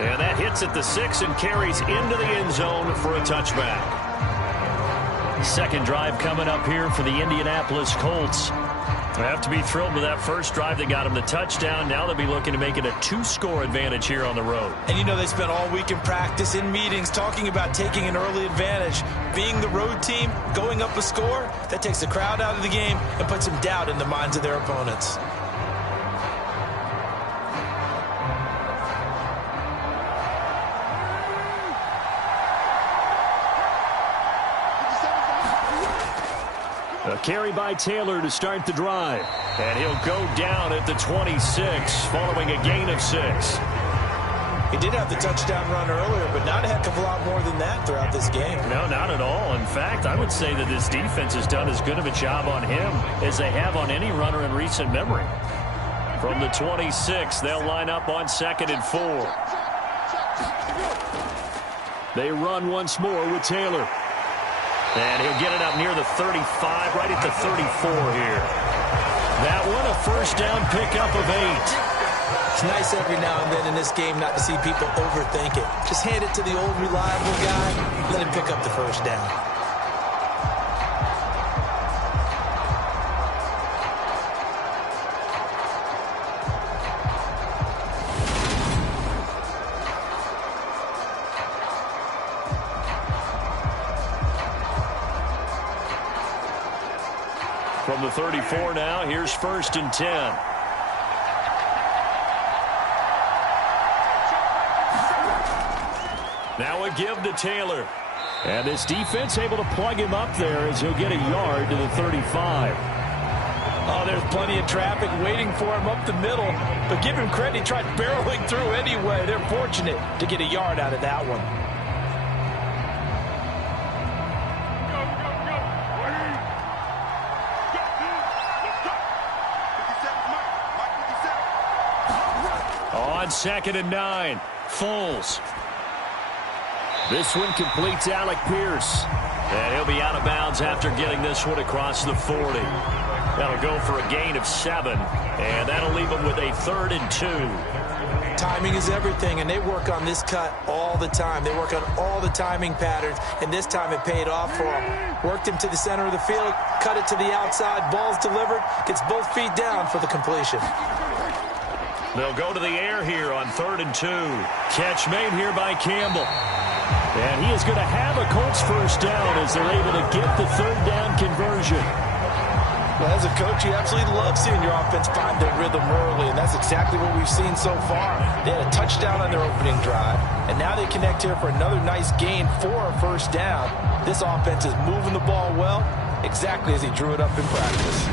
And that hits at the 6 and carries into the end zone for a touchback. 2nd drive coming up here for the Indianapolis Colts. They have to be thrilled with that first drive that got them the touchdown. Now they'll be looking to make it a 2-score advantage here on the road. And they spent all week in practice, in meetings, talking about taking an early advantage. Being the road team, going up a score, that takes the crowd out of the game and puts some doubt in the minds of their opponents. A carry by Taylor to start the drive. And he'll go down at the 26 following a gain of 6. He did have the touchdown run earlier, but not a heck of a lot more than that throughout this game. No, not at all. In fact, I would say that this defense has done as good of a job on him as they have on any runner in recent memory. From the 26, they'll line up on 2nd and 4. They run once more with Taylor. And he'll get it up near the 35, right at the 34 here. That one, a first down pickup of 8. It's nice every now and then in this game not to see people overthink it. Just hand it to the old reliable guy, let him pick up the first down. From the 34 now, here's 1st and 10. Now a give to Taylor. And this defense able to plug him up there as he'll get a yard to the 35. Oh, there's plenty of traffic waiting for him up the middle. But give him credit, he tried barreling through anyway. They're fortunate to get a yard out of that one. On 2nd and 9, Foles. This one completes Alec Pierce. And he'll be out of bounds after getting this one across the 40. That'll go for a gain of 7. And that'll leave him with a 3rd and 2. Timing is everything, and they work on this cut all the time. They work on all the timing patterns, and this time it paid off for him. Worked him to the center of the field, cut it to the outside, ball's delivered, gets both feet down for the completion. They'll go to the air here on 3rd and 2. Catch made here by Campbell. And he is going to have a Colts first down as they're able to get the 3rd down conversion. Well, as a coach, you absolutely love seeing your offense find their rhythm early, and that's exactly what we've seen so far. They had a touchdown on their opening drive, and now they connect here for another nice gain for a first down. This offense is moving the ball well, exactly as he drew it up in practice.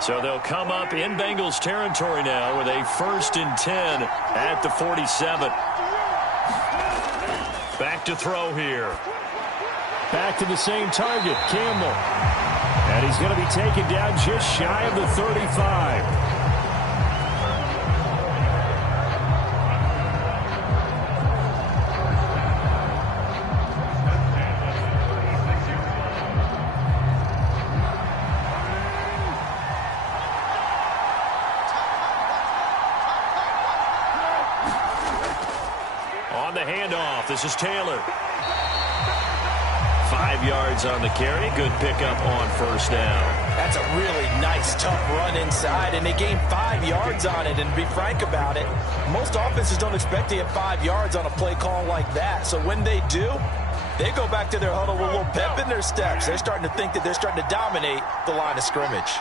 So they'll come up in Bengals territory now with a 1st and 10 at the 47. Back to throw here. Back to the same target, Campbell. And he's going to be taken down just shy of the 35. On the handoff, this is Taylor. 5 yards on the carry. Good pickup on first down. That's a really nice, tough run inside, and they gained 5 yards on it. And to be frank about it, most offenses don't expect to get 5 yards on a play call like that. So when they do, they go back to their huddle with a little pep in their steps. They're starting to think that they're starting to dominate the line of scrimmage.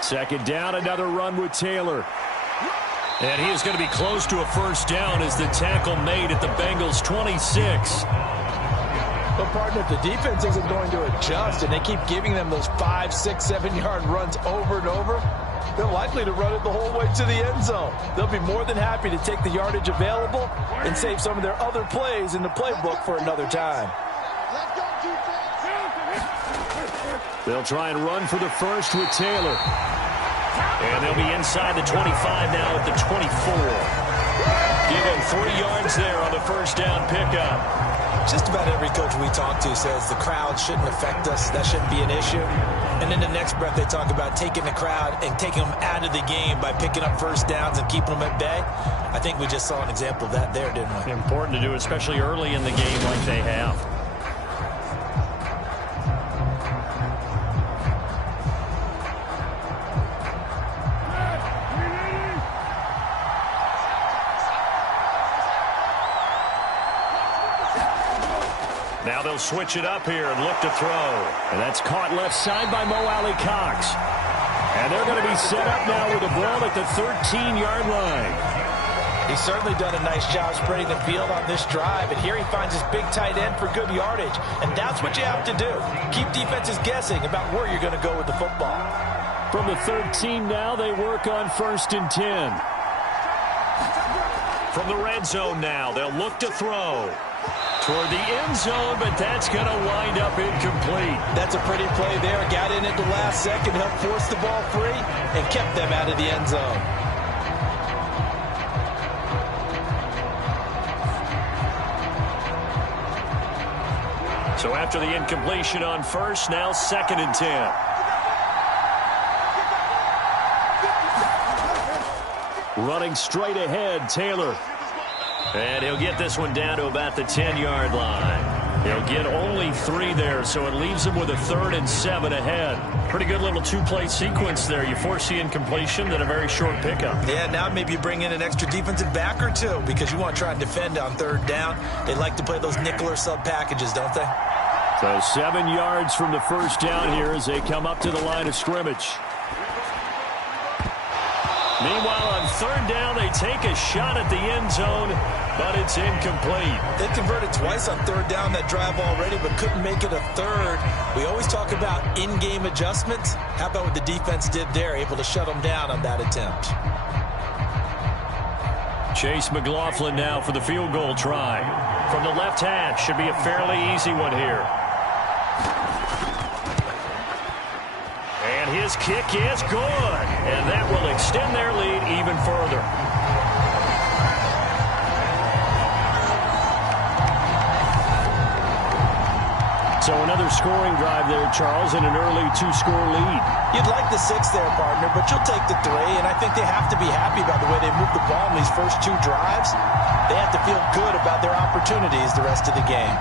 2nd down, another run with Taylor. And he is going to be close to a first down as the tackle made at the Bengals 26. But, partner, if the defense isn't going to adjust and they keep giving them those 5, 6, 7-yard runs over and over, they're likely to run it the whole way to the end zone. They'll be more than happy to take the yardage available and save some of their other plays in the playbook for another time. They'll try and run for the first with Taylor. And they'll be inside the 25 now at the 24. Give him 3 yards there on the first down pickup. Just about every coach we talk to says the crowd shouldn't affect us. That shouldn't be an issue. And then the next breath they talk about taking the crowd and taking them out of the game by picking up first downs and keeping them at bay. I think we just saw an example of that there, didn't we? Important to do, especially early in the game like they have. Now they'll switch it up here and look to throw. And that's caught left side by Mo Alley Cox. And they're going to be set up now with the ball at the 13-yard line. He's certainly done a nice job spreading the field on this drive, and here he finds his big tight end for good yardage. And that's what you have to do. Keep defenses guessing about where you're going to go with the football. From the 13 now, they work on 1st and 10. From the red zone now, they'll look to throw toward the end zone, but that's going to wind up incomplete. That's a pretty play there. Got in at the last second, helped force the ball free, and kept them out of the end zone. So after the incompletion on 1st, now 2nd and 10. Running straight ahead, Taylor. And he'll get this one down to about the 10-yard line. He'll get only 3 there, so it leaves him with a 3rd and 7 ahead. Pretty good little 2-play sequence there. You force the incompletion, then a very short pickup. Yeah, now maybe you bring in an extra defensive back or 2 because you want to try and defend on 3rd down. They like to play those nickel or sub packages, don't they? So 7 yards from the 1st down here as they come up to the line of scrimmage. Meanwhile, on 3rd down, they take a shot at the end zone, but it's incomplete. They converted twice on 3rd down that drive already, but couldn't make it a 3rd. We always talk about in-game adjustments. How about what the defense did there, able to shut them down on that attempt? Chase McLaughlin now for the field goal try. From the left hash, should be a fairly easy one here. And his kick is good, and that will extend their lead even further. So another scoring drive there, Charles, and an early 2-score lead. You'd like the 6 there, partner, but you'll take the 3, and I think they have to be happy about the way they moved the ball in these first 2 drives. They have to feel good about their opportunities the rest of the game.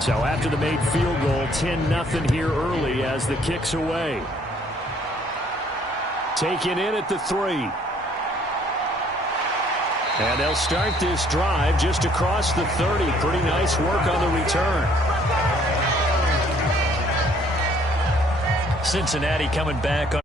So after the made field goal, 10-0 here early as the kick's away. Taken in at the 3. And they'll start this drive just across the 30. Pretty nice work on the return. Cincinnati coming back on